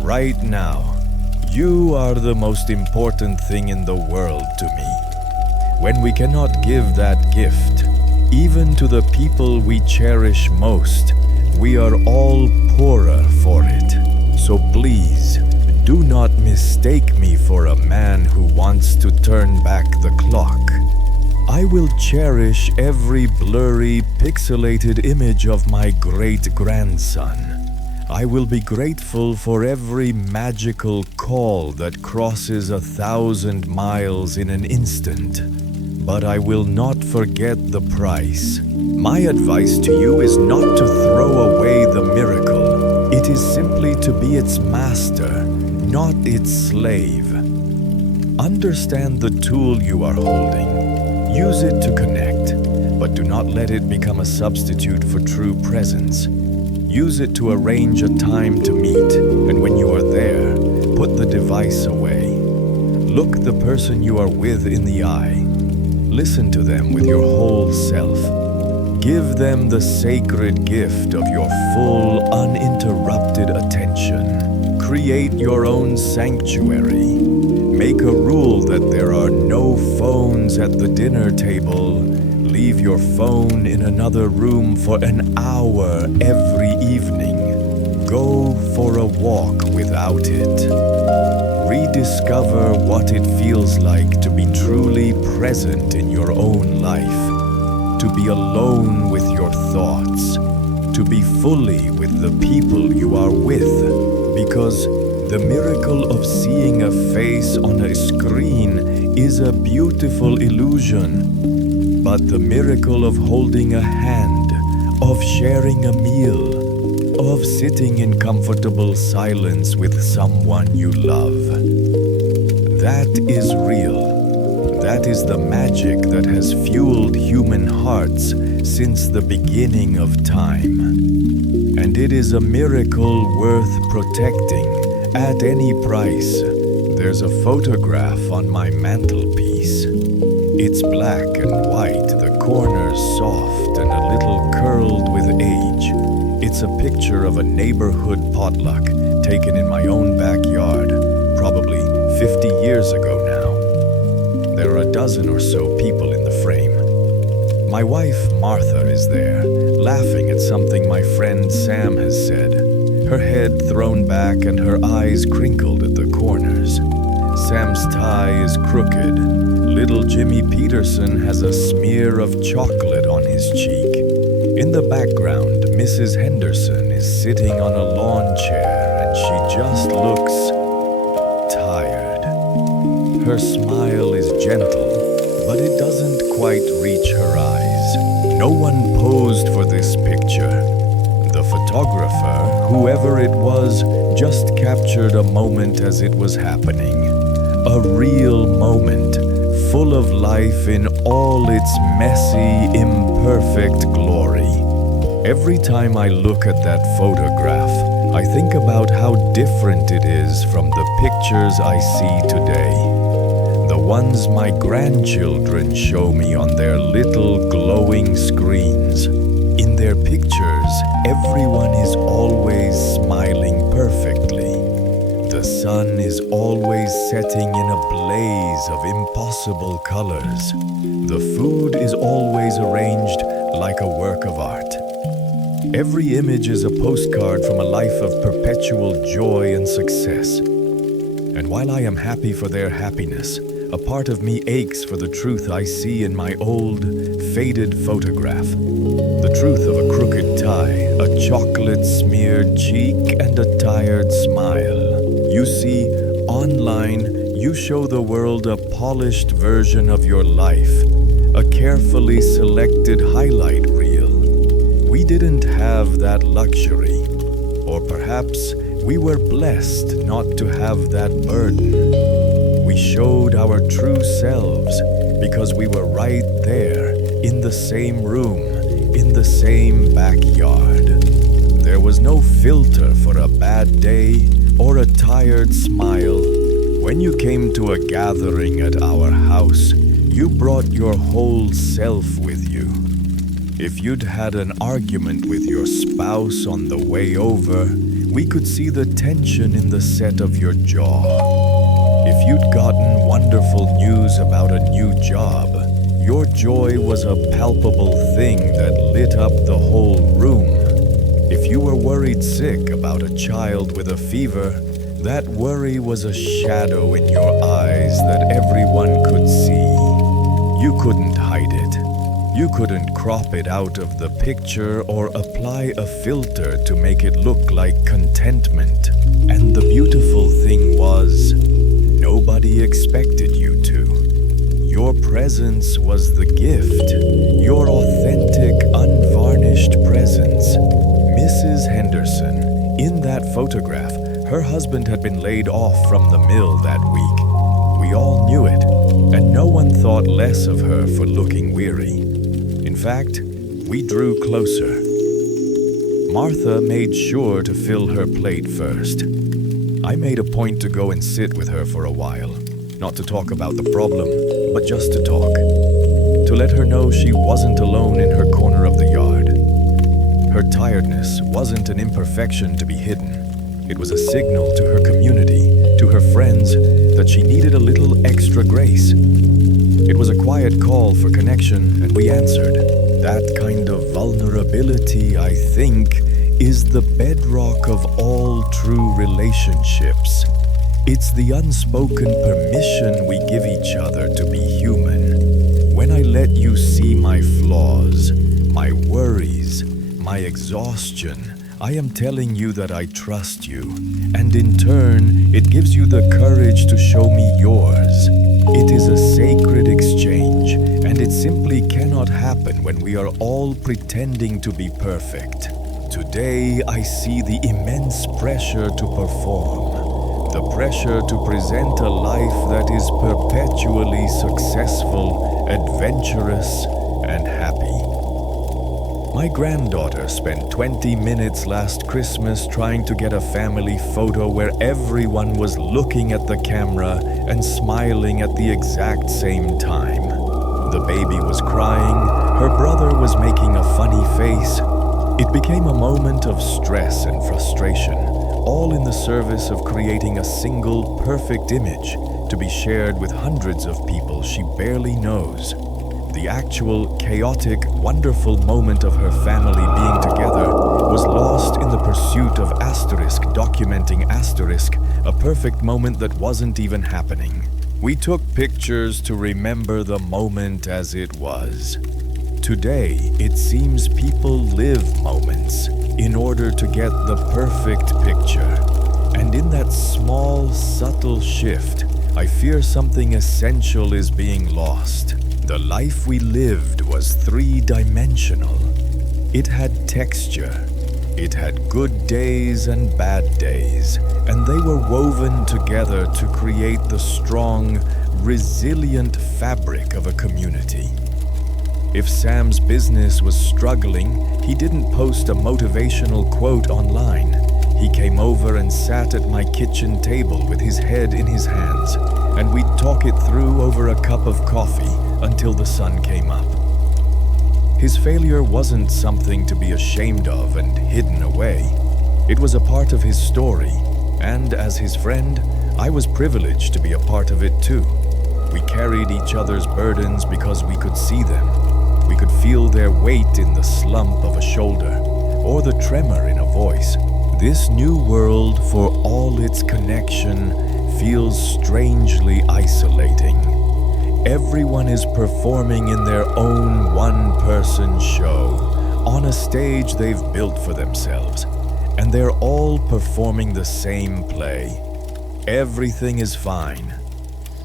right now, you are the most important thing in the world to me. When we cannot give that gift, even to the people we cherish most, we are all poorer for it. So please, do not mistake me for a man who wants to turn back the clock. I will cherish every blurry, pixelated image of my great-grandson. I will be grateful for every magical call that crosses 1,000 miles in an instant. But I will not forget the price. My advice to you is not to throw away the miracle. It is simply to be its master, not its slave. Understand the tool you are holding. Use it to connect, but do not let it become a substitute for true presence. Use it to arrange a time to meet, and when you are there, put the device away. Look the person you are with in the eye. Listen to them with your whole self. Give them the sacred gift of your full, uninterrupted attention. Create your own sanctuary. Make a rule that there are no phones at the dinner table. Leave your phone in another room for an hour every evening. Go for a walk without it. Rediscover what it feels like to be truly present in your own life, to be alone with your thoughts, to be fully with the people you are with, because the miracle of seeing a face on a screen is a beautiful illusion, but the miracle of holding a hand, of sharing a meal, of sitting in comfortable silence with someone you love, That is real. That is the magic that has fueled human hearts since the beginning of time. And it is a miracle worth protecting at any price. There's a photograph on my mantelpiece. It's black and white, the corners soft and a little curled with age. It's a picture of a neighborhood potluck taken in my own backyard, probably 50 years ago now. There are a dozen or so people in the frame. My wife, Martha, is there, laughing at something my friend Sam has said, her head thrown back and her eyes crinkled at the corners. Sam's tie is crooked. Little Jimmy Peterson has a smear of chocolate on his cheek. In the background, Mrs. Henderson is sitting on a lawn chair and she just looks tired. Her smile is gentle, but it doesn't quite reach her eyes. No one posed for this picture. The photographer, whoever it was, just captured a moment as it was happening. A real moment, full of life in all its messy, imperfect glory. Every time I look at that photograph, I think about how different it is from the pictures I see today. The ones my grandchildren show me on their little glowing screens. In their pictures, everyone is always smiling perfectly. The sun is always setting in a blaze of impossible colors. The food is always arranged like a work of art. Every image is a postcard from a life of perpetual joy and success. And while I am happy for their happiness, a part of me aches for the truth I see in my old, faded photograph. The truth of a crooked tie, a chocolate-smeared cheek, and a tired smile. You see, online, you show the world a polished version of your life, a carefully selected highlight reel. We didn't have that luxury, or perhaps we were blessed not to have that burden. We showed our true selves because we were right there, in the same room, in the same backyard. There was no filter for a bad day or a tired smile. When you came to a gathering at our house, you brought your whole self with you. If you'd had an argument with your spouse on the way over, we could see the tension in the set of your jaw. If you'd gotten wonderful news about a new job, your joy was a palpable thing that lit up the whole room. If you were worried sick about a child with a fever, that worry was a shadow in your eyes that everyone could see. You couldn't hide it. You couldn't crop it out of the picture or apply a filter to make it look like contentment. And the beautiful thing was, nobody expected you to. Your presence was the gift, your authentic, unvarnished presence. Mrs. Henderson, in that photograph, her husband had been laid off from the mill that week. We all knew it, and no one thought less of her for looking weary. In fact, we drew closer. Martha made sure to fill her plate first. I made a point to go and sit with her for a while, not to talk about the problem, but just to talk. To let her know she wasn't alone in her corner of the yard. Her tiredness wasn't an imperfection to be hidden. It was a signal to her community, to her friends, that she needed a little extra grace. It was a quiet call for connection, and we answered. That kind of vulnerability, I think, is the bedrock of all true relationships. It's the unspoken permission we give each other to be human. When I let you see my flaws, my worries, my exhaustion, I am telling you that I trust you, and in turn, it gives you the courage to show me yours. It is a sacred exchange, and it simply cannot happen when we are all pretending to be perfect. Today, I see the immense pressure to perform, the pressure to present a life that is perpetually successful, adventurous, and happy. My granddaughter spent 20 minutes last Christmas trying to get a family photo where everyone was looking at the camera and smiling at the exact same time. The baby was crying, her brother was making a funny face. It became a moment of stress and frustration, all in the service of creating a single perfect image to be shared with hundreds of people she barely knows. The actual, chaotic, wonderful moment of her family being together was lost in the pursuit of documenting a perfect moment that wasn't even happening. We took pictures to remember the moment as it was. Today, it seems people live moments in order to get the perfect picture. And in that small, subtle shift, I fear something essential is being lost. The life we lived was three-dimensional. It had texture. It had good days and bad days, and they were woven together to create the strong, resilient fabric of a community. If Sam's business was struggling, he didn't post a motivational quote online. He came over and sat at my kitchen table with his head in his hands, and we'd talk it through over a cup of coffee until the sun came up. His failure wasn't something to be ashamed of and hidden away. It was a part of his story, and as his friend, I was privileged to be a part of it too. We carried each other's burdens because we could see them. We could feel their weight in the slump of a shoulder or the tremor in a voice. This new world, for all its connection, feels strangely isolating. Everyone is performing in their own one-person show, on a stage they've built for themselves, and they're all performing the same play. Everything is fine.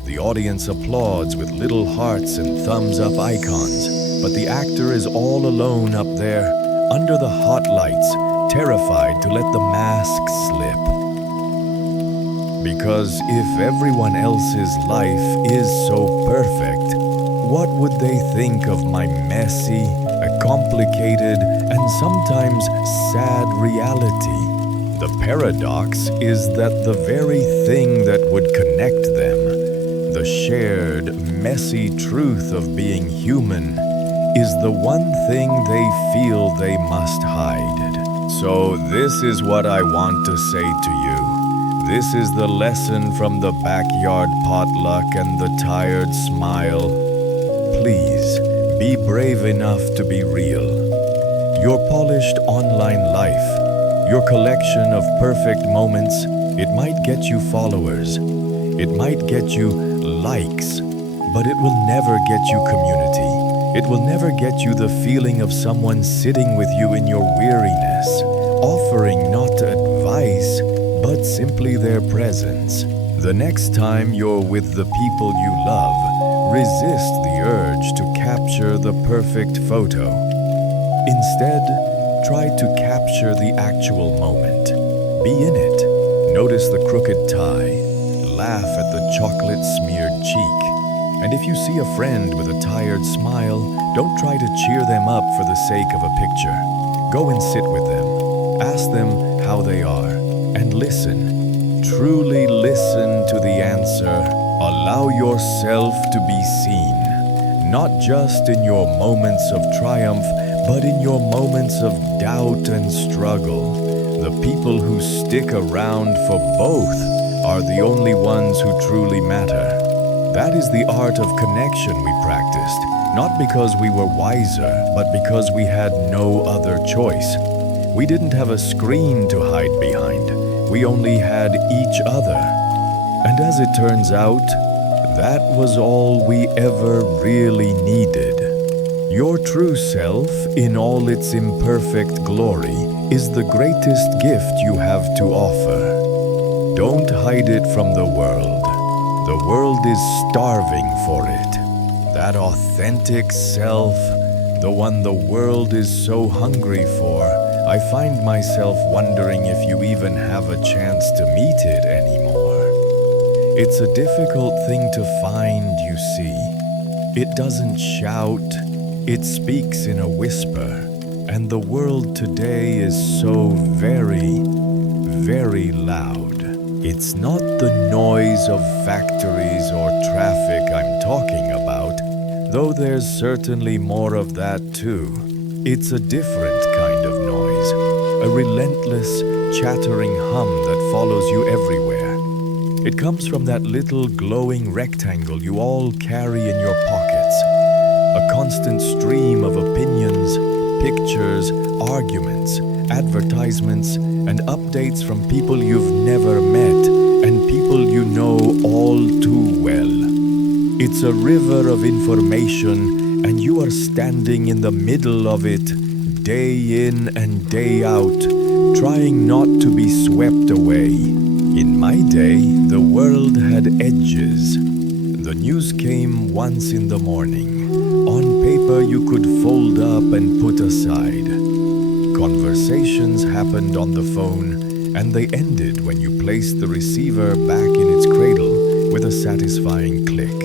The audience applauds with little hearts and thumbs-up icons, but the actor is all alone up there, under the hot lights, terrified to let the mask slip. Because if everyone else's life is so perfect, what would they think of my messy, complicated, and sometimes sad reality? The paradox is that the very thing that would connect them, the shared, messy truth of being human, is the one thing they feel they must hide. So this is what I want to say to you. This is the lesson from the backyard potluck and the tired smile. Please, be brave enough to be real. Your polished online life, your collection of perfect moments, it might get you followers. It might get you likes, but it will never get you community. It will never get you the feeling of someone sitting with you in your weariness, offering not advice, but simply their presence. The next time you're with the people you love, resist the urge to capture the perfect photo. Instead, try to capture the actual moment. Be in it. Notice the crooked tie. Laugh at the chocolate-smeared cheek. And if you see a friend with a tired smile, don't try to cheer them up for the sake of a picture. Go and sit with them. Ask them how they are. And listen. Truly listen to the answer. Allow yourself to be seen. Not just in your moments of triumph, but in your moments of doubt and struggle. The people who stick around for both are the only ones who truly matter. That is the art of connection we practiced, not because we were wiser, but because we had no other choice. We didn't have a screen to hide behind. We only had each other. And as it turns out, that was all we ever really needed. Your true self, in all its imperfect glory, is the greatest gift you have to offer. Don't hide it from the world. The world is starving for it. That authentic self, the one the world is so hungry for, I find myself wondering if you even have a chance to meet it anymore. It's a difficult thing to find, you see. It doesn't shout, it speaks in a whisper. And the world today is so very, very loud. It's not the noise of factories or traffic I'm talking about, though there's certainly more of that too. It's a different kind of noise, a relentless, chattering hum that follows you everywhere. It comes from that little glowing rectangle you all carry in your pockets. A constant stream of opinions, pictures, arguments, advertisements, and updates from people you've never met and people you know all too well. It's a river of information, and you are standing in the middle of it, day in and day out, trying not to be swept away. In my day, the world had edges. The news came once in the morning. On paper you could fold up and put aside. Conversations happened on the phone, and they ended when you placed the receiver back in its cradle with a satisfying click.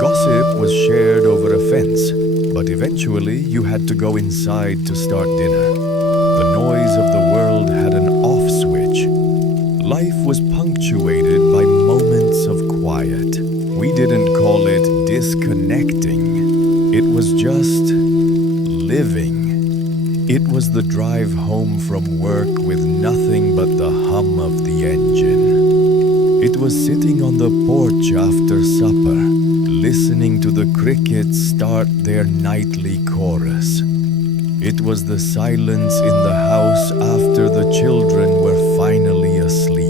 Gossip was shared over a fence, but eventually you had to go inside to start dinner. The noise of the world had an off switch. Life was punctuated by moments of quiet. We didn't call it disconnecting. It was just living. It was the drive home from work with nothing but the hum of the engine. It was sitting on the porch after supper, listening to the crickets start their nightly chorus. It was the silence in the house after the children were finally asleep.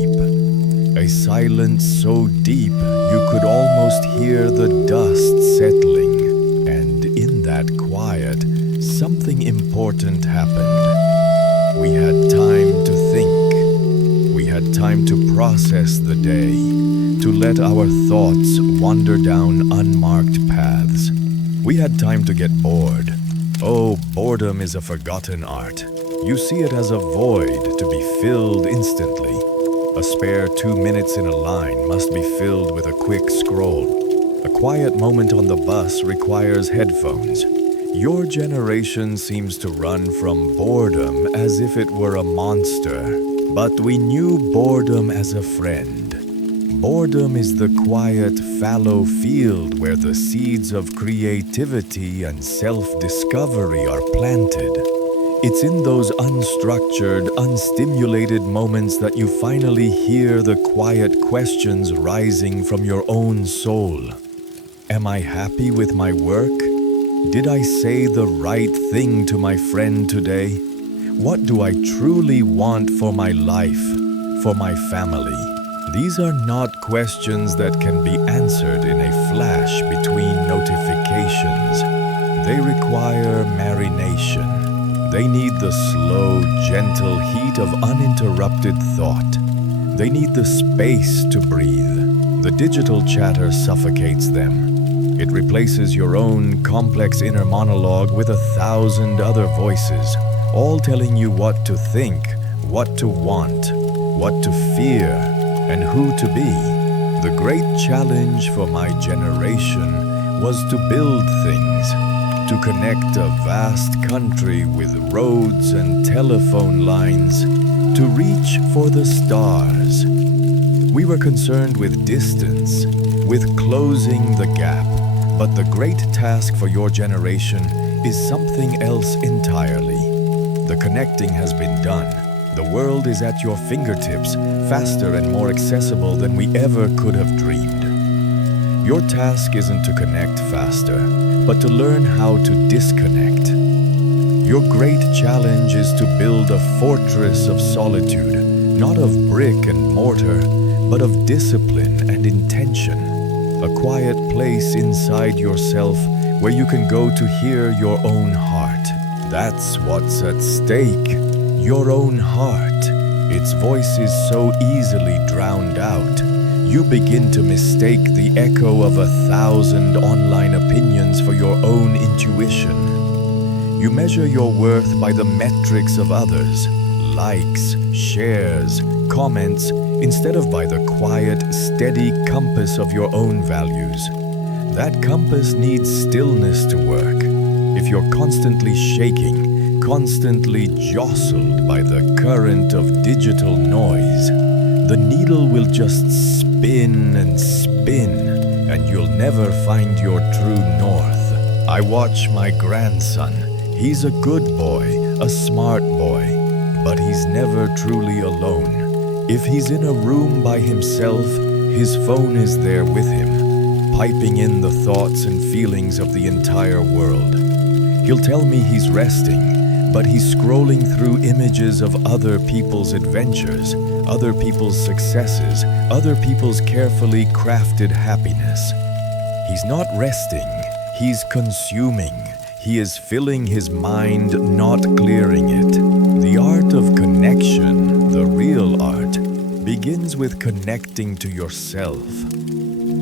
A silence so deep you could almost hear the dust settling. And in that quiet, something important happened. We had time to think. We had time to process the day, to let our thoughts wander down unmarked paths. We had time to get bored. Oh, boredom is a forgotten art. You see it as a void to be filled instantly. A spare 2 minutes in a line must be filled with a quick scroll. A quiet moment on the bus requires headphones. Your generation seems to run from boredom as if it were a monster, but we knew boredom as a friend. Boredom is the quiet, fallow field where the seeds of creativity and self-discovery are planted. It's in those unstructured, unstimulated moments that you finally hear the quiet questions rising from your own soul. Am I happy with my work? Did I say the right thing to my friend today? What do I truly want for my life, for my family? These are not questions that can be answered in a flash between notifications. They require marination. They need the slow, gentle heat of uninterrupted thought. They need the space to breathe. The digital chatter suffocates them. It replaces your own complex inner monologue with 1,000 other voices, all telling you what to think, what to want, what to fear, and who to be. The great challenge for my generation was to build things, to connect a vast country with roads and telephone lines, to reach for the stars. We were concerned with distance, with closing the gap, but the great task for your generation is something else entirely. The connecting has been done. The world is at your fingertips, faster and more accessible than we ever could have dreamed. Your task isn't to connect faster, but to learn how to disconnect. Your great challenge is to build a fortress of solitude, not of brick and mortar, but of discipline and intention. A quiet place inside yourself where you can go to hear your own heart. That's what's at stake. Your own heart. Its voice is so easily drowned out. You begin to mistake the echo of 1,000 online opinions for your own intuition. You measure your worth by the metrics of others: likes, shares, comments, instead of by the quiet, steady compass of your own values. That compass needs stillness to work. If you're constantly shaking, constantly jostled by the current of digital noise, the needle will just spin and spin, and you'll never find your true north. I watch my grandson. He's a good boy, a smart boy, but he's never truly alone. If he's in a room by himself, his phone is there with him, piping in the thoughts and feelings of the entire world. He'll tell me he's resting, but he's scrolling through images of other people's adventures, other people's successes, other people's carefully crafted happiness. He's not resting, he's consuming. He is filling his mind, not clearing it. The art of connection, the real art, begins with connecting to yourself.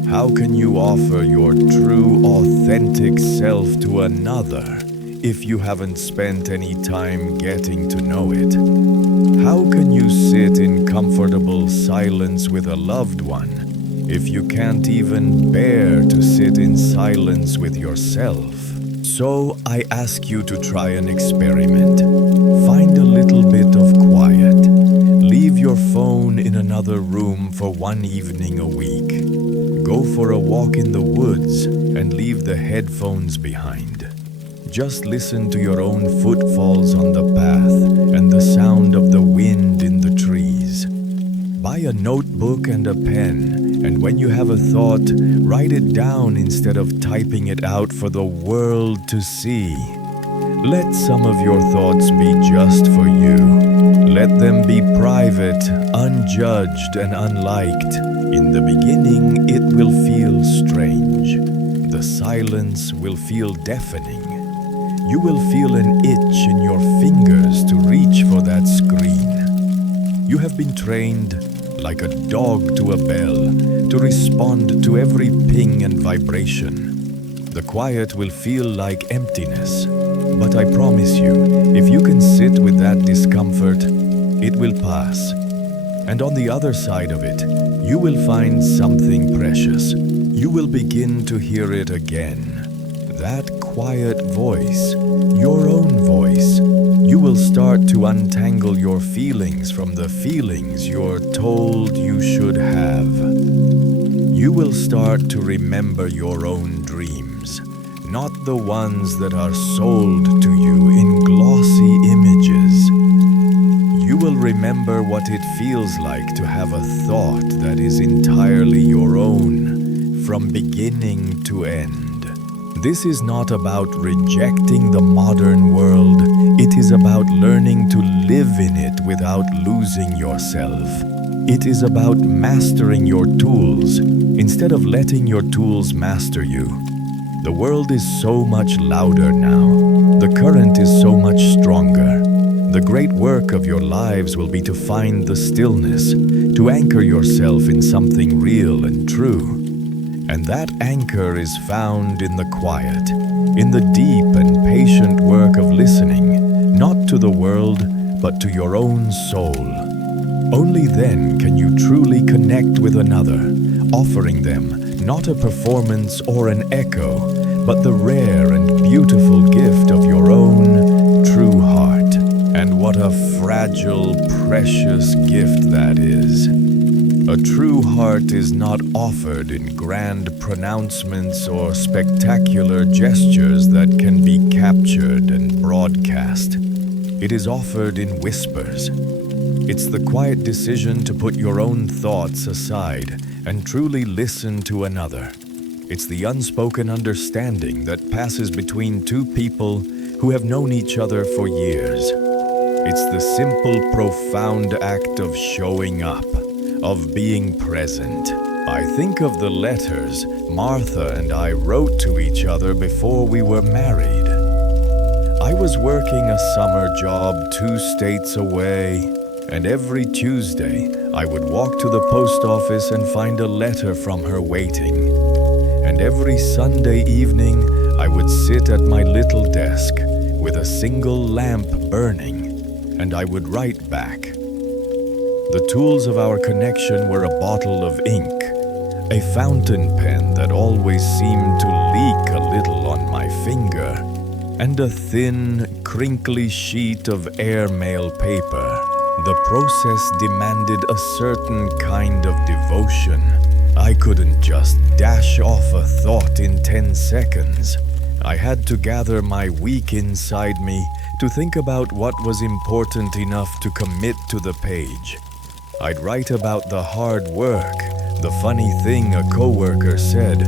How can you offer your true, authentic self to another if you haven't spent any time getting to know it? How can you sit in comfortable silence with a loved one if you can't even bear to sit in silence with yourself? So I ask you to try an experiment. Find a little bit of quiet. Leave your phone in another room for one evening a week. Go for a walk in the woods and leave the headphones behind. Just listen to your own footfalls on the path and the sound of the wind in the trees. Buy a notebook and a pen, and when you have a thought, write it down instead of typing it out for the world to see. Let some of your thoughts be just for you. Let them be private, unjudged, and unliked. In the beginning, it will feel strange. The silence will feel deafening. You will feel an itch in your fingers to reach for that screen. You have been trained, like a dog to a bell, to respond to every ping and vibration. The quiet will feel like emptiness, but I promise you, if you can sit with that discomfort, it will pass. And on the other side of it, you will find something precious. You will begin to hear it again. That quiet voice, your own voice. You will start to untangle your feelings from the feelings you're told you should have. You will start to remember your own dreams, not the ones that are sold to you in glossy images. You will remember what it feels like to have a thought that is entirely your own, from beginning to end. This is not about rejecting the modern world. It is about learning to live in it without losing yourself. It is about mastering your tools instead of letting your tools master you. The world is so much louder now. The current is so much stronger. The great work of your lives will be to find the stillness, to anchor yourself in something real and true. And that anchor is found in the quiet, in the deep and patient work of listening, not to the world, but to your own soul. Only then can you truly connect with another, offering them not a performance or an echo, but the rare and beautiful gift of your own true heart. And what a fragile, precious gift that is. A true heart is not offered in grand pronouncements or spectacular gestures that can be captured and broadcast. It is offered in whispers. It's the quiet decision to put your own thoughts aside and truly listen to another. It's the unspoken understanding that passes between two people who have known each other for years. It's the simple, profound act of showing up, of being present. I think of the letters Martha and I wrote to each other before we were married. I was working a summer job 2 states away, and every Tuesday I would walk to the post office and find a letter from her waiting. And every Sunday evening I would sit at my little desk with a single lamp burning, and I would write back. The tools of our connection were a bottle of ink, a fountain pen that always seemed to leak a little on my finger, and a thin, crinkly sheet of airmail paper. The process demanded a certain kind of devotion. I couldn't just dash off a thought in 10 seconds. I had to gather my week inside me to think about what was important enough to commit to the page. I'd write about the hard work, the funny thing a coworker said,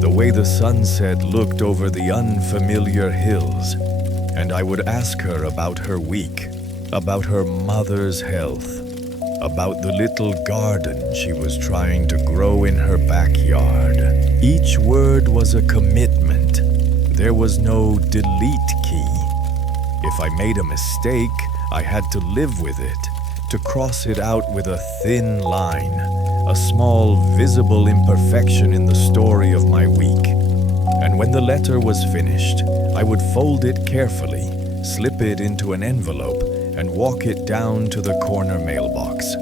the way the sunset looked over the unfamiliar hills, and I would ask her about her week, about her mother's health, about the little garden she was trying to grow in her backyard. Each word was a commitment. There was no delete key. If I made a mistake, I had to live with it, to cross it out with a thin line, a small visible imperfection in the story of my week. And when the letter was finished, I would fold it carefully, slip it into an envelope, and walk it down to the corner mailbox.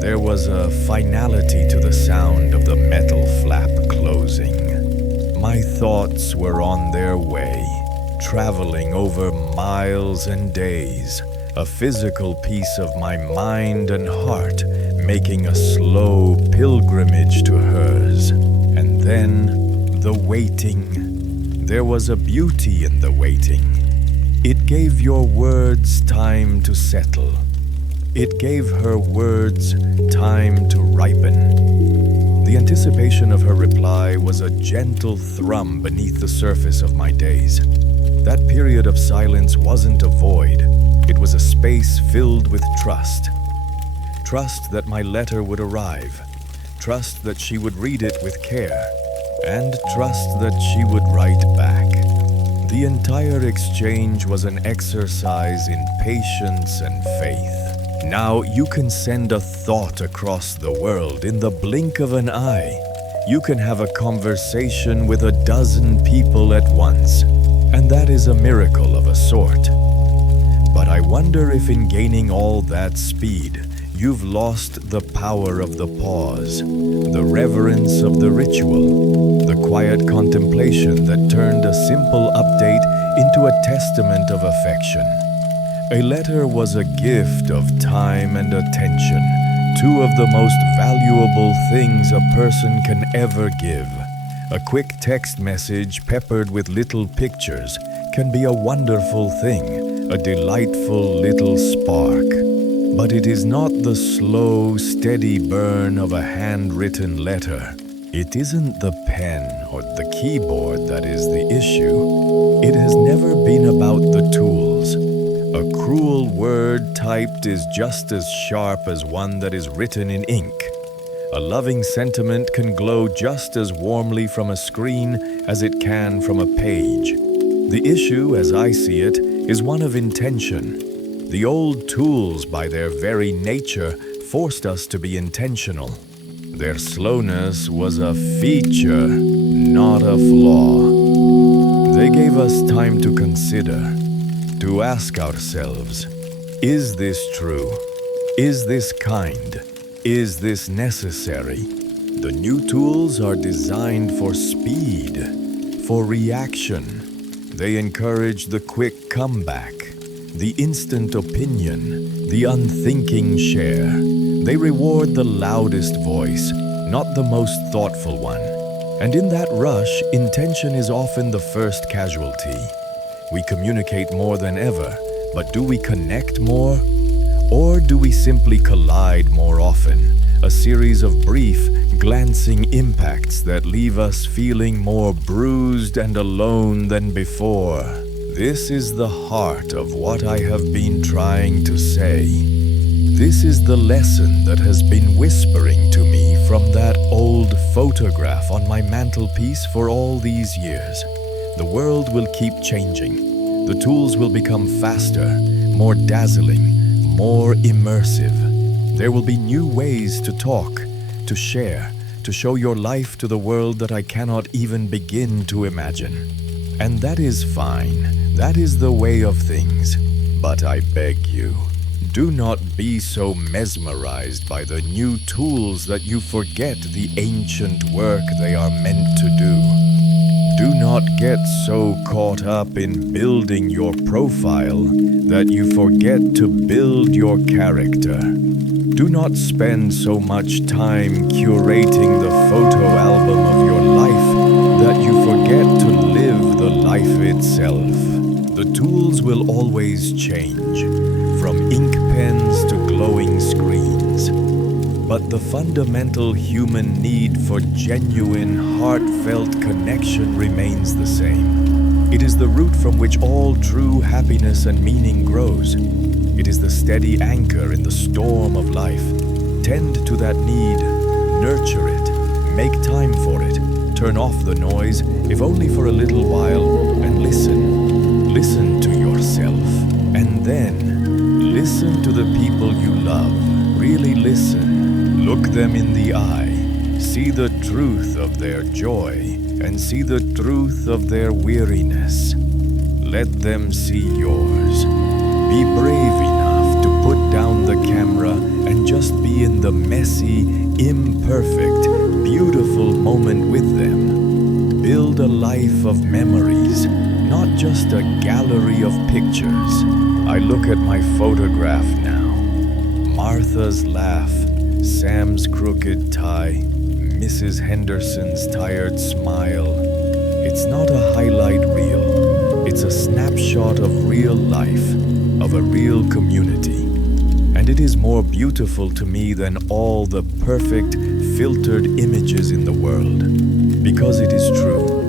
There was a finality to the sound of the metal flap closing. My thoughts were on their way, traveling over miles and days, a physical piece of my mind and heart making a slow pilgrimage to hers. And then the waiting. There was a beauty in the waiting. It gave your words time to settle. It gave her words time to ripen. The anticipation of her reply was a gentle thrum beneath the surface of my days. That period of silence wasn't a void. It was a space filled with trust. Trust that my letter would arrive. Trust that she would read it with care. And trust that she would write back. The entire exchange was an exercise in patience and faith. Now you can send a thought across the world in the blink of an eye. You can have a conversation with a dozen people at once, and that is a miracle of a sort. But I wonder if in gaining all that speed, you've lost the power of the pause, the reverence of the ritual, the quiet contemplation that turned a simple update into a testament of affection. A letter was a gift of time and attention, two of the most valuable things a person can ever give. A quick text message peppered with little pictures can be a wonderful thing, a delightful little spark. But it is not the slow, steady burn of a handwritten letter. It isn't the pen or the keyboard that is the issue. It has never been about the tools. A cruel word typed is just as sharp as one that is written in ink. A loving sentiment can glow just as warmly from a screen as it can from a page. The issue, as I see it, is one of intention. The old tools, by their very nature, forced us to be intentional. Their slowness was a feature, not a flaw. They gave us time to consider, to ask ourselves, is this true? Is this kind? Is this necessary? The new tools are designed for speed, for reaction. They encourage the quick comeback, the instant opinion, the unthinking share. They reward the loudest voice, not the most thoughtful one. And in that rush, intention is often the first casualty. We communicate more than ever, but do we connect more? Or do we simply collide more often? A series of brief, glancing impacts that leave us feeling more bruised and alone than before. This is the heart of what I have been trying to say. This is the lesson that has been whispering to me from that old photograph on my mantelpiece for all these years. The world will keep changing. The tools will become faster, more dazzling, more immersive. There will be new ways to talk, to share, to show your life to the world that I cannot even begin to imagine. And that is fine. That is the way of things. But I beg you, do not be so mesmerized by the new tools that you forget the ancient work they are meant to do. Do not get so caught up in building your profile that you forget to build your character. Do not spend so much time curating the photo album of your life that you forget to live the life itself. The tools will always change, from ink pens to glowing screens. But the fundamental human need for genuine, heartfelt connection remains the same. It is the root from which all true happiness and meaning grows. It is the steady anchor in the storm of life. Tend to that need, nurture it, make time for it, turn off the noise, if only for a little while, and listen. Listen to yourself, and then listen to the people you love. Really listen. Look them in the eye. See the truth of their joy, and see the truth of their weariness. Let them see yours. Be brave enough to put down the camera and just be in the messy, imperfect, beautiful moment with them. Build a life of memories, not just a gallery of pictures. I look at my photograph now. Martha's laugh, Sam's crooked tie, Mrs. Henderson's tired smile. It's not a highlight reel. It's a snapshot of real life, of a real community. And it is more beautiful to me than all the perfect, filtered images in the world, because it is true.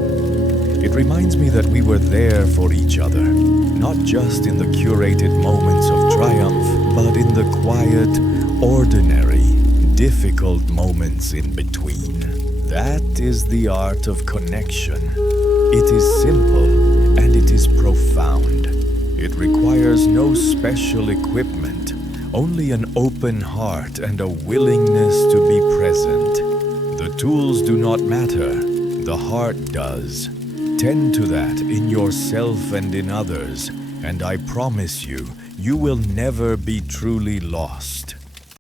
It reminds me that we were there for each other, not just in the curated moments of triumph, but in the quiet, ordinary, difficult moments in between. That is the art of connection. It is simple and it is profound. It requires no special equipment, only an open heart and a willingness to be present. The tools do not matter, the heart does. Tend to that in yourself and in others, and I promise you, you will never be truly lost.